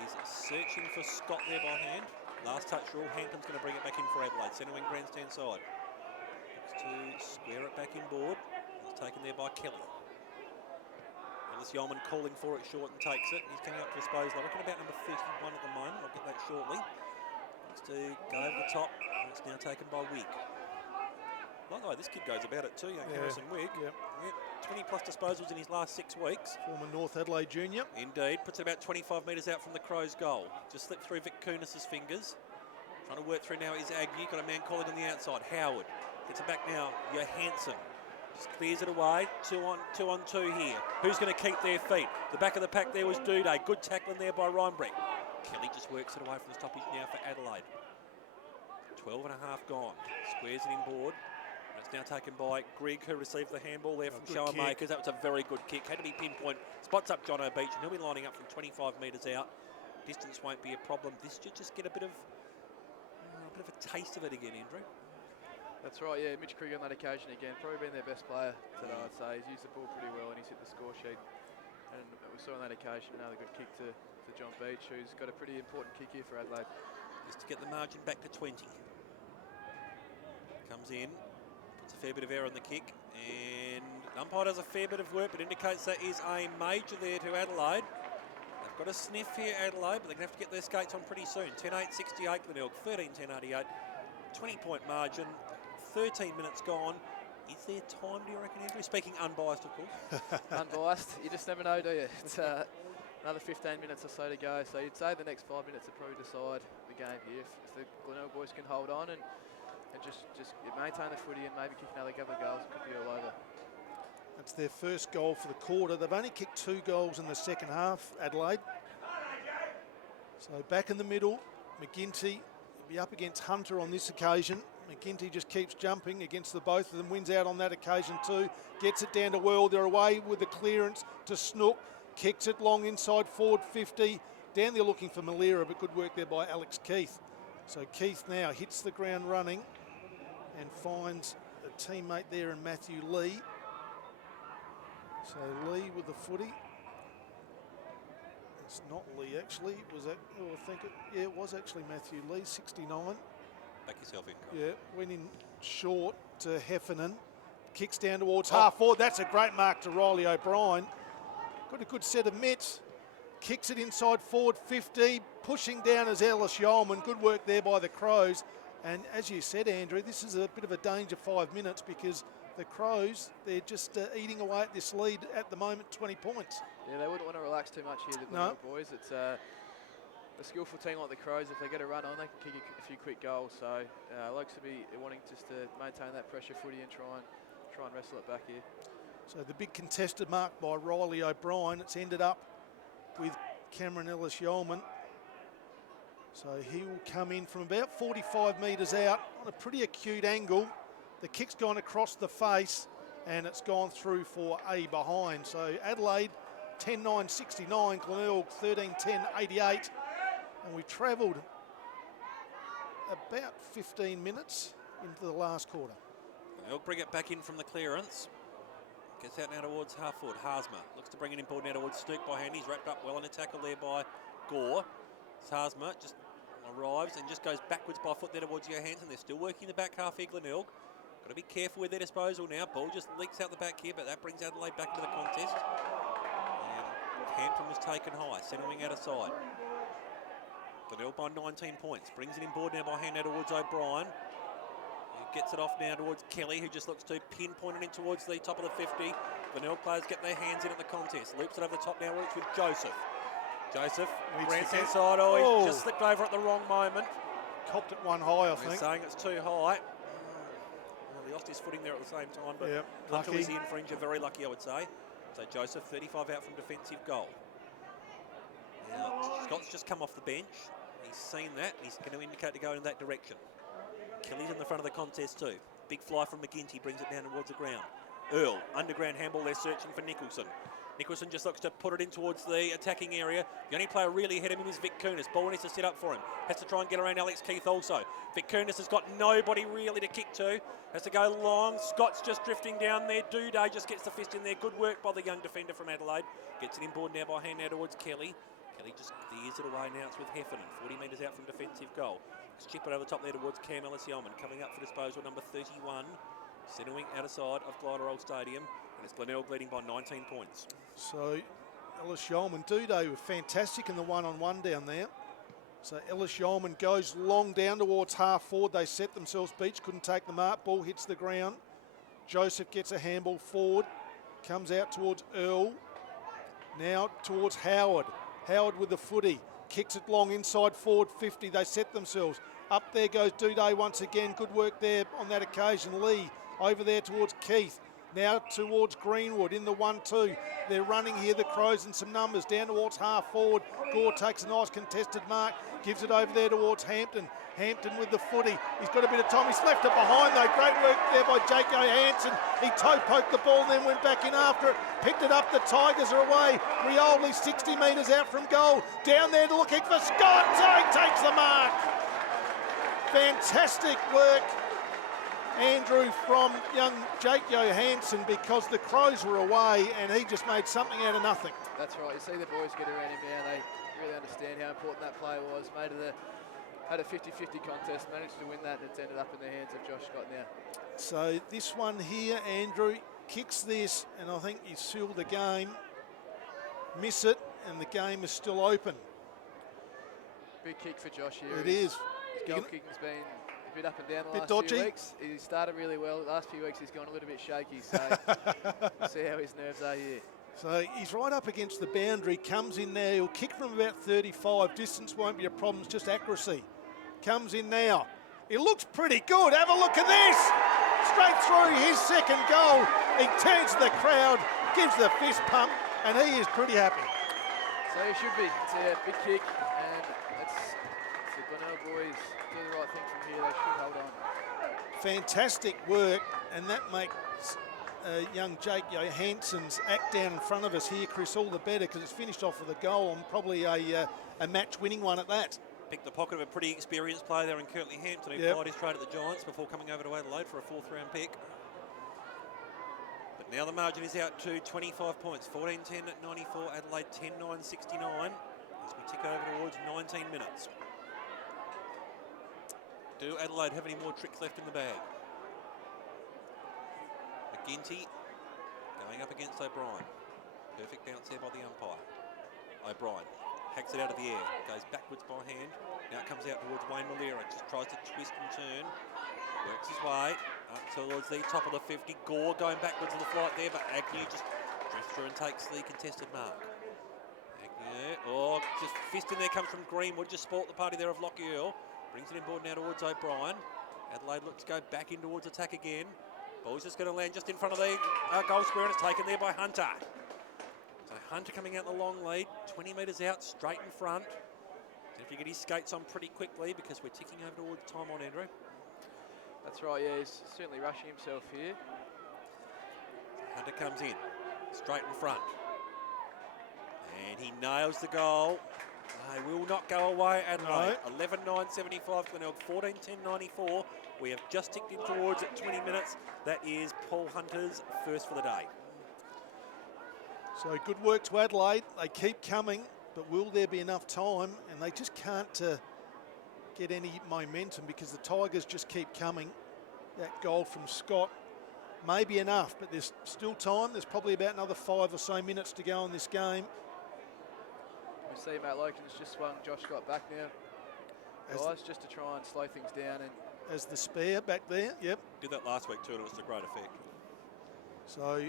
He's searching for Scott there by hand. Last touch rule, Hampton's going to bring it back in for Adelaide. Centre wing grandstand side. Looks to square it back in board. It's taken there by Kelly. Ellis Yeoman calling for it short and takes it. He's coming up to disposal. I reckon about number 31 at the moment. I'll get that shortly. Looks to go over the top. And it's now taken by Wigg. Like the way this kid goes about it too, young Harrison Wigg. Yep. 20 plus disposals in his last 6 weeks. Former North Adelaide junior. Indeed, puts it about 25 metres out from the Crows' goal. Just slipped through Vic Kunis' fingers. Trying to work through now is Agnew. Got a man calling on the outside. Howard gets it back now. Johansson just clears it away. 2 on 2 here. Who's going to keep their feet? The back of the pack there was Duday. Good tackling there by Reinbrink. Kelly just works it away from the stoppage now for Adelaide. 12.5 gone. Squares it in board. It's now taken by Grigg, who received the handball there from Shower Makers. That was a very good kick. Had to be pinpoint. Spots up John O'Beach, and he'll be lining up from 25 metres out. Distance won't be a problem. This should just get a bit of a taste of it again, Andrew. That's right, yeah. Mitch Krieger on that occasion again. Probably been their best player today, I'd say. He's used the ball pretty well and he's hit the score sheet. And we saw on that occasion another good kick to John Beach, who's got a pretty important kick here for Adelaide. Just to get the margin back to 20. Comes in. Puts a fair bit of air on the kick, and umpire does a fair bit of work, but indicates that is a major there to Adelaide. They've got a sniff here, Adelaide, but they're going to have to get their skates on pretty soon. 10-8-68 Glenelg, 13-10-88, 20-point margin, 13 minutes gone Is there time, do you reckon, Andrew? Speaking unbiased, of course. Unbiased, you just never know, do you? It's another 15 minutes or so to go, so you'd say the next 5 minutes will probably decide the game here. If the Glenelg boys can hold on and just maintain the footy and maybe kick another couple of goals, it could be all over. That's their first goal for the quarter. They've only kicked 2 goals in the second half, Adelaide. So back in the middle, McGinty will be up against Hunter on this occasion. McGinty just keeps jumping against the both of them, wins out on that occasion too. Gets it down to World, they're away with the clearance to Snook. Kicks it long inside forward 50. Down there looking for Malira, but good work there by Alex Keith. So Keith now hits the ground running and finds a teammate there in Matthew Lee. So Lee with the footy. It's not Lee actually. Was that? Oh, I think it was actually Matthew Lee, 69. Back yourself in. Yeah, went in short to Heffernan. Kicks down towards half forward. That's a great mark to Riley O'Brien. Got a good set of mitts. Kicks it inside forward 50. Pushing down as Ellis Yeoman. Good work there by the Crows. And as you said, Andrew, this is a bit of a danger 5 minutes because the Crows, they're just eating away at this lead at the moment, 20 points. Yeah, they wouldn't want to relax too much here, the Glenelg boys. It's a skillful team like the Crows. If they get a run on, they can kick a few quick goals. So Lokes will be wanting just to maintain that pressure footy and try and wrestle it back here. So the big contested mark by Riley O'Brien. It's ended up with Cameron Ellis Yeoman. So he will come in from about 45 metres out on a pretty acute angle. The kick's gone across the face and it's gone through for a behind. So Adelaide 10-9-69, Glenelg 13-10-88. And we travelled about 15 minutes into the last quarter. They'll bring it back in from the clearance. Gets out now towards half forward. Haasma looks to bring it in board now towards Stook by hand. He's wrapped up well in a tackle there by Gore. Haasma just arrives and just goes backwards by foot there towards Johansson. They're still working the back half here, Glenelg. Got to be careful with their disposal now. Ball just leaks out the back here, but that brings Adelaide back into the contest. And Hampton was taken high, centre wing out of side. Glenelg by 19 points. Brings it in board now by hand now towards O'Brien. Gets it off now towards Kelly, who just looks to pinpoint it in towards the top of the 50. Glenelg players get their hands in at the contest. Loops it over the top now, works with Joseph. Joseph, grandstand side. Oh, he's just slipped over at the wrong moment. Copped it one high, I think. Saying it's too high. Well, he lost his footing there at the same time, but Hunter was the infringer. Very lucky, I would say. So Joseph, 35 out from defensive goal. Now, Scott's just come off the bench. He's seen that. He's going to indicate to go in that direction. Kelly's in the front of the contest too. Big fly from McGinty brings it down towards the ground. Earl, underground handball, they're searching for Nicholson. Nicholson just looks to put it in towards the attacking area. The only player really ahead of him is Vic Kunis. Ball needs to sit up for him. Has to try and get around Alex Keith also. Vic Kunis has got nobody really to kick to. Has to go long. Scott's just drifting down there. Duday just gets the fist in there. Good work by the young defender from Adelaide. Gets it in board now by hand now towards Kelly. Kelly just clears it away now. It's with Heffernan. 40 metres out from defensive goal. Chip it over the top there towards Cam Ellis Yeoman. Coming up for disposal, number 31. Centre wing out of side of Glider Old Stadium. And it's Glenelg leading by 19 points. So Ellis Yeoman, Duday were fantastic in the one-on-one down there. So Ellis Yeoman goes long down towards half forward. They set themselves beach, couldn't take the mark. Ball hits the ground. Joseph gets a handball forward. Comes out towards Earl. Now towards Howard. Howard with the footy. Kicks it long inside forward 50. They set themselves. Up there goes Duday once again. Good work there on that occasion. Lee over there towards Keith. Now towards Greenwood in the 1-2. They're running here, the Crows, in some numbers. Down towards half forward. Gore takes a nice contested mark. Gives it over there towards Hampton. Hampton with the footy. He's got a bit of time. He's left it behind though. Great work there by Jake Johansson. He toe-poked the ball and then went back in after it. Picked it up. The Tigers are away. Rioli 60 metres out from goal. Down there looking for Scott. He takes the mark. Fantastic work, Andrew, from young Jake Johansson, because the Crows were away and he just made something out of nothing. That's right. You see the boys get around him now. They really understand how important that play was. Had a 50-50 contest, managed to win that, and it's ended up in the hands of Josh Scott now. So this one here, Andrew, kicks this, and I think he's sealed the game. Miss it, and the game is still open. Big kick for Josh here. It is. His goal kicking's been a bit up and down the Bit last dodgy. few weeks. He started really well. The last few weeks he's gone a little bit shaky, so we'll see how his nerves are here. So he's right up against the boundary, comes in now, he'll kick from about 35, distance won't be a problem, it's just accuracy. Comes in now, he looks pretty good, have a look at this! Straight through his second goal, he turns to the crowd, gives the fist pump, and he is pretty happy. So he should be. It's a big kick, and it's the Glenelg boys do the right thing from here, they should hold on. Fantastic work, and that makes young Jake Johansson's act down in front of us here, Chris, all the better because it's finished off with a goal and probably a match-winning one at that. Picked the pocket of a pretty experienced player there in Curtly Hampton, who applied his trade at the Giants before coming over to Adelaide for a 4th-round pick. But now the margin is out to 25 points, 14-10 at 94, Adelaide 10-9, 69, as we tick over towards 19 minutes. Do Adelaide have any more tricks left in the bag? McGinty going up against O'Brien. Perfect bounce there by the umpire. O'Brien hacks it out of the air, goes backwards by hand. Now it comes out towards Wayne Malera, just tries to twist and turn. Works his way up towards the top of the 50. Gore going backwards in the flight there, but Agnew just drifts through and takes the contested mark. Agnew, just fist in there comes from Greenwood, just sport the party there of Lockie Earl. Brings it inboard now towards O'Brien. Adelaide looks to go back in towards attack again. Ball's just going to land just in front of the goal square, and it's taken there by Hunter. So Hunter coming out in the long lead, 20 metres out, straight in front. So if you get his skates on pretty quickly, because we're ticking over towards time on, Andrew. That's right, yeah, he's certainly rushing himself here. Hunter comes in, straight in front. And he nails the goal. They will not go away, Adelaide. 11-9-75, Glenelg, 14-10-94. We have just ticked in towards 20 minutes. That is Paul Hunter's first for the day. So good work to Adelaide. They keep coming, but will there be enough time? And they just can't get any momentum because the Tigers just keep coming. That goal from Scott may be enough, but there's still time. There's probably about another 5 or so minutes to go in this game. We see Matt Loken's just swung Josh Scott back now. Guys, just to try and slow things down. And as the spare back there, yep. Did that last week too, and it was a great effect. So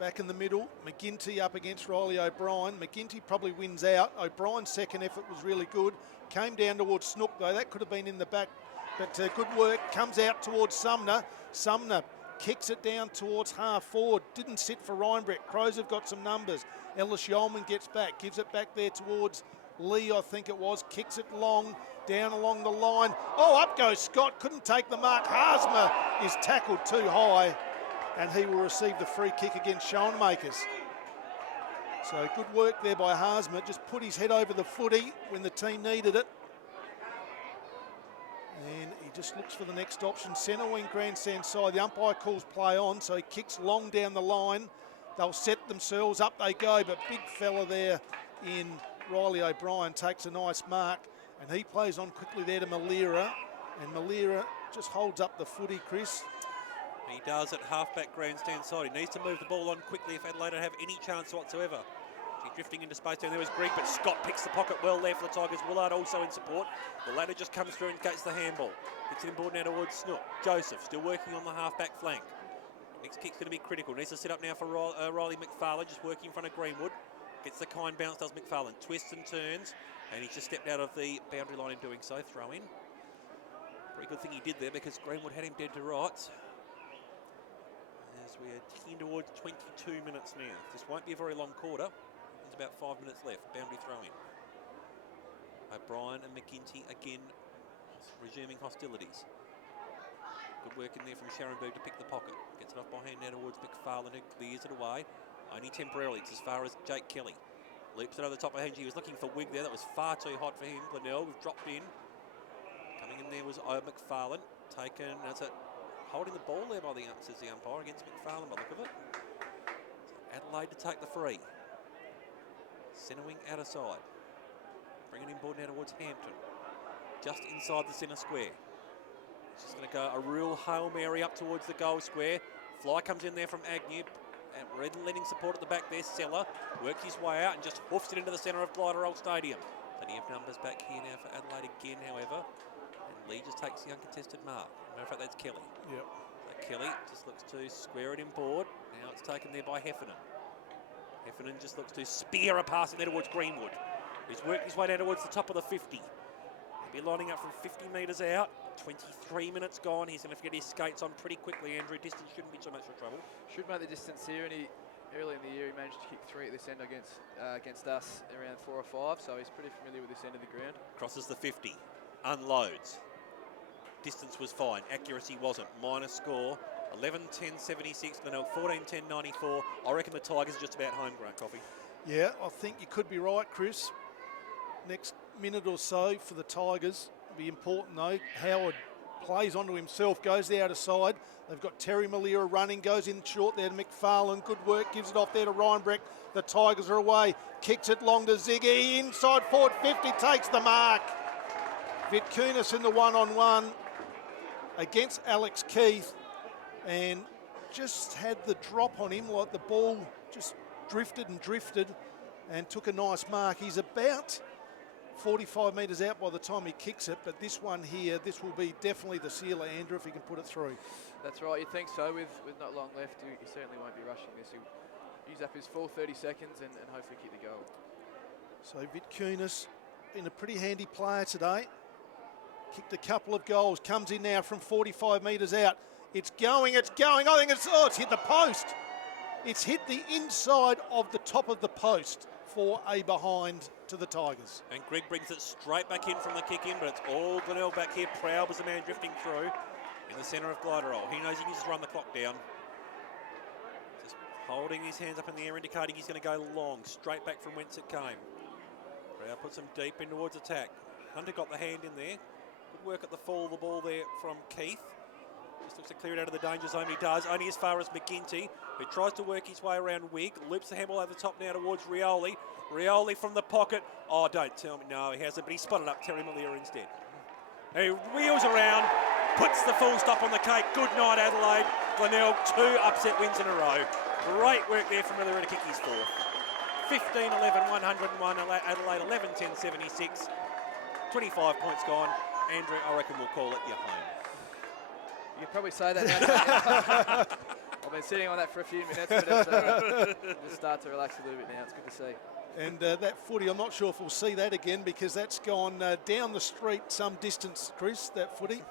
back in the middle, McGinty up against Riley O'Brien. McGinty probably wins out. O'Brien's second effort was really good. Came down towards Snook though, that could have been in the back. But good work, comes out towards Sumner. Sumner kicks it down towards half forward. Didn't sit for Reinbrett. Crows have got some numbers. Ellis Yeoman gets back, gives it back there towards Lee, I think it was. Kicks it long, down along the line. Oh, up goes Scott, couldn't take the mark. Haasma is tackled too high, and he will receive the free kick against Schoenmakers. So good work there by Haasma. Just put his head over the footy when the team needed it. And he just looks for the next option. Centre wing grandstand side. The umpire calls play on, so he kicks long down the line. They'll set themselves, up they go, but big fella there in Riley O'Brien takes a nice mark, and he plays on quickly there to Malera, and Malera just holds up the footy, Chris. He does at halfback grandstand side. He needs to move the ball on quickly if Adelaide have any chance whatsoever. He's drifting into space down there was Greg, but Scott picks the pocket well there for the Tigers. Willard also in support. The ladder just comes through and gets the handball. Gets it inboard now towards Snook. Joseph still working on the halfback flank. Next kick's going to be critical. Needs to set up now for Riley McFarlane, just working in front of Greenwood. Gets the kind bounce, does McFarlane. Twists and turns, and he's just stepped out of the boundary line in doing so. Throw in. Pretty good thing he did there because Greenwood had him dead to rights. As we are ticking towards 22 minutes now. This won't be a very long quarter. There's about 5 minutes left. Boundary throw in. O'Brien and McGinty again resuming hostilities. Good work in there from Sharon Berg to pick the pocket. Gets it off by hand now towards McFarlane, who clears it away. Only temporarily, it's as far as Jake Kelly. Leaps it over the top of hand. He was looking for Wig there. That was far too hot for him. Glenelg dropped in. Coming in there was McFarlane. Taken, that's it. Holding the ball there by the umpire against McFarlane by the look of it. So Adelaide to take the free. Centre wing out of side. Bring it inboard now towards Hampton. Just inside the centre square. It's just going to go a real Hail Mary up towards the goal square. Fly comes in there from Agnew. And lending support at the back there. Seller works his way out and just hoofs it into the centre of Glider Old Stadium. Plenty of numbers back here now for Adelaide again, however. And Lee just takes the uncontested mark. Matter of fact, that's Kelly. Yep. So Kelly just looks to square it inboard. Now it's taken there by Heffernan. Heffernan just looks to spear a pass in there towards Greenwood. He's worked his way down towards the top of the 50. He'll be lining up from 50 metres out. 23 minutes gone. He's going to get his skates on pretty quickly, Andrew. Distance shouldn't be so much for trouble. Should make the distance here, and early in the year he managed to kick 3 at this end against us around 4 or 5, so he's pretty familiar with this end of the ground. Crosses the 50, unloads. Distance was fine, accuracy wasn't. Minus score, 11-10-76, Glenelg 14-10-94. I reckon the Tigers are just about home, Grant Coffey. Yeah, I think you could be right, Chris. Next minute or so for the Tigers. Be important though. Howard plays onto himself, goes the outer side. They've got Terry Malira running, goes in short there to McFarlane. Good work, gives it off there to Ryanbreck. The Tigers are away. Kicks it long to Ziggy. Inside forward 50, takes the mark. Vitkunis in the one-on-one against Alex Keith. And just had the drop on him, like the ball just drifted and took a nice mark. He's about 45 metres out by the time he kicks it, but this one here, this will be definitely the sealer, Andrew, if he can put it through. That's right, you'd think so. With not long left, he certainly won't be rushing this. He'll use up his full 30 seconds and hopefully kick the goal. So Vitkunis, been a pretty handy player today. Kicked a couple of goals, comes in now from 45 metres out. It's going. I think it's hit the post. It's hit the inside of the top of the post for a behind to the Tigers. And Greg brings it straight back in from the kick in, but it's all Glenelg back here. Proud was the man drifting through in the centre of Gliderol. He knows he needs to run the clock down. Just holding his hands up in the air, indicating he's going to go long, straight back from whence it came. Proud puts him deep in towards attack. Hunter got the hand in there. Good work at the fall of the ball there from Keith. Just looks to clear it out of the danger zone. He does, only as far as McGinty, who tries to work his way around Wigg. Loops the handball over the top now towards Rioli. Rioli from the pocket. Oh, don't tell me. No, he hasn't, but he spotted up Terry Malira instead. He wheels around, puts the full stop on the cake. Good night, Adelaide. Glenelg, 2 upset wins in a row. Great work there from Malira to kick his 4th. 15-11, 101. Adelaide, 11-10-76. 25 points gone. Andrew, I reckon we'll call it your home. You could probably say that now. I've been sitting on that for a few minutes, but it's start to relax a little bit now. It's good to see. And that footy, I'm not sure if we'll see that again because that's gone down the street some distance, Chris, that footy.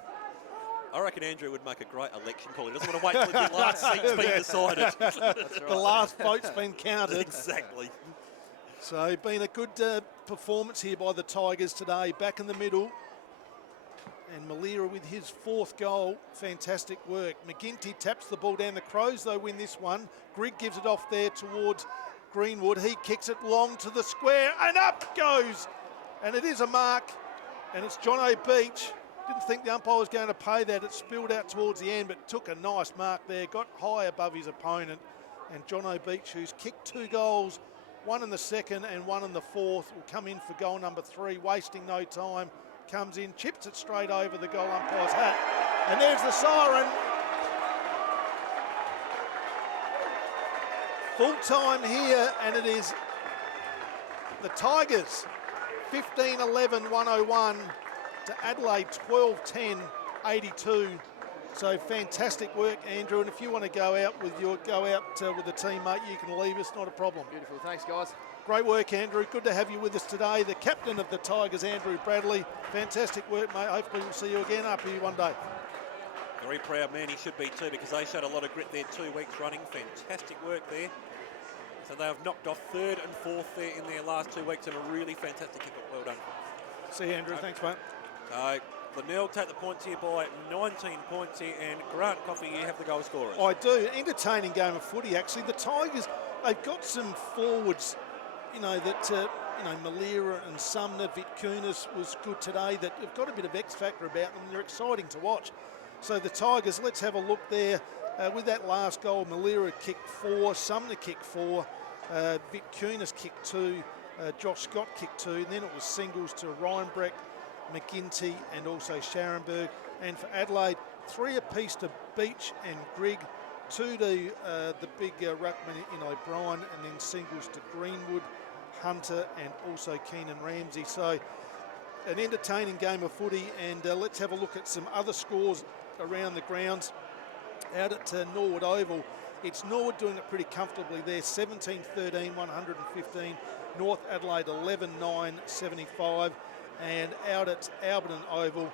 I reckon Andrew would make a great election call. He doesn't want to wait till the last seat's been decided. That's right. The last vote's been counted. Exactly. So been a good performance here by the Tigers today, back in the middle. And Malira with his 4th goal, fantastic work. McGinty taps the ball down. The Crows, though, win this one. Grigg gives it off there towards Greenwood. He kicks it long to the square, and up goes. And it is a mark, and it's John O'Beach. Didn't think the umpire was going to pay that. It spilled out towards the end, but took a nice mark there. Got high above his opponent. And John O'Beach, who's kicked 2 goals, 1 in the 2nd and 1 in the 4th, will come in for goal number 3, wasting no time. Comes in, chips it straight over the goal umpire's hat. And there's the siren. Full time here, and it is the Tigers 15-11, 101 to Adelaide 12-10, 82. So fantastic work, Andrew. And if you want to go out with the teammate, you can leave us, not a problem. Beautiful, thanks guys. Great work, Andrew. Good to have you with us today. The captain of the Tigers, Andrew Bradley. Fantastic work, mate. Hopefully we'll see you again up here one day. Very proud man, he should be too, because they showed a lot of grit there 2 weeks running. Fantastic work there. So they have knocked off 3rd and 4th there in their last 2 weeks, and a really fantastic kick-up. Well done. See you, Andrew. Thanks, mate. Glenelg take the points here by 19 points here, and Grant Coffey, you have the goal scorers. I do. Entertaining game of footy, actually. The Tigers, they've got some forwards, Malira and Sumner. Vitkunis was good today. That have got a bit of X factor about them. They're exciting to watch. So the Tigers, let's have a look there. With that last goal, Malira kicked 4, Sumner kicked 4, Vitkunis kicked 2, Josh Scott kicked 2, and then it was singles to Ryanbreck, McGinty, and also Scharenberg. And for Adelaide, 3 apiece to Beach and Grigg, 2 to the big ruckman in O'Brien, and then singles to Greenwood, Hunter, and also Keenan Ramsey. So an entertaining game of footy, and let's have a look at some other scores around the grounds. Out at Norwood Oval, it's Norwood doing it pretty comfortably there, 17-13, 115. North Adelaide 11-9, 75. And out at Alberton Oval,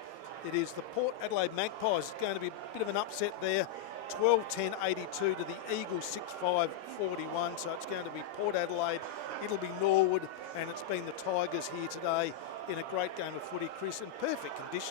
it is the Port Adelaide Magpies. It's going to be a bit of an upset there, 12-10, 82 to the Eagles 6-5, 41. So it's going to be Port Adelaide, it'll be Norwood, and it's been the Tigers here today in a great game of footy, Chris, in perfect conditions.